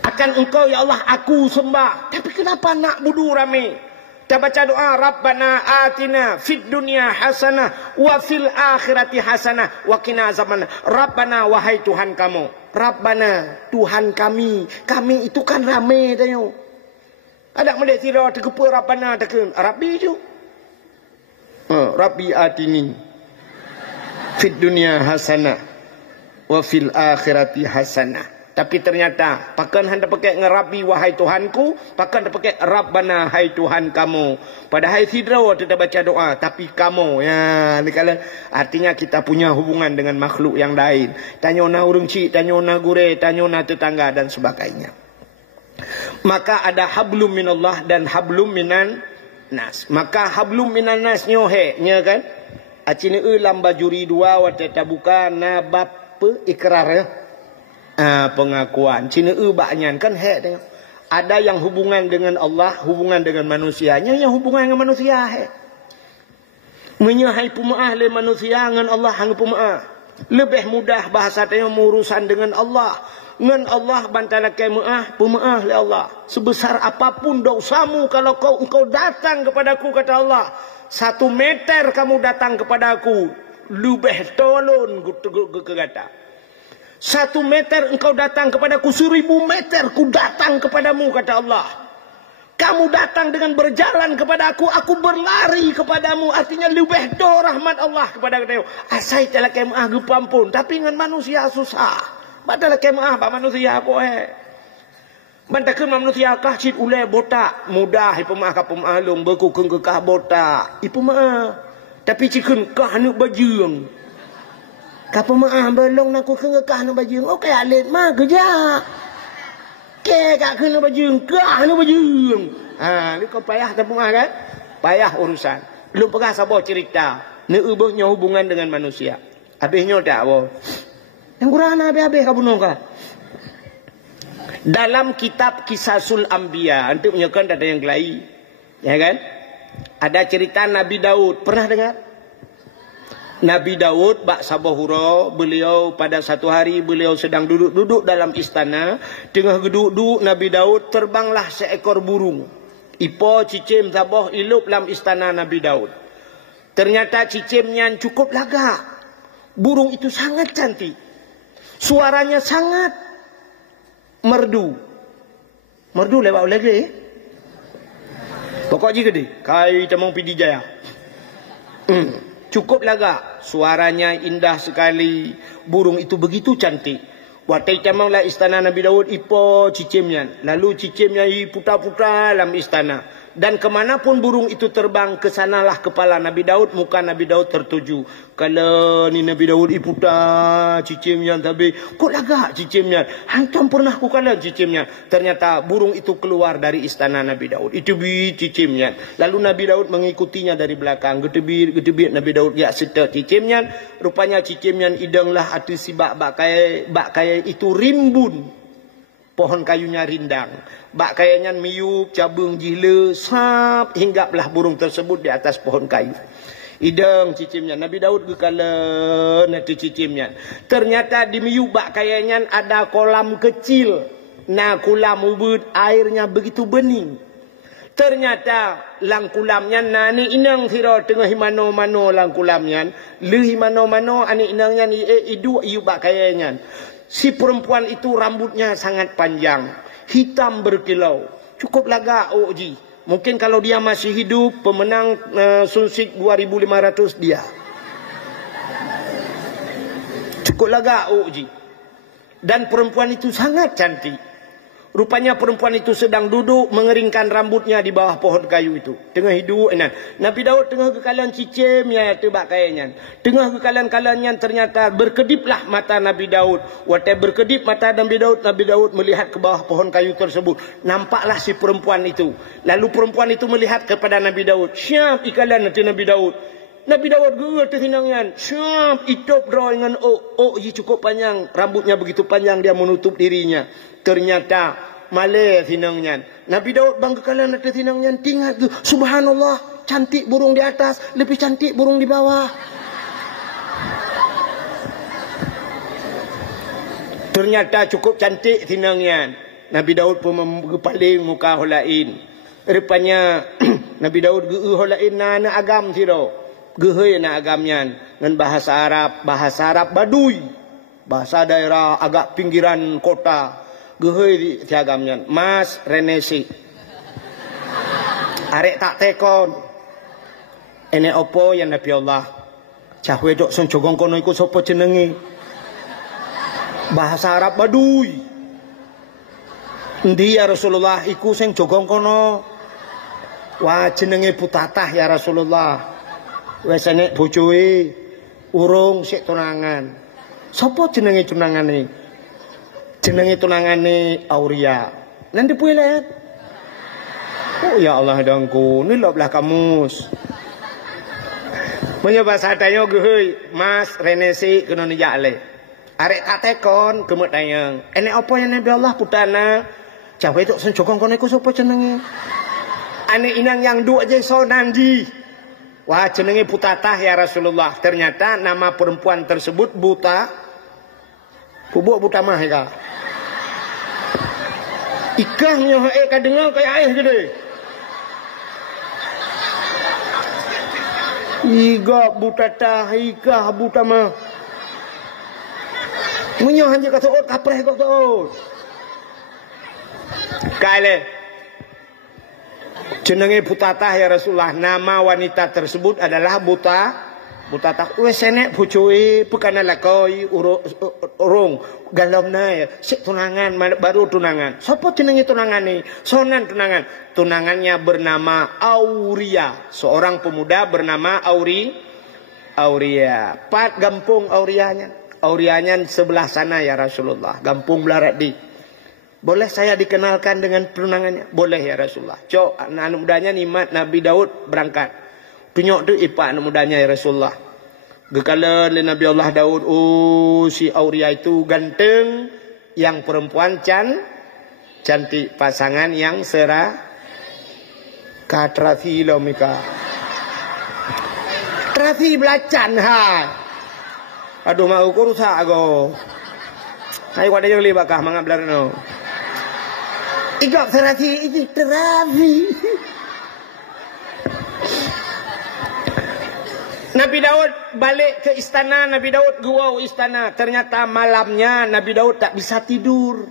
Akan engkau ya Allah aku sembah. Tapi kenapa na'budu rame? Kita baca doa Rabbana atina fid dunya hasanah wa fil akhirati hasanah wa qina azabannar. Rabbana wahai Tuhan kamu. Rabbana Tuhan kami. Kami itu kan ramai tanya. Ada mulai tira terkepa Rabbana tekun Rabbi tu. Rabbi atini fid dunya hasanah wa fil akhirati hasanah. Tapi ternyata pakan hendak pakai ngerabi wahai Tuhanku, pakan hendak pakai Rabbana hai Tuhan kamu. Padahal sidra kita baca doa, tapi kamu ya, kalau artinya kita punya hubungan dengan makhluk yang lain. Tanya na urang cik, tanya na gure, tanya na tetangga dan sebagainya. Maka ada hablum minallah dan hablum minan nas. Maka hablum minan nas nyohe nya kan? Acini lam bajuri dua wateta buka na bab ikrar ya. Pengakuan. Cina baknyan kan hek tengok. Ada yang hubungan dengan Allah, hubungan dengan manusianya, yang hubungan dengan manusia hek. Menyahai pumaah le manusia dengan Allah hang pumaah. Lebih mudah bahasa tanya urusan dengan Allah. Dengan Allah bantala kemaah, pumaah le Allah. Sebesar apapun dosamu kalau engkau datang kepadaku kata Allah. 1 meter kamu datang kepadaku, lebih tolon ke kata. 1 meter engkau datang kepadaku, 1000 meter ku datang kepadamu kata Allah. Kamu datang dengan berjalan kepada aku berlari kepadamu. Artinya lebih do rahmat Allah kepada kita. Asai telah kemah gepampun, tapi dengan manusia susah. Padahal kemah ba manusia ko Bantakeun manusia kah cit ulai botak, mudah ipu mah ka pemah long beku keung kah botak. Ipu mah. Tapi cikeun kah nu bajeung. Kapal maah belong nak ku kengekah nak bajung. Oh kaya alit mah kerja. Ke kak kena bajung. Kah nak bajung. Ni kau payah tak maah kan? Payah urusan. Belum pernah sabar cerita. Ni ubahnya hubungan dengan manusia. Habisnya tak apa. Yang kurang habis-habis kau bunuh kah? Dalam kitab Kisasul Anbiya. Nanti menyakan ada yang gelai. Ya kan? Ada cerita Nabi Daud. Pernah dengar? Nabi Daud bak sabahura, beliau pada satu hari beliau sedang duduk dalam istana. Tengah duduk Nabi Daud terbanglah seekor burung. Ipo cicim sabah ilup dalam istana Nabi Daud. Ternyata cicimnya cukup lagak. Burung itu sangat cantik. Suaranya sangat merdu. Merdu lewat lagi. Pokok jika deh, kai temang pidi jaya. Cukup lagak. Suaranya indah sekali. Burung itu begitu cantik. Watai tamanglah istana Nabi Daud ipo cicimnya. Lalu cicimnya putar-putar dalam istana. Dan kemanapun burung itu terbang, kesanalah kepala Nabi Daud, muka Nabi Daud tertuju. Kalau ni Nabi Daud putar cicimnya, tapi kok lagak cicimnya. Hantam pernah ku kala cicimnya. Ternyata burung itu keluar dari istana Nabi Daud. Itu bi cicimnya. Lalu Nabi Daud mengikutinya dari belakang. Gedebit Nabi Daud ya serta cicimnya. Rupanya cicimnya idanglah hati si bak kaya itu rimbun. Pohon kayunya rindang. Bak kayanya miyuk, cabung gila, sap, hinggaplah burung tersebut di atas pohon kayu. Idang cicimnya. Nabi Daud gekala nanti cicimnya. Ternyata di miyuk bak kayanya ada kolam kecil. Nah kolam ubud airnya begitu bening. Ternyata lang kulamnya nani inang siro tengah himano-mano lang kulamnya. Le himano-mano ani inangnya ni idu iu bak kayanya. Si perempuan itu rambutnya sangat panjang. Hitam berkilau. Cukup lagak Oji. Mungkin kalau dia masih hidup, pemenang Sunsik 2500 dia. Cukup lagak Oji. Dan perempuan itu sangat cantik. Rupanya perempuan itu sedang duduk mengeringkan rambutnya di bawah pohon kayu itu. Tengah hidup. Nabi Daud tengah kekalan cicim ya tebak kayanya. Tengah kekalan-kalannya ternyata berkediplah mata Nabi Daud. Waktu berkedip mata Nabi Daud melihat ke bawah pohon kayu tersebut. Nampaklah si perempuan itu. Lalu perempuan itu melihat kepada Nabi Daud. Syam ikalan nanti Nabi Daud. Nabi Daud gerak terhinangan. Syam itop dengan cukup panjang. Rambutnya begitu panjang dia menutup dirinya. Ternyata malai tinangnya. Nabi Daud banggakan ada tinangnya. Tinggal tu. Subhanallah. Cantik burung di atas. Lebih cantik burung di bawah. Ternyata cukup cantik tinangnya. Nabi Daud pun paling muka holain. Rupanya Nabi Daud holain na agam siro. Gehe na agamnya. Dengan bahasa Arab Baduy. Bahasa daerah agak pinggiran kota. Gehe di agamnya. Mas Renesi. Arek tak tekon. Ini opo yang Nabi Allah. Cahwe dok son jogong kono iku sopo jenenge. Bahasa Arab Baduy. Endi ya Rasulullah iku sing jogong kono. Wah jenenge putatah ya Rasulullah. Wes enek bojoe urung sik tunangan. Sopo jenenge tunangane? Jenenge tunangane Auria. Nanti puilet. Oh ya Allah dangku, ni loblah kamus. Menyebab satanya gehoi mas renesi kena nijak le. Arek tak tekon kemut tanya. Enek apa yang Nabi Allah putana? Cawe itu sencokong kono iku sapa jenenge? Ane inang yang dua aja so nandi. Wah jenenge Butatah ya Rasulullah. Ternyata nama perempuan tersebut buta. Bubuk buta mah ika. Ikahnya kadengar kayak air gede. Iga Butatah ikah buta mah. Munyo hanya kata ot kapreh kok tu. Kale jenenge Butatah ya Rasulullah. Nama wanita tersebut adalah Butatah. Wes enek bojoe bukan lakoi urung galomna ya. Sik tunangan baru tunangan. Sopo jenenge tunangane? Sonan tunangan. Tunangannya bernama Auria. Seorang pemuda bernama Auria. Pat gampung Aurianya. Aurianya sebelah sana ya Rasulullah. Gampung Belarat di. Boleh saya dikenalkan dengan tunangannya? Boleh ya Rasulullah. Cok, anak mudanya nikmat Nabi Daud berangkat. Tunjuk tu ipak anak mudanya ya Rasulullah. Gekala Nabi Allah Daud, oh si Auria itu ganteng, yang perempuan cantik, pasangan yang serah. Katrafi lo mika. Trafi belacan hai. Aduh mau rusak aku. Hai kau ada yang lebih bakah mangap belarno. Igak terapi ini terapi. Nabi Daud balik ke istana. Nabi Daud gurau istana. Ternyata malamnya Nabi Daud tak bisa tidur.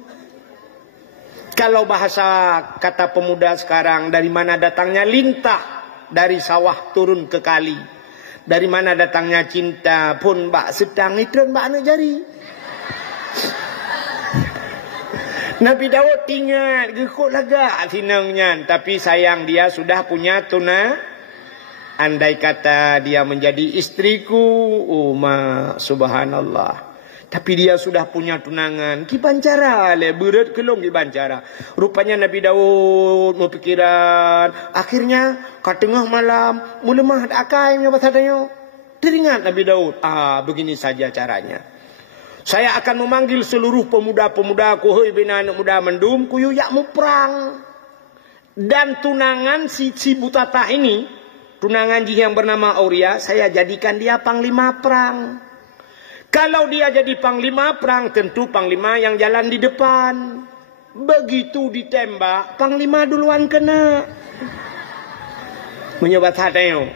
Kalau bahasa kata pemuda sekarang, dari mana datangnya lintah dari sawah turun ke kali. Dari mana datangnya cinta pun bak sedang itu bak nak jari. Nabi Daud ingat gekut lagak tinangnya, tapi sayang dia sudah punya tuna. Andai kata dia menjadi istriku, subhanallah. Tapi dia sudah punya tunangan. Kibancara le berat kelong kibancara. Rupanya Nabi Daud mau pikiran. Akhirnya kat tengah malam mula mah akainya bahasanya. Teringat Nabi Daud. Begini saja caranya. Saya akan memanggil seluruh pemuda-pemuda kuhoi bina anak muda mendum kuyu yak mu perang. Dan tunangan si Butatah ini, tunangan dia yang bernama Auria, saya jadikan dia panglima perang. Kalau dia jadi panglima perang, tentu panglima yang jalan di depan. Begitu ditembak, panglima duluan kena. Menyebat hatanya.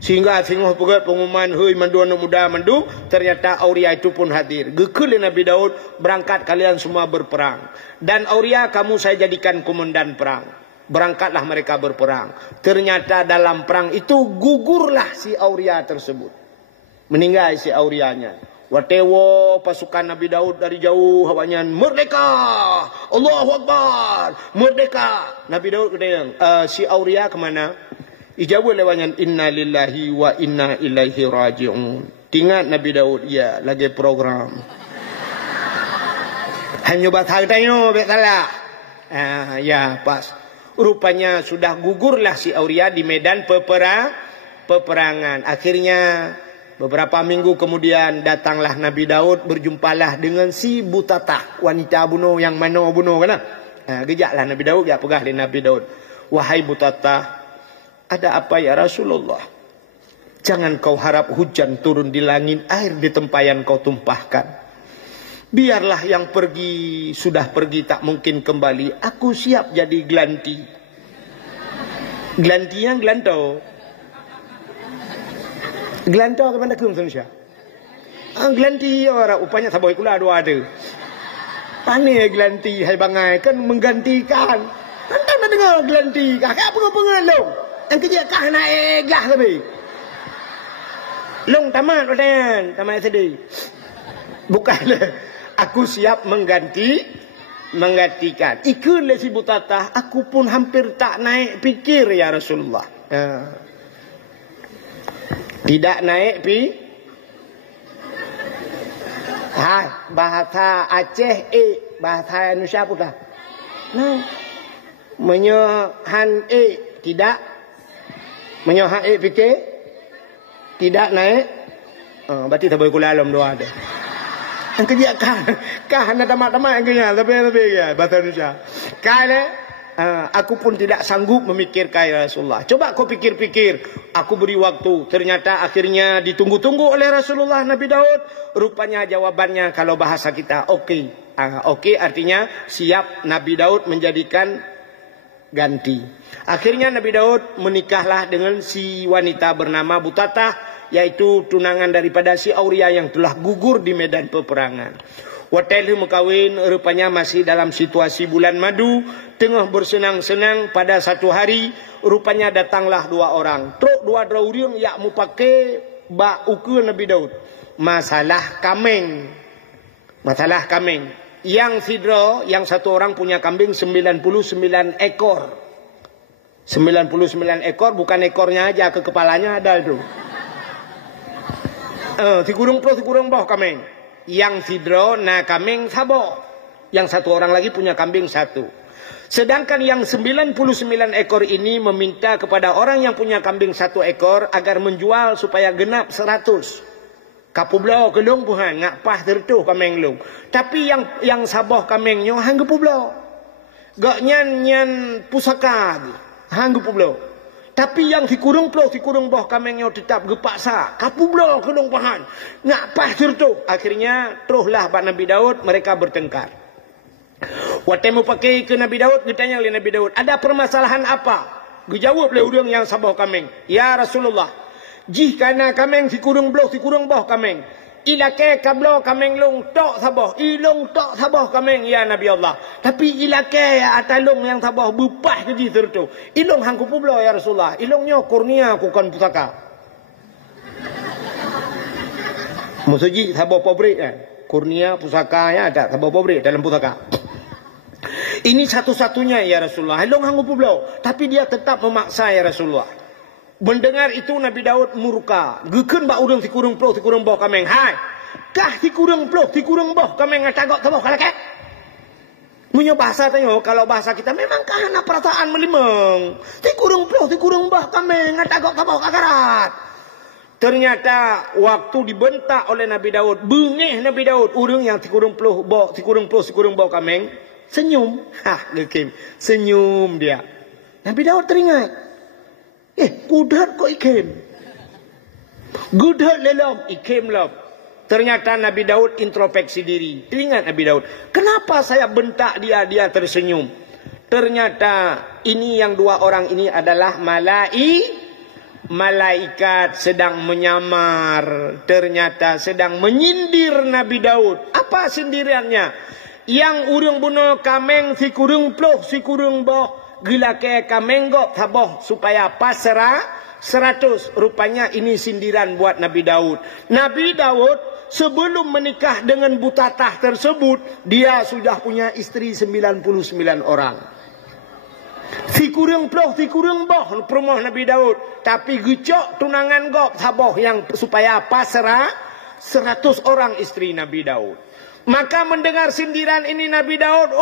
Sehingga pegat pengumuman, hei mandu anak muda mandu, ternyata Auria itu pun hadir. Gekul Nabi Daud, berangkat kalian semua berperang. Dan Auria kamu saya jadikan komandan perang. Berangkatlah mereka berperang. Ternyata dalam perang itu gugurlah si Auria tersebut. Meninggal si Aurianya. Watewo pasukan Nabi Daud dari jauh hawanya merdeka, Allahu Akbar, merdeka. Nabi Daud kata, si Auria kemana? Ijabul lewatnya inna lillahi wa inna ilaihi raji'un. Tingat Nabi Daud, ya lagi program. Hanya batal tanya betala. Ya pas. Rupanya sudah gugurlah si Auria di medan peperangan. Akhirnya beberapa minggu kemudian datanglah Nabi Daud, berjumpalah dengan si Butatah, wanita bunuh yang mana bunuh kan? Gejaklah Nabi Daud, ya pegah di Nabi Daud. Wahai Butatah, ada apa ya Rasulullah? Jangan kau harap hujan turun di langit, air di tempayan kau tumpahkan. Biarlah yang pergi sudah pergi, tak mungkin kembali. Aku siap jadi gelanti. Gelanti yang gelantau. Gelantau ke mana ke Indonesia? Gelanti orang upanya saboy kula ada. Tani gelanti hai bangai kan menggantikan. Anda nak dengar gelanti kah? Apa pengalau? Yang kerja kah naik gah lebih. Long tamat dan tamat sedih. Bukanlah aku siap menggantikan. Ikutlah si Butatah, aku pun hampir tak naik pikir ya Rasulullah. Tidak naik bahasa Aceh bahasa Indonesia pula. Menyohan tidak menyohan fikir Tidak naik. Berarti tak boleh kula alam doa ada. Yang kerja kah anda tamat-tamat yang kerja. Lebih ya. Bahasa Indonesia. Kala aku pun tidak sanggup memikirkan ya Rasulullah. Coba kau pikir-pikir. Aku beri waktu. Ternyata akhirnya ditunggu-tunggu oleh Rasulullah Nabi Daud. Rupanya jawabannya kalau bahasa kita okey. Okey artinya siap Nabi Daud menjadikan ganti. Akhirnya Nabi Daud menikahlah dengan si wanita bernama Butatah. Yaitu tunangan daripada si Auria yang telah gugur di medan peperangan. Waktu mekawin rupanya masih dalam situasi bulan madu. Tengah bersenang-senang pada satu hari. Rupanya datanglah dua orang. Truk dua draurium yang mu pakai bak ukur Nabi Daud. Masalah kameng. Yang sidra, yang satu orang punya kambing 99 ekor. 99 ekor bukan ekornya aja, ke kepalanya ada tu. Tikurung bawah kameng. Yang sidro na kameng sabo. Yang satu orang lagi punya kambing satu. Sedangkan yang 99 ekor ini meminta kepada orang yang punya kambing satu ekor agar menjual supaya genap 100. Kapublau kelung puhan ngak pah tertuh kameng lung. Tapi yang saboh kamengnya hang gepublau. Gak nyan pusaka hang gepublau. Tapi yang dikurung bawah kamengnya tetap gepaksa. Kapublau kelung pahan. Ngak pah tertuh. Akhirnya teruslah Pak Nabi Daud mereka bertengkar. Waktu mau pakai ke Nabi Daud, ditanya oleh Nabi Daud, ada permasalahan apa? Dijawab oleh orang yang saboh kameng. Ya Rasulullah, jika kameng dikurung bawah kameng. Ilake kablo kameng long tok saboh. Ilong tok saboh kameng ya Nabi Allah. Tapi ilake ya atalong yang saboh bupah ke di tertu. Ilong hangku publo ya Rasulullah. Ilongnya kurnia kukan pusaka. Maksudnya saboh pabrik kan. Kurnia pusaka ya ada saboh pabrik dalam pusaka. Ini satu-satunya ya Rasulullah. Ilong hangku publo. Tapi dia tetap memaksa ya Rasulullah. Mendengar itu Nabi Daud murka. Gekeun ba urang tikurung bawah kameng. Hai. Kah tikurung bawah kameng ngacagok taboh kalakek. Punya bahasa tanya kalau bahasa kita memang kana perasaan melimeng. Tikurung bawah kameng ngacagok taboh kakarat. Ternyata waktu dibentak oleh Nabi Daud, bengih Nabi Daud urang yang tikurung bawah kameng senyum. Gekem. Senyum dia. Nabi Daud teringat. Kudat kok ikem. Gudat lelam, ikem lam. Ternyata Nabi Daud introspeksi diri. Ingat Nabi Daud. Kenapa saya bentak dia tersenyum? Ternyata ini yang dua orang ini adalah malaikat sedang menyamar. Ternyata sedang menyindir Nabi Daud. Apa sindirannya? Yang urung bunuh kameng si kurung boh. Gila ke kamenggok taboh supaya pasrah 100. Rupanya ini sindiran buat Nabi Daud. Nabi Daud sebelum menikah dengan Butatah tersebut, dia sudah punya istri 99 orang. Tikurung boh perumah Nabi Daud. Tapi gecok tunangan gok taboh yang supaya pasrah 100 orang istri Nabi Daud. Maka mendengar sindiran ini Nabi Daud,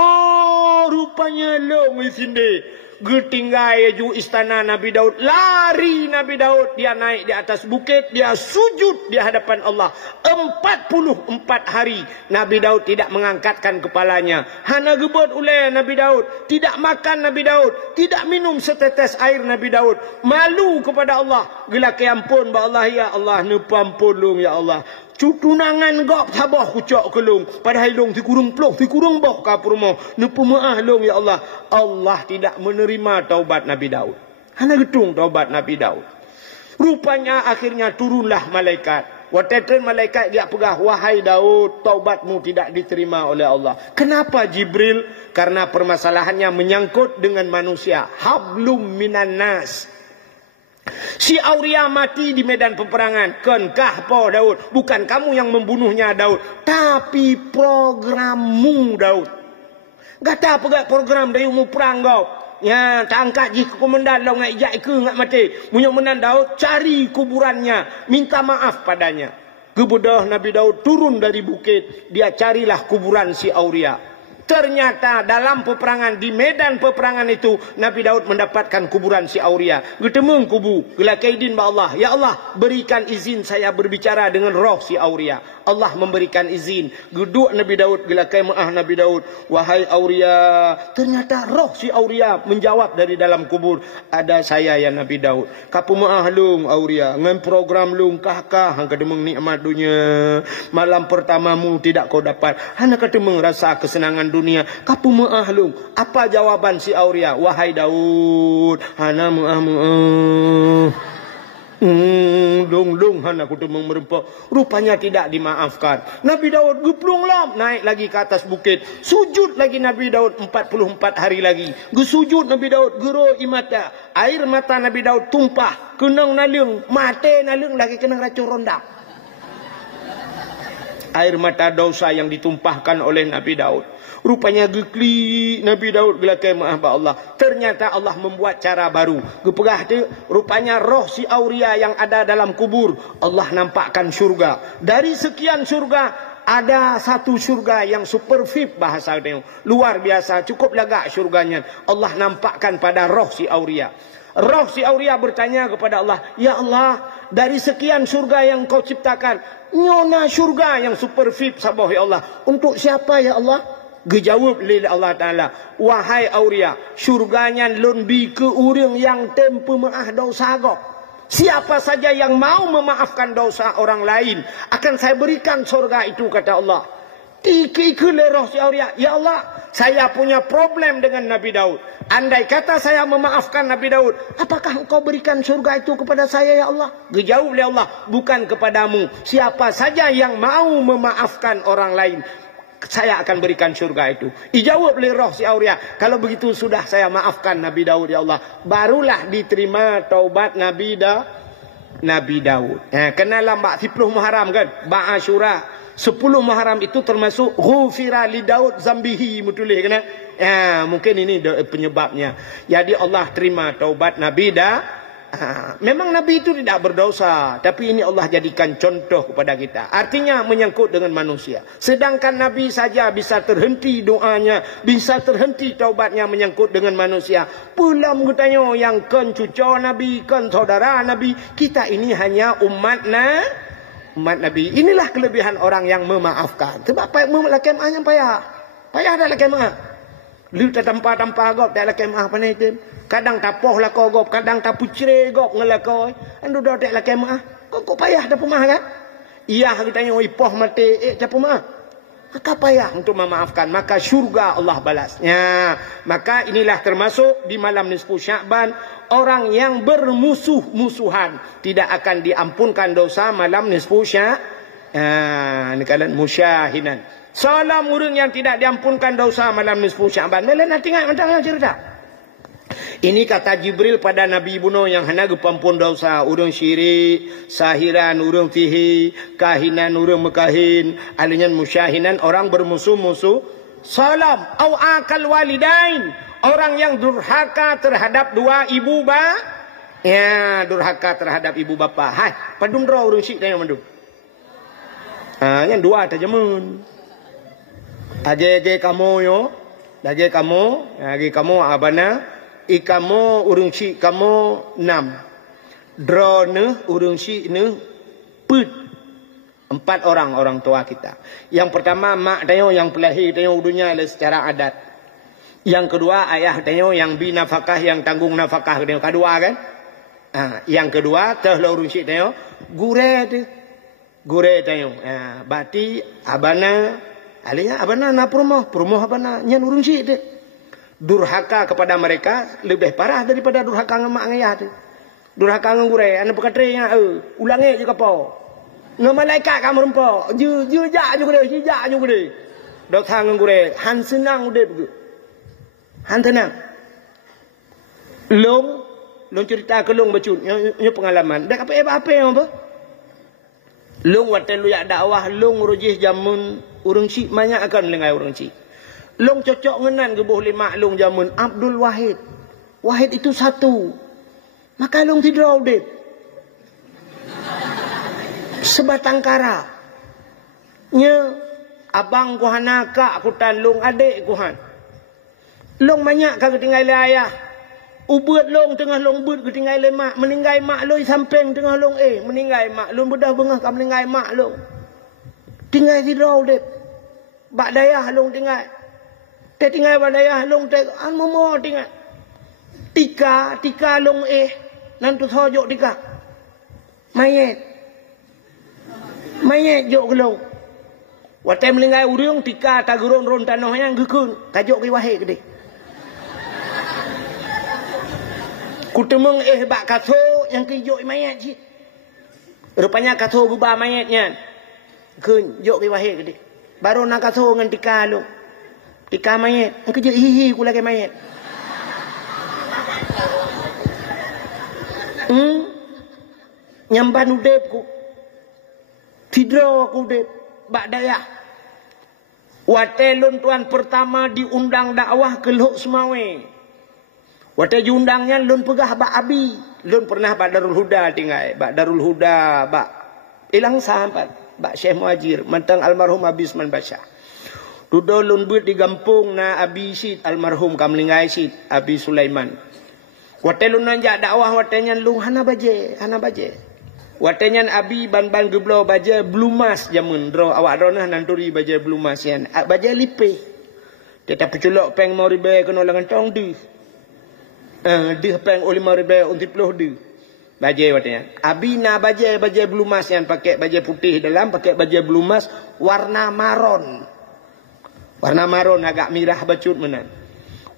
rupanya lo sindir. Getinggai ju istana Nabi Daud, lari Nabi Daud, dia naik di atas bukit, dia sujud di hadapan Allah. 44 hari Nabi Daud tidak mengangkatkan kepalanya. Hana gebot oleh Nabi Daud, tidak makan Nabi Daud, tidak minum setetes air Nabi Daud. Malu kepada Allah. Gelak ampun ba Allah ya Allah, nepampun ya Allah. Cutunangan gop sabah kucok kelung. Padahal long tikurung boh kapurmo. Nepemaah long ya Allah. Allah tidak menerima taubat Nabi Daud. Hanya getung taubat Nabi Daud. Rupanya akhirnya turunlah malaikat. Waktu malaikat dia pegah, wahai Daud, taubatmu tidak diterima oleh Allah. Kenapa Jibril? Karena permasalahannya menyangkut dengan manusia. Hablum minan nas. Si Auria mati di medan peperangan. Kenkah po Daud? Bukan kamu yang membunuhnya Daud, tapi programmu Daud. Gata apa program dari mu perang kau? Ya, tak angkat ji komandan lo ngai ijak ke ngat mati. Munyo menan Daud, cari kuburannya, minta maaf padanya. Kebudah Nabi Daud turun dari bukit, dia carilah kuburan si Auria. Ternyata dalam peperangan, di medan peperangan itu, Nabi Daud mendapatkan kuburan si Auria. Getemeng kubu, gelakaidin ba Allah. Ya Allah, berikan izin saya berbicara dengan roh si Auria. Allah memberikan izin. Geduk Nabi Daud, gelakai maah Nabi Daud. Wahai Auria. Ternyata roh si Auria menjawab dari dalam kubur. Ada saya ya Nabi Daud. Kapu maah lung Auria. Ngan program lung kah-kah. Hang kademeng nikmat dunia. Malam pertamamu tidak kau dapat. Hana kademeng rasa kesenangan dunia. Kapu maah lung. Apa jawaban si Auria? Wahai Daud. Hana maah. Dong hana kutemeng merempak. Rupanya tidak dimaafkan. Nabi Daud geplunglah naik lagi ke atas bukit. Sujud lagi Nabi Daud 44 hari lagi. Gesujud Nabi Daud gero imata. Air mata Nabi Daud tumpah. Kenang nalung, mate nalung lagi kena racun rondak. Air mata dosa yang ditumpahkan oleh Nabi Daud. Rupanya gekli Nabi Daud gelakai maaf Allah. Ternyata Allah membuat cara baru. Geperah tu rupanya roh si Auria yang ada dalam kubur. Allah nampakkan syurga. Dari sekian syurga ada satu syurga yang super VIP bahasa dia. Luar biasa, cukup lagak syurganya. Allah nampakkan pada roh si Auria. Roh si Auria bertanya kepada Allah, ya Allah, dari sekian syurga yang kau ciptakan, nyona syurga yang super VIP sabah ya Allah. Untuk siapa ya Allah? Gejawab oleh Allah Ta'ala, wahai Auria, syurganya lebih ke orang yang tempe maaf dosa kau. Siapa saja yang mau memaafkan dosa orang lain, akan saya berikan surga itu, kata Allah. Iki roh si Auria, ya Allah, saya punya problem dengan Nabi Daud. Andai kata saya memaafkan Nabi Daud, apakah engkau berikan surga itu kepada saya ya Allah? Gejawab oleh Allah, bukan kepadamu. Siapa saja yang mau memaafkan orang lain, saya akan berikan surga itu. Dijawab oleh roh si Auria, kalau begitu sudah saya maafkan Nabi Daud ya Allah. Barulah diterima taubat Nabi Daud. Kenalah mbak 10 Muharram kan, Mbak Asyura 10 Muharram itu termasuk ghufira li Daud zambihi, mutulih kena. Mungkin ini penyebabnya. Jadi Allah terima taubat Nabi memang Nabi itu tidak berdosa, tapi ini Allah jadikan contoh kepada kita. Artinya menyangkut dengan manusia. Sedangkan Nabi saja bisa terhenti doanya, bisa terhenti taubatnya menyangkut dengan manusia. Pula bertanya yang kan cucu Nabi, kan saudara Nabi. Kita ini hanya umat Nabi. Inilah kelebihan orang yang memaafkan. Sebab laki maah yang payah. Payah dah laki maah. Lu tak tanpa gop tak laki maah panai itu. Kadang tapoh lah kau gop, kadang tapu cire gop ngelakoi. Anu dah tak laki maah. Kau payah dah pemah kan? Iya kita tanya ipoh mati tak pemah. Maka payah untuk memaafkan, maka syurga Allah balasnya. Maka inilah termasuk di malam nisfu Sya'ban, orang yang bermusuh-musuhan tidak akan diampunkan dosa malam nisfu Sya'ban. Ini kalian musyahinan. Salam orang yang tidak diampunkan dosa malam nisfu Sya'ban. Melainkan nanti ingat macam cerita. Ini kata Jibril pada Nabi Buno yang hana gepampun dosa. Urang syirik, sahiran, urang fihi, kahinan, urang mekahin, alinyan musyahinan, orang bermusuh-musuh. Salam au akal walidain, orang yang durhaka terhadap dua ibu durhaka terhadap ibu bapa. Hai, padum draw urang syik tanya mandum. Yang dua tajamun. Age kamu yo, age kamu abana. Ikamu urung si kamu 6. Drone urung si ne put 4 orang tua kita. Yang pertama mak tayo yang pelahir tayo dunia secara adat. Yang kedua ayah tayo yang binafkah, yang tanggung nafkah tayo kedua kan. Yang kedua teh urung si tayo gure tayo. Berarti abana alinya abana na promoh abana nyan urung si teh. Durhaka kepada mereka lebih parah daripada durhaka dengan mak ayah tu. Durhaka dengan gure, anda perkatrenya ulangi juga po. Dengan malaikat kamu rempo, jejak juga deh. Datang dengan gure, han senang udah begitu. Han tenang. Long cerita ke long bacut, nya pengalaman. Dak apa yang apa? Long waktu lu ya dakwah, long rojih jamun urang cik banyak akan lengai urang cik. Long cocok ngenan ke boleh maklum jamun Abdul Wahid. Wahid itu satu. Maka long tidur audit. Sebatang kara. Nya Abang ku hana kak ku tan long adik ku han. Long banyak kak tinggal ayah. Ubut long tengah long but tinggal mak meninggal mak loi samping tengah long meninggal mak long bedah bengah ka meninggal mak long. Tinggal di rau dep. Bak dayah long tinggal. Te tinggal bak dayah long te an momo tinggal. Tika long nan tu thojok tika. Mayat jok long. Watai meninggal urang tika taguron ron tanah yang gekun kajok ki wahe gede. Kutemeng bak katho yang kijok mayat cik. Rupanya katho gubah mayatnya. Kun jok ki wahe gede. Baru nak katho ngan tika lu. Tika mayat. Engke je hihi ku lagi mayat. Nyamban udep ku. Tidro ku udep. Bak dayah. Watelun tuan pertama diundang dakwah ke Lok Semawe. Waktu diundangnya lun pegah bak abi. Lun pernah bak Darul Huda tinggal. Bak Darul Huda, bak ilang sahabat. Bak Syekh Muhajir. Mantang almarhum Abi Isman Basha. Duduk lun buat di gampung na Abi Sid. Almarhum kamlingai Sid. Abi Sulaiman. Waktu lun nanjak dakwah. Waktunya lun hana baje. Waktunya Abi ban-ban geblau baje blumas jamun. Awak ronah nanturi baje blumas yan. Baje lipih. Kita peculok peng mau ribe kena lengan tong di. Dia peng oleh maribe untuk puluh di baju watnya. Abi na baju blumas yang pakai baju putih dalam, pakai baju blumas warna maron. Warna maron agak merah bacut menan.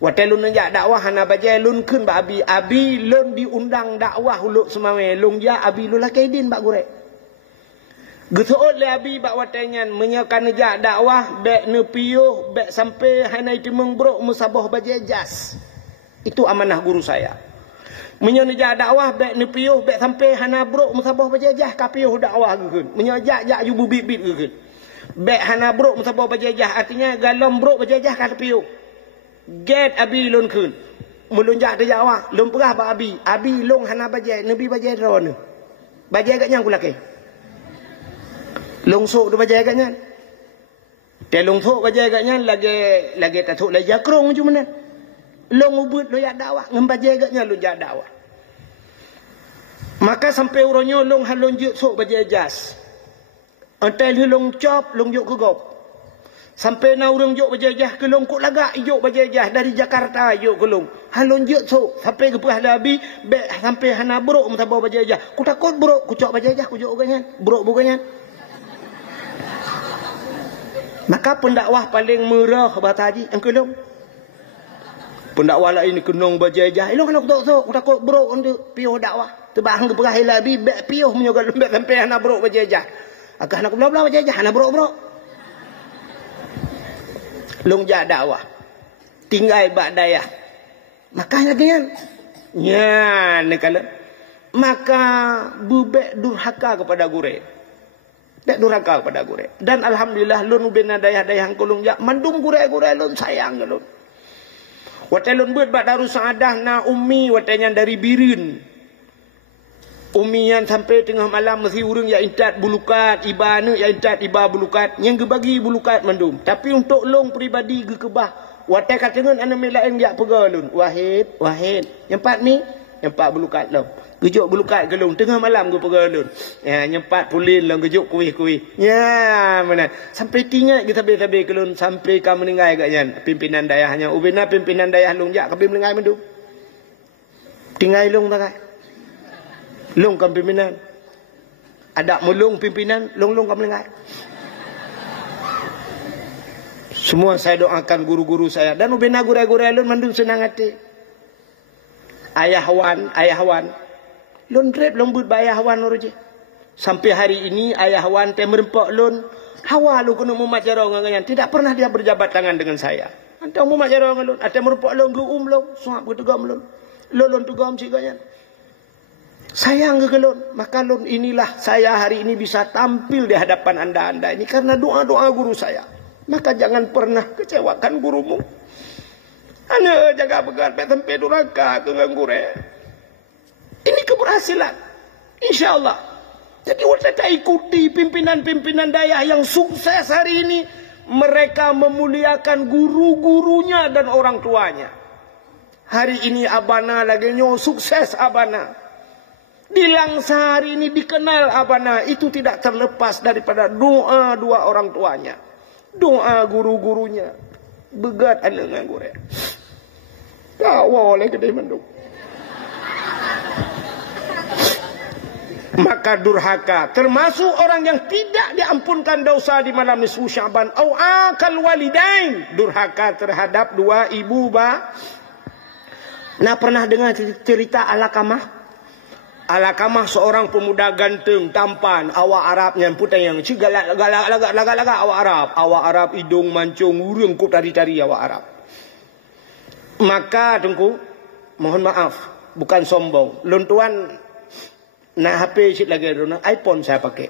Waktu lun najak dakwah hana baju lun kun ba abi. Abi lun diundang dakwah Lok Semawe. Lun ja abi lun lakaidin bak gurek. Getuot le abi bak watnya menyakan najak dakwah bek nepiuh bek sampai hanai timeng bro musabah baju jas. Itu amanah guru saya. Menyoja dakwah bek nepiuh bek sampai hana brok musabah bajajah kapiuh dakwah geun. Menyoja jak jubu bibit geun. Bek hana brok musabah bajajah artinya galom brok bajajah ka tepiuh. Get abi lun keun. Melunjak de dakwah, lun perah ba abi. Abi long hana bajai, nabi bajai ron. Bajai kat nyang kulake. Long sok de bajai kat nyang. Te long sok bajai kat nyang lagi tatuk la jakrong macam mana? Long ubut lo ya dakwah ngembajai gatnya lo ja dakwah. Maka sampai uronyo long halon juk sok bajai jas. Antel long cop long juk ke gop. Sampai na urang juk bajai jas ke long kok lagak juk bajai jas dari Jakarta juk ke long. Halon juk sok sampai ke perah labi be sampai hana brok mtabau bajai jas. Ku takut brok ku cok bajai jas ku juk ganyan. Brok bukannya. Maka pendakwah paling murah bataji engke long. Pendakwah lain kenong bajajah. Elok nak tok takut bro untuk piuh dakwah. Tebang ke perah labi bek piuh menyogal lembek sampai hana bro bajajah. Agak nak belah bajajah hana bro. Long ja dakwah. Tinggal bak dayah. Makanya kan. Nya nekala. Maka bubek durhaka kepada gure. Bek durhaka kepada gure. Dan alhamdulillah lun ubena dayah-dayah kolong ja mandung gure-gure lun sayang lun. Watalun buat bak Darus Saadah na ummi watanya dari Birin. Ummian sampai tengah malam mesti urang ya intat bulukat iba ne ya intat iba bulukat yang gebagi bulukat mandum. Tapi untuk long peribadi ge kebah watai katengan ana melain ya pegalun. Wahid nyempat mi nyempat bulukat long. Gejuk bulukat gelung tengah malam ge pegalun. Ya nyempat pulin long gejuk kuih-kuih. Ya mana sampai tinggal kita tabe-tabe gelun sampai ka meninggal agaknya pimpinan dayahnya. Ubena pimpinan dayah long jak kabin meninggal mandum. Tinggal long tak long kan pimpinan. Ada mulung pimpinan, long kan melengah. Semua saya doakan guru-guru saya dan ubena guru-guru lun mandum senang hati. Ayahwan. Lun rep long but ayahwan roje. Sampai hari ini ayahwan teh merempok lun hawa lu kena mumat jarong ngangan. Tidak pernah dia berjabat tangan dengan saya. Antau mumat jarong lun, ate merempok lun geum lun, suap getugam lun. Lun tugam ciganya. Sayang ke lun, maka lun inilah saya hari ini bisa tampil di hadapan anda ini karena doa-doa guru saya. Maka jangan pernah kecewakan gurumu. Anda jaga pegat sampai durhaka ke gangure. Ini keberhasilan, insya Allah. Jadi kita ikuti pimpinan-pimpinan dayah yang sukses hari ini. Mereka memuliakan guru-gurunya dan orang tuanya. Hari ini abana lagi sukses abana. Di Langsa hari ini dikenal abana. Itu tidak terlepas daripada doa dua orang tuanya. Doa guru-gurunya. Begat ada dengan goreng. Kau oleh kedai menduk. Maka durhaka termasuk orang yang tidak diampunkan dosa di malam nisfu Sya'ban au akal walidain, durhaka terhadap dua ibu ba. Nah, pernah dengar cerita Alakamah? Alakamah seorang pemuda ganteng, tampan, awak Arabnya putih yang galak awak Arab, hidung mancung, urang kut tari-tari awak Arab. Maka tengku, mohon maaf, bukan sombong. Lun tuan nak HP sikit lagi nak iPhone saya pakai.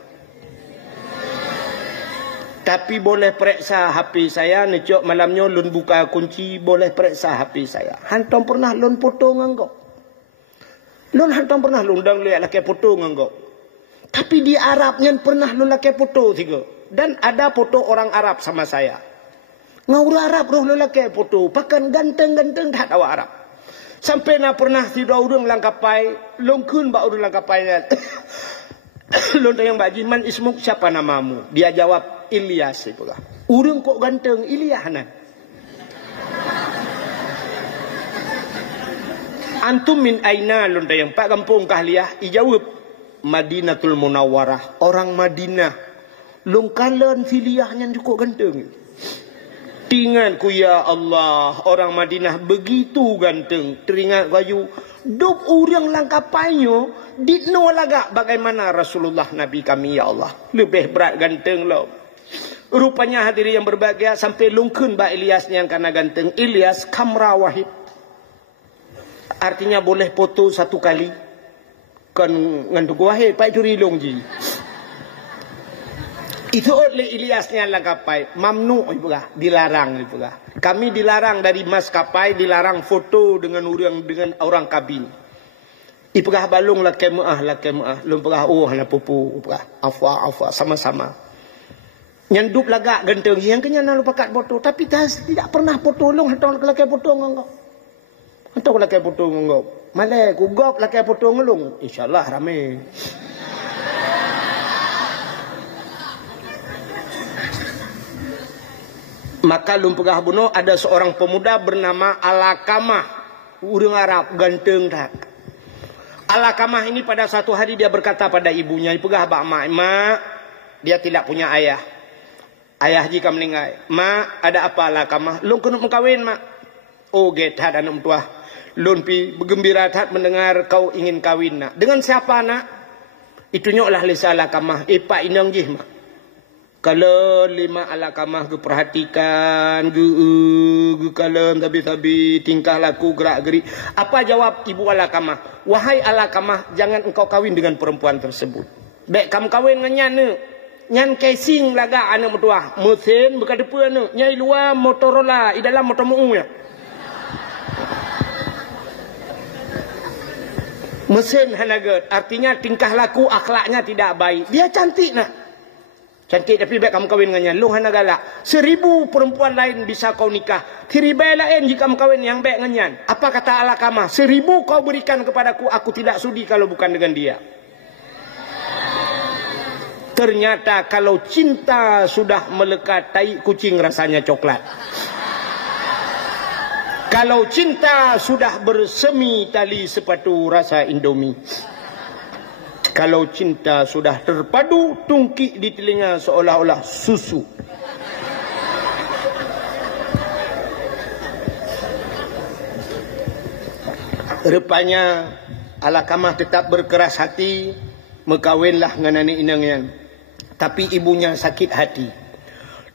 Tapi boleh periksa HP saya, necok malamnya lun buka kunci, boleh periksa HP saya. Hantam pernah lun foto nganggo. Lun hantam pernah lun dang lihat laki foto nganggo. Tapi di Arabnya pernah lun laki foto tiga. Dan ada foto orang Arab sama saya. Ngau Arab roh lun laki foto, pakan ganteng-ganteng tak awak Arab. Sampai nak pernah tidak urang langkapai, longkun bak urang langkapai kan. Lon tanya Mbak Jiman, ismuk siapa namamu? Dia jawab Ilyas itu lah. Urang kok ganteng Ilyas nah. Antum min aina lon tanya Pak kampung Kahliah? Ijawab Madinatul Munawwarah, orang Madinah. Longkalan filiahnya cukup ganteng. Teringatku ya Allah, orang Madinah begitu ganteng. Teringat kayu, duk orang langkapainya, ditno lagak bagaimana Rasulullah Nabi kami ya Allah. Lebih berat ganteng lah. Rupanya hadirin yang berbahagia, sampai lungkun Mbak Ilyasnya yang karena ganteng. Ilyas kamera wahid. Artinya boleh foto satu kali. Kan ngantuk wahid, Pak Juri Longji. Itu oleh Ilyasnya langkapai. Mamnu juga, dilarang juga. Kami dilarang dari maskapai, dilarang foto dengan orang kabin. Ipegah balung la kemaah. Lum pegah na pupu, afa sama-sama. Nyanduk lagak ganteng yang kenyana lu pakat foto, tapi tidak pernah foto long hantar laki foto nganggo. Hantar laki foto nganggo. Malai ku gop laki foto ngelung. Insyaallah ramai. Maka lumpegah bunuh ada seorang pemuda bernama Alakamah. Urang Arab ganteng tak. Alakamah ini pada satu hari dia berkata pada ibunya, ipegah bak mak, dia tidak punya ayah. Ayah jika meninggal. Mak, ada apa Alakamah? Lun kena mengkawin mak. Oh gethat anak tua. Lun pi bergembira tak mendengar kau ingin kawin nak. Dengan siapa nak? Itu nyoklah lisa Alakamah. Pak inang jih mak. Kalau lima Alakamah perhatikan, kalem tabi-tabi, tingkah laku gerak-gerik. Apa jawab ibu Alakamah? Wahai Alakamah, jangan engkau kawin dengan perempuan tersebut. Baik kamu kawin dengan nyana. Nyan casing laga anak mertua. Mesin berkata apa anak? Nyai luar Motorola, di dalam motor mu ya. Mesin hanagat, artinya tingkah laku akhlaknya tidak baik. Dia cantik nak. Cantik tapi baik kamu kahwin dengannya. Lu hana galak. 1000 perempuan lain bisa kau nikah. Kiribai lain jika kamu kahwin yang baik dengannya. Apa kata Alakamah? 1000 kau berikan kepadaku. Aku tidak sudi kalau bukan dengan dia. Ternyata kalau cinta sudah melekat, tai kucing rasanya coklat. Kalau cinta sudah bersemi tali sepatu rasa Indomie. Kalau cinta sudah terpadu, tungkik di telinga seolah-olah susu. Rupanya Alakamah tetap berkeras hati, mekawinlah dengan anak inangnya. Tapi ibunya sakit hati.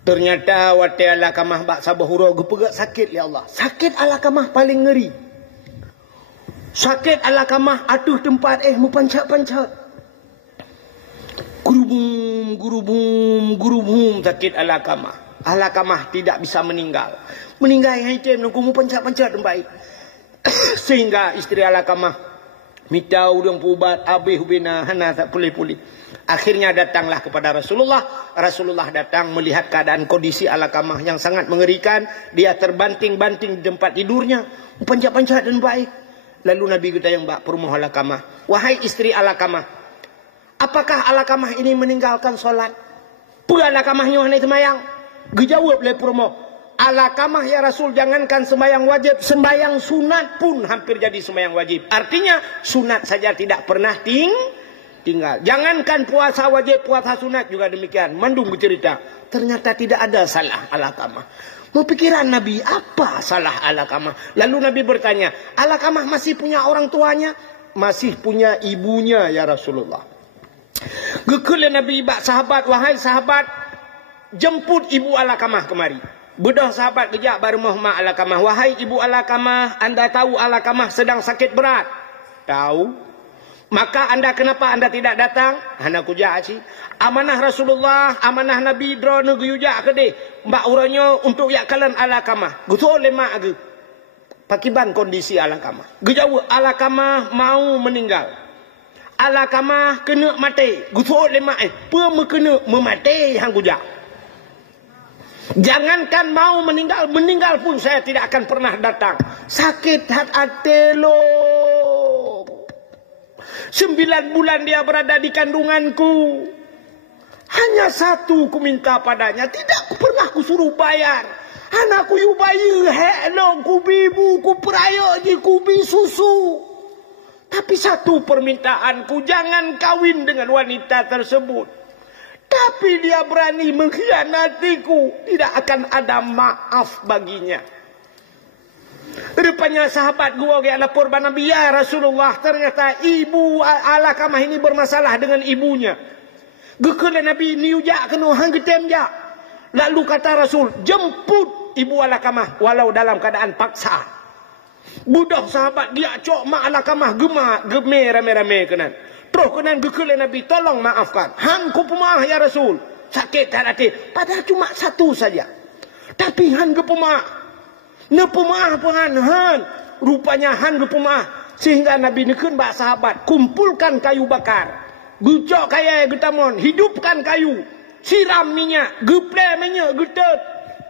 Ternyata waktu Alakamah bak sabahura gepegak sakit ya Allah. Sakit Alakamah paling ngeri. Sakit Alakamah atuh tempat mupancat-pancat. Gurubum sakit Alakamah. Alakamah tidak bisa meninggal. Meninggal yang hitam nunggu mu pancat-pancat tempat. Sehingga istri Alakamah Minta udang pubat, habis hubina, hana tak pulih-pulih. Akhirnya datanglah kepada Rasulullah. Rasulullah datang melihat keadaan kondisi Alakamah yang sangat mengerikan. Dia terbanting-banting di tempat tidurnya. Panjat-panjat dan baik. Lalu Nabi kita yang bak perumah Alakamah. Wahai isteri Alakamah, apakah Alakamah ini meninggalkan solat? Pula Alakamahnya hanya semayang. Dijawab oleh perumah. Alakamah ya Rasul, jangankan sembahyang wajib, sembahyang sunat pun hampir jadi sembahyang wajib. Artinya sunat saja tidak pernah tinggal. Jangankan puasa wajib, puasa sunat juga demikian. Mandung bercerita, ternyata tidak ada salah Alakamah. Berpikiran Nabi, apa salah Alakamah? Lalu Nabi bertanya, Alakamah masih punya orang tuanya? Masih punya ibunya ya Rasulullah. Gekul Nabi bak sahabat, wahai sahabat, jemput ibu Alakamah kemari. Bedah sahabat kejap baru Muhammad Alakamah. Wahai ibu Alakamah, anda tahu Alakamah sedang sakit berat? Tahu. Maka anda kenapa anda tidak datang? Hana kujak cik. Amanah Rasulullah, amanah Nabi dro neguyujak ke deh. Mbak uranyo untuk yakalan Alakamah. Gutul lemak ke. Pakiban kondisi Alakamah. Gejawa Alakamah mau meninggal. Alakamah kena mati. Gutul lemak Pema kena memati hang kujak. Jangankan mau meninggal, meninggal pun saya tidak akan pernah datang. Sakit hati lo. 9 bulan dia berada di kandunganku. Hanya satu ku minta padanya, tidak pernah ku suruh bayar. Anakku yu bayi hello ku bibu ku perayo ji ku bi susu. Tapi satu permintaanku, jangan kawin dengan wanita tersebut. Tapi dia berani mengkhianatiku. Tidak akan ada maaf baginya. Rupanya sahabat gua yang lapor pada Nabi, ya Rasulullah, ternyata ibu Alakamah ini bermasalah dengan ibunya. Gekala Nabi niujak kena hang getemjak. Lalu kata Rasul, jemput ibu Alakamah walau dalam keadaan paksa. Budak sahabat dia cok mak Alakamah geme rame-rame kenan. Terus kenan gekala Nabi, tolong maafkan. Han ku pemaaf ya Rasul. Sakit hati. Padahal cuma satu saja. Tapi han ke pemaaf. Ne pemaaf han. Rupanya han ke pemaaf. Sehingga Nabi nekun bak sahabat. Kumpulkan kayu bakar. Gucok kaya getamon. Hidupkan kayu. Siram minyak. Geple minyak. Getet.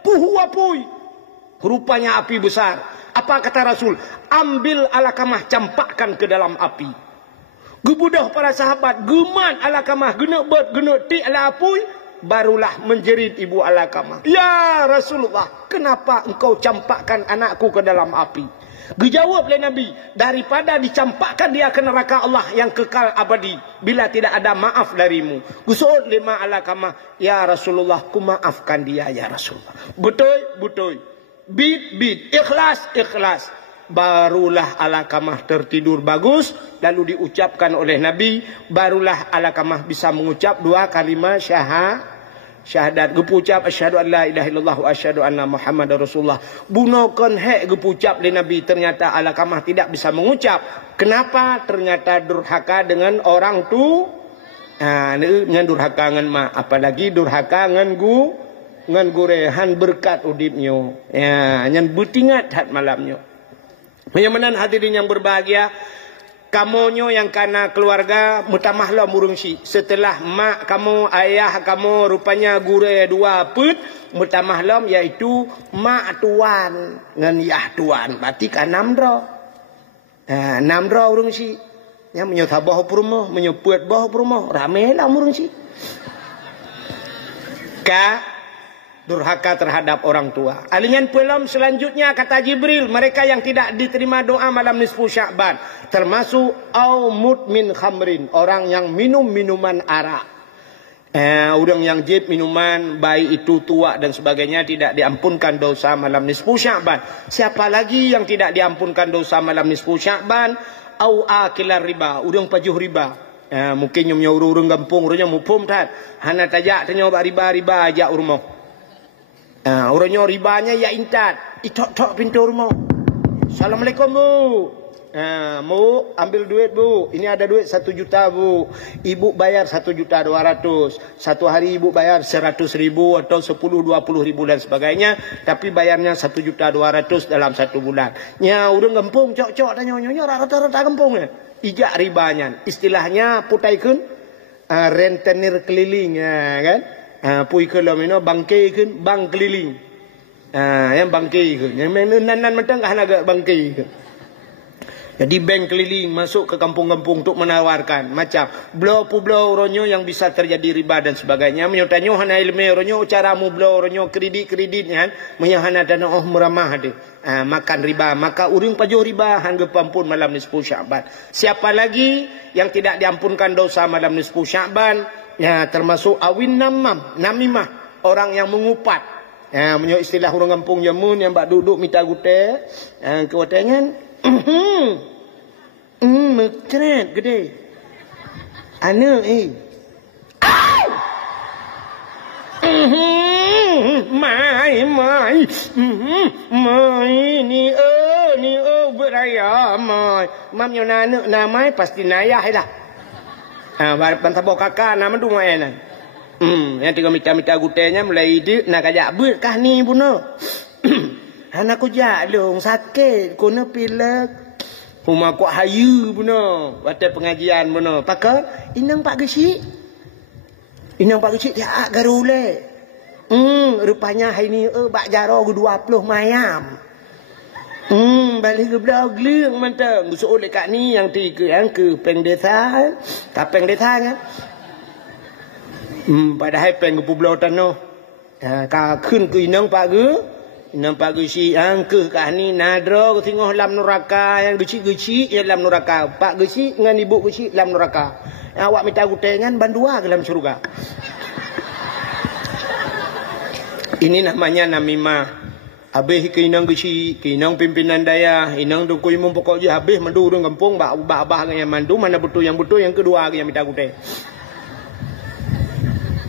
Puhu apui. Rupanya api besar. Apa kata Rasul? Ambil Alakamah, campakkan ke dalam api. Gebudah para sahabat, geman Alakamah, gena ti ala apui, barulah menjerit ibu Alakamah. Ya Rasulullah, kenapa engkau campakkan anakku ke dalam api? Dijawab oleh Nabi, daripada dicampakkan dia ke neraka Allah yang kekal abadi, bila tidak ada maaf darimu. Gusud lima Alakamah, ya Rasulullah, ku maafkan dia ya Rasulullah. Betul. Bit, ikhlas. Barulah Alakamah tertidur bagus. Lalu diucapkan oleh Nabi. Barulah Alakamah bisa mengucap 2 kalimah syahadat. Gepucap asyhadu an la ilaha illallah wa asyhadu anna Muhammadar Rasulullah. Bunokan gepucap oleh Nabi. Ternyata Alakamah tidak bisa mengucap. Kenapa? Ternyata durhaka dengan orang tu. Dengan durhaka dengan mak. Apalagi durhaka dengan ngan gurehan berkat udipnyo. Ya, nyan butingat hat malamnyo. Menyamanan hadirin yang berbahagia, kamonyo yang kana keluarga mutamahlah murungsi. Setelah mak kamu, ayah kamu rupanya gure 2 put, mutamahlam yaitu mak tuan ngan yah tuan. Berarti kan 6 dro. 6 dro urungsi. Ya menyota bawah rumah, menyebut bawah rumah, ramelah murungsi. Durhaka terhadap orang tua. Alingan pelam selanjutnya kata Jibril, mereka yang tidak diterima doa malam nisfu Sya'ban, termasuk au mudmin khamrin, orang yang minum minuman arak. Orang yang jib minuman baik itu tua dan sebagainya tidak diampunkan dosa malam nisfu Sya'ban. Siapa lagi yang tidak diampunkan dosa malam nisfu Sya'ban? Au akilar riba, orang pajuh riba. Mungkin nyomnya urung gampung, urungnya mupum tat. Hana tajak tanya riba ajak urmoh. Orangnya ribanya ya intat. Itok-tok pintu rumah. Assalamualaikum bu. Bu, ambil duit bu. Ini ada duit 1 juta bu. Ibu bayar 1.200.000. Satu hari ibu bayar 100.000 atau 10, 20.000 dan sebagainya. Tapi bayarnya 1.200.000 dalam 1 bulan. Nya urang kampung cok-cok tanya nyonya rata-rata kampungnya. Ijak ribanya. Istilahnya putaikeun rentenir keliling kan. Pui kalau mino bangkai keun bang keliling. Yang bangkai keun. Yang nan mentang hanaga bangkai keun. Jadi bank keliling masuk ke kampung-kampung untuk menawarkan macam blow ronyo yang bisa terjadi riba dan sebagainya. Menyotanyo hana ilmu ronyo caramu blow ronyo kredit kan menyahana dana muramah ada. Makan riba, maka uring pajuh riba hangga pampun malam nisfu Sya'ban. Siapa lagi yang tidak diampunkan dosa malam nisfu Sya'ban? Ya, termasuk awin namimah, orang yang mengupat. Menyo istilah orang kampung jamun yang bak duduk minta gute, kewatengan Mekret gede. Ana Mai ni beraya mai. Mam yo nana namai pasti nayah lah. Bantabo kakak nama tu mai nan. Yang tiga minta gutenya mulai ide nak ajak ber kah ni buno. Anak ku jalung sakit kuna pilek. Rumah ku hayu buno, watai pengajian buno. Pakak inang Pak Gesi. Inang Pak Gesi dia garule. Rupanya hari ni bak jaro 20 mayam. Balik ke blog leung mantap. Busuk oleh kat ni yang tiga yang ke peng desa. Tak peng desa kan. Padahal peng ke pulau tanah. Ka khun ke inang Pak Ge. Nampak gesi angke kah ni nadra ke tengok lam neraka yang geci-geci ya lam neraka. Pak gesi dengan ibu gesi lam neraka. Awak minta gutengan bandua ke dalam syurga. Ini namanya namimah. Habis ke inang gesi, ke inang pimpinan daya, inang dukui pokok je habis mandu urang kampung abah yang mandu mana betul yang kedua yang minta guteng.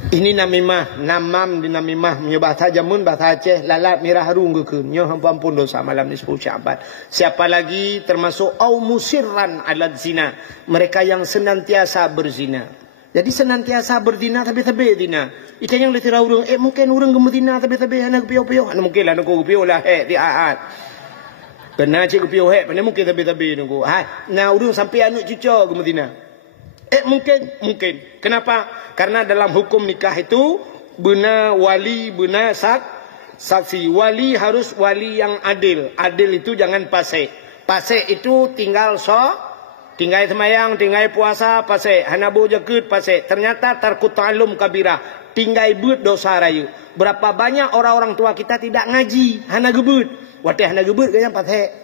Ini namimah, namam di namimah menyo bahasa Jamun bahasa Aceh lalat mirah harung gekeun nyo ampun dosa malam nisfu Sya'ban. Siapa lagi termasuk au musirran ala zina, mereka yang senantiasa berzina. Jadi senantiasa berzina tapi zina. Itu yang letira urang mungkin urang gemezina tapi hana gepio-pio, hana mungkin lah nunggu gepio lah di aat. Kena cik gepio pandai mungkin tapi nunggu. Nah urang sampai anak cucu gemezina. Mungkin. Kenapa? Karena dalam hukum nikah itu benar wali, benar saksi. Wali harus wali yang adil. Adil itu jangan pasek. Pasek itu tinggal tinggal semayang, tinggal puasa, pasek. Hanabu jakut, pasek. Ternyata tarkutalum kabirah. Tinggal but dosa rayu. Berapa banyak orang-orang tua kita tidak ngaji. Hana gebut. Watih hana gebut ke yang pasek.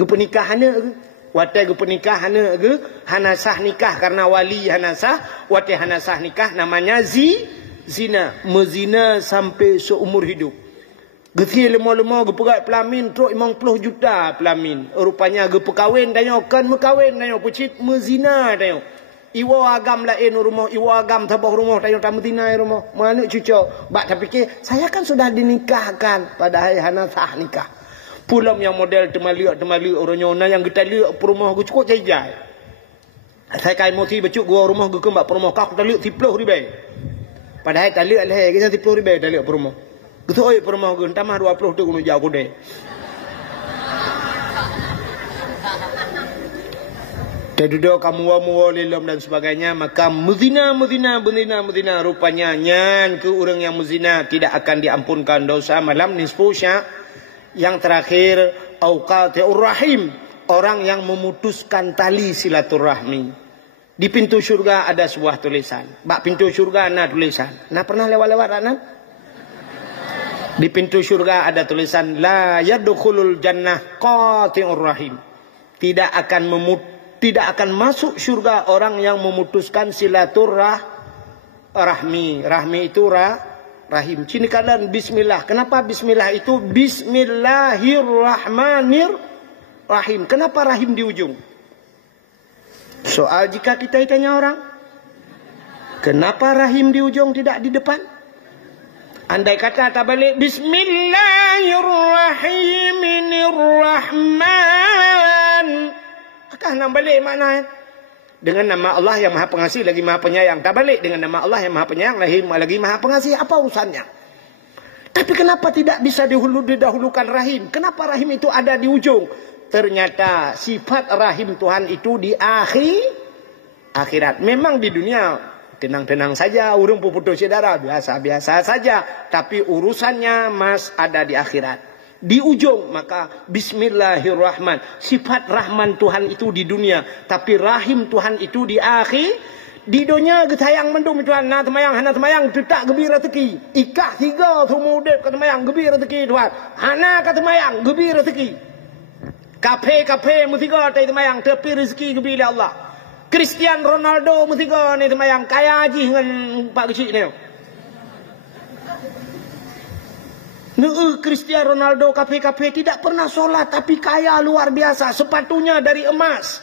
Gepenikah hana ke. Watai ke pernikahan ke hana sah nikah karena wali hana sah. Watai hana sah nikah namanya zina. Mezina sampai seumur hidup. Geti lemah-lemah ge pegat pelamin truk 50 juta pelamin. Rupanya ge pekawin danyo kan mekawin danyo pecit mezina danyo. Iwa agam lain rumah, iwa agam tabah rumah danyo tamu tina rumah. Mana cucu bak tak fikir saya kan sudah dinikahkan padahal hana sah nikah. Pulang yang model temaliak orangnya yang kita lihat perumah aku cukup jai. Saya kain moti becuk gua rumah gua kembak perumah kau kita lihat 30 ribu. Padahal tak lihat leh kita 30 ribu tak lihat perumah. Gitu oi perumah gua tambah 20 tu guna jauh deh. Duduk kamu lilam dan sebagainya maka muzina rupanya nyan ke orang yang muzina tidak akan diampunkan dosa malam nisfu Sya'ban. Yang terakhir auqati'ur rahim, orang yang memutuskan tali silaturahmi. Di pintu syurga ada sebuah tulisan. Bak pintu syurga ada tulisan. Nah pernah lewat-lewat anak? Di pintu syurga ada tulisan la yadkhulul jannah qati'ur rahim. Tidak akan masuk syurga orang yang memutuskan silaturahmi. Rahmi itu rahim. Cini kalian bismillah. Kenapa bismillah itu bismillahirrahmanirrahim? Kenapa rahim di ujung? Soal jika kita tanya orang, kenapa rahim di ujung tidak di depan? Andai kata tak balik bismillahirrahmanirrahim. Takkan nak balik makna dengan nama Allah yang Maha Pengasih lagi Maha Penyayang. Tak balik dengan nama Allah yang Maha Penyayang lagi Maha Pengasih. Apa urusannya? Tapi kenapa tidak bisa didahulukan rahim? Kenapa rahim itu ada di ujung? Ternyata sifat rahim Tuhan itu di akhirat. Memang di dunia tenang-tenang saja, urung putus saudara, biasa-biasa saja. Tapi urusannya ada di akhirat. Di ujung, maka bismillahirrahmanirrahim. Sifat rahman Tuhan itu di dunia, tapi rahim Tuhan itu di akhir. Di dunia getayang mendung Tuhan, na temayang hana temayang tetak gebir rezeki. Ikah tiga sumudep kata temayang gebir rezeki Tuhan. Hana kata temayang gebir rezeki. Kafe mutiga tai temayang tepi rezeki gebir Allah. Cristiano Ronaldo mutiga ni temayang kaya haji dengan pak kecil ni. Cristiano Ronaldo kafe tidak pernah solat tapi kaya luar biasa, sepatunya dari emas.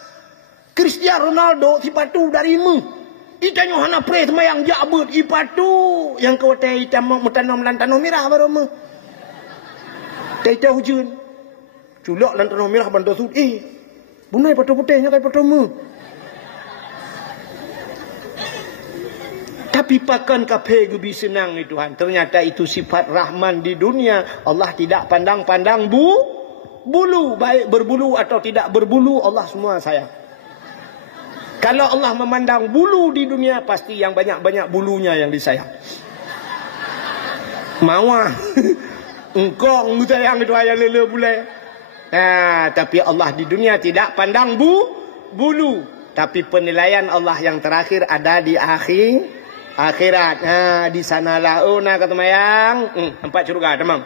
Cristiano Ronaldo sepatu dari emas. Itanya hana pre semayang jabut ipatu yang kau teh hitam mutanam lantano merah baru me. Teh hujan. Culak lantano merah bantu sud. Bunai patu putihnya kai patu me. Tapi pakan kafe gebi senang ni Tuhan. Ternyata itu sifat rahman di dunia. Allah tidak pandang-pandang bulu. Baik berbulu atau tidak berbulu, Allah semua sayang. Kalau Allah memandang bulu di dunia, pasti yang banyak-banyak bulunya yang disayang. Mawah. Engkong sayang itu ayah lele bulai. Tapi Allah di dunia tidak pandang bulu. Tapi penilaian Allah yang terakhir ada di akhirat. Di sanalah nak kata mayang 4 syurga tamam.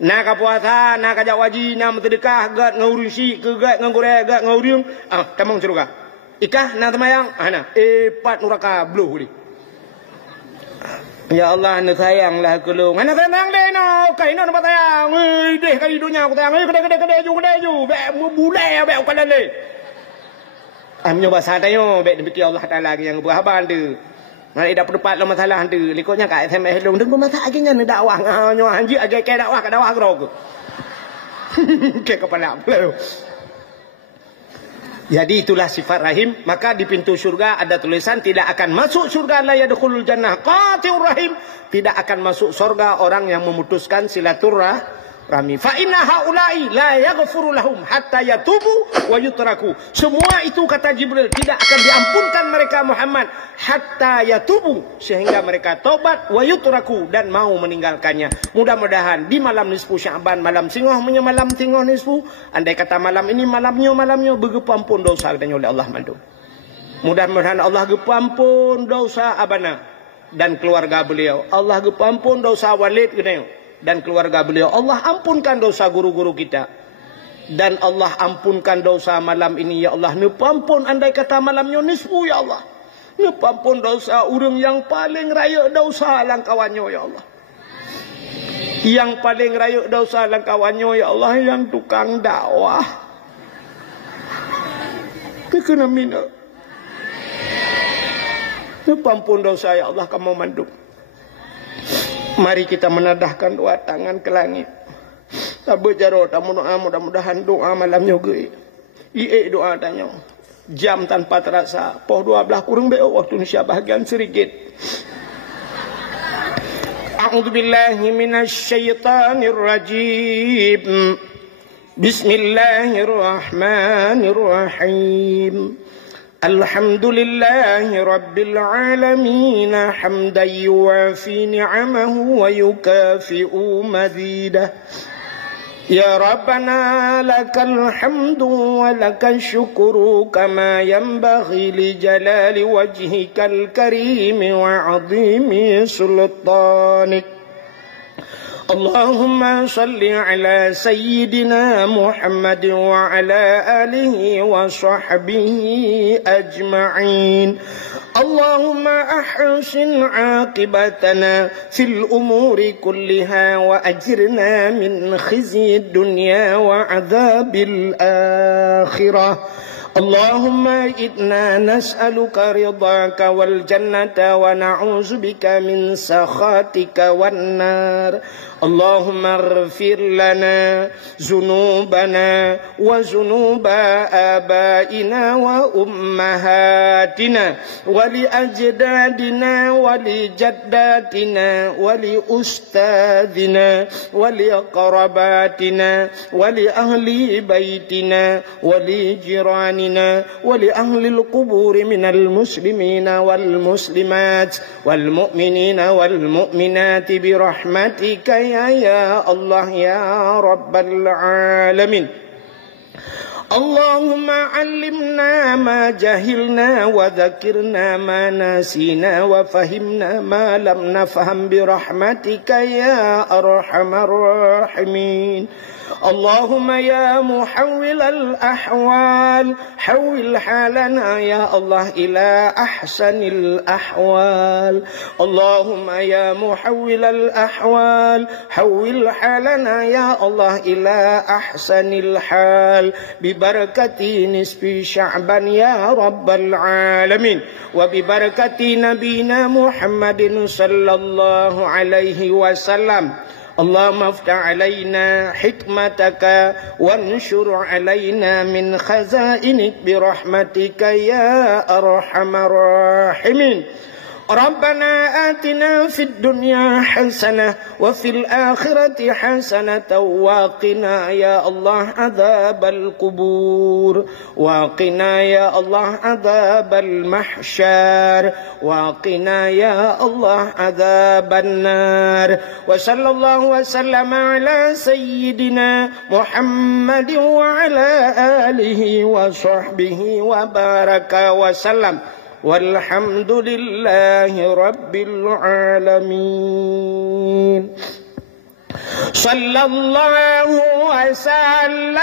Nak puasa, nak ajak waji, nak sedekah, gat ngurung si, ke gat ngurung, gat ngurung, tamam syurga. Ikah nak mayang, ana 4 neraka bluh ni. Ya Allah, nak sayanglah kelung. Ana sayang deh no, kai no nampak sayang. Deh kai dunia aku sayang. Kedai ju. Bek bulai bek ukalan le. Amnyo bahasa tayo, bek demi Allah Taala yang berhaban tu. Nak ida perdebat lah masalah tu. Likutnya kat SMS long tengok masa akhirnya nak dakwah nyo anji agai ke dakwah ke dakwah gro. Ke kepala pula. Jadi itulah sifat rahim. Maka di pintu syurga ada tulisan tidak akan masuk syurga la yadkhulul jannah qati'ur rahim. Tidak akan masuk surga orang yang memutuskan silaturahmi. Fa inna haula'i la yaghfuru lahum hatta yatubu wa yutraku. Semua itu kata Jibril tidak akan diampunkan mereka Muhammad hatta yatubu, sehingga mereka tobat wa yutraku dan mau meninggalkannya. Mudah-mudahan di malam nisfu Sya'ban, malam singoh malam singoh nisfu, andai kata malam ini malamnya bergepampun dosa katanya oleh Allah mandu. Mudah-mudahan Allah gepampun dosa abana dan keluarga beliau. Allah gepampun dosa Walid katanya dan keluarga beliau. Allah ampunkan dosa guru-guru kita. Dan Allah ampunkan dosa malam ini ya Allah. Nepampun andai kata malamnya nisfu ya Allah. Nepampun dosa orang yang paling raya dosa langkawannya ya Allah. Yang paling raya dosa langkawannya ya Allah, yang tukang dakwah. Kena mina. Nepampun dosa ya Allah kamu manduk. Mari kita menadahkan dua tangan ke langit. Tabajaro tamu doa, mudah-mudahan doa malamnya ge. Doa tanya. Jam tanpa terasa. Poh 12 kurang be waktu Indonesia bahagian sedikit. A'udzubillahi minasyaitonir rajim. Bismillahirrahmanirrahim. Alhamdulillahi Rabbil Alamin hamdan yuwafi ni'amahu wa yukafi'u mazidah. Ya Rabbana lakal hamdu wa lakal syukru kama yanbaghi li jalali wajhikal karim wa 'azimi sultanik. Allahumma salli ala sayyidina Muhammad wa ala alihi wa sahbihi ajma'in. Allahumma ahsin 'aqibatana fil umuri kulliha wa ajirna min khizyi dunya wa 'adzabil akhirah. Allahumma inna nas'aluka ridhaka wal jannata wa na'udzu bika min sakhatika wan nar. اللهم اغفر لنا ذنوبنا وذنوب آبائنا وأمهاتنا ولأجدادنا ولجداتنا ولأستاذنا ولأقرباتنا ولأهل بيتنا ولجيراننا ولأهل القبور من المسلمين والمسلمات والمؤمنين والمؤمنات برحمتك يا الله يا رب العالمين. اللهم علمنا ما جهلنا وذكرنا ما نسينا وفهمنا ما لم نفهم برحمتك يا أرحم الراحمين. اللهم يا محول الأحوال حول حالنا يا الله إلى أحسن الأحوال. اللهم يا محول الأحوال حول حالنا يا الله إلى أحسن الحال ببركة نصف شعبان يا رب العالمين وببركة نبينا محمد صلى الله عليه وسلم. اللهم افتح علينا حكمتك وانشر علينا من خزائنك برحمتك يا أرحم الراحمين. ربنا آتنا في الدنيا حسنة وفي الآخرة حسنة وقنا يا الله عذاب القبور وقنا يا الله عذاب المحشر وقنا يا الله عذاب النار. وصلى الله وسلم على سيدنا محمد وعلى آله وصحبه وبارك وسلم والحمد لله رب العالمين. صلى الله وسلم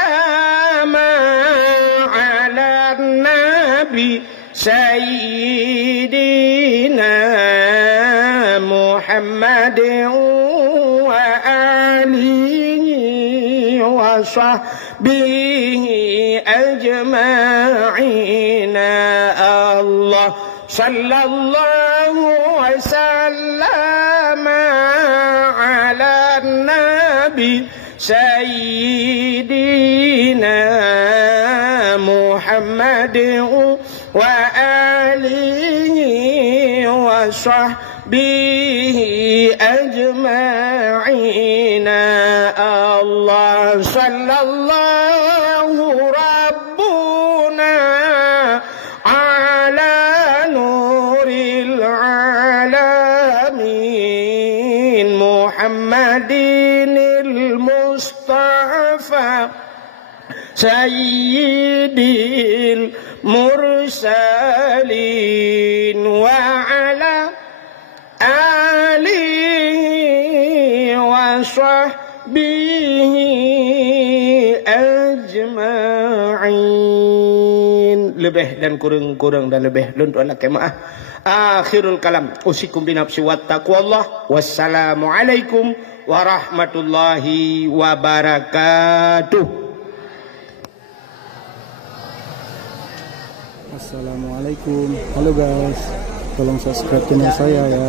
على النبي سيدنا محمد وآله وصحبه أجمعين. الله صلى الله وسلم على النبي سيدنا محمد وآله وصحبه أجمعين. الله صلى الله ربنا على نور العالمين محمد المصطفى سيد المرسلين وعلى آله وصحبه أجمعين. Lebih dan kurang dan lebih untuk Allah kemaah. Akhirul kalam usikum binafsi wattaqwallah. Wassalamualaikum warahmatullahi wabarakatuh. Assalamualaikum. Halo guys, tolong subscribe channel saya ya.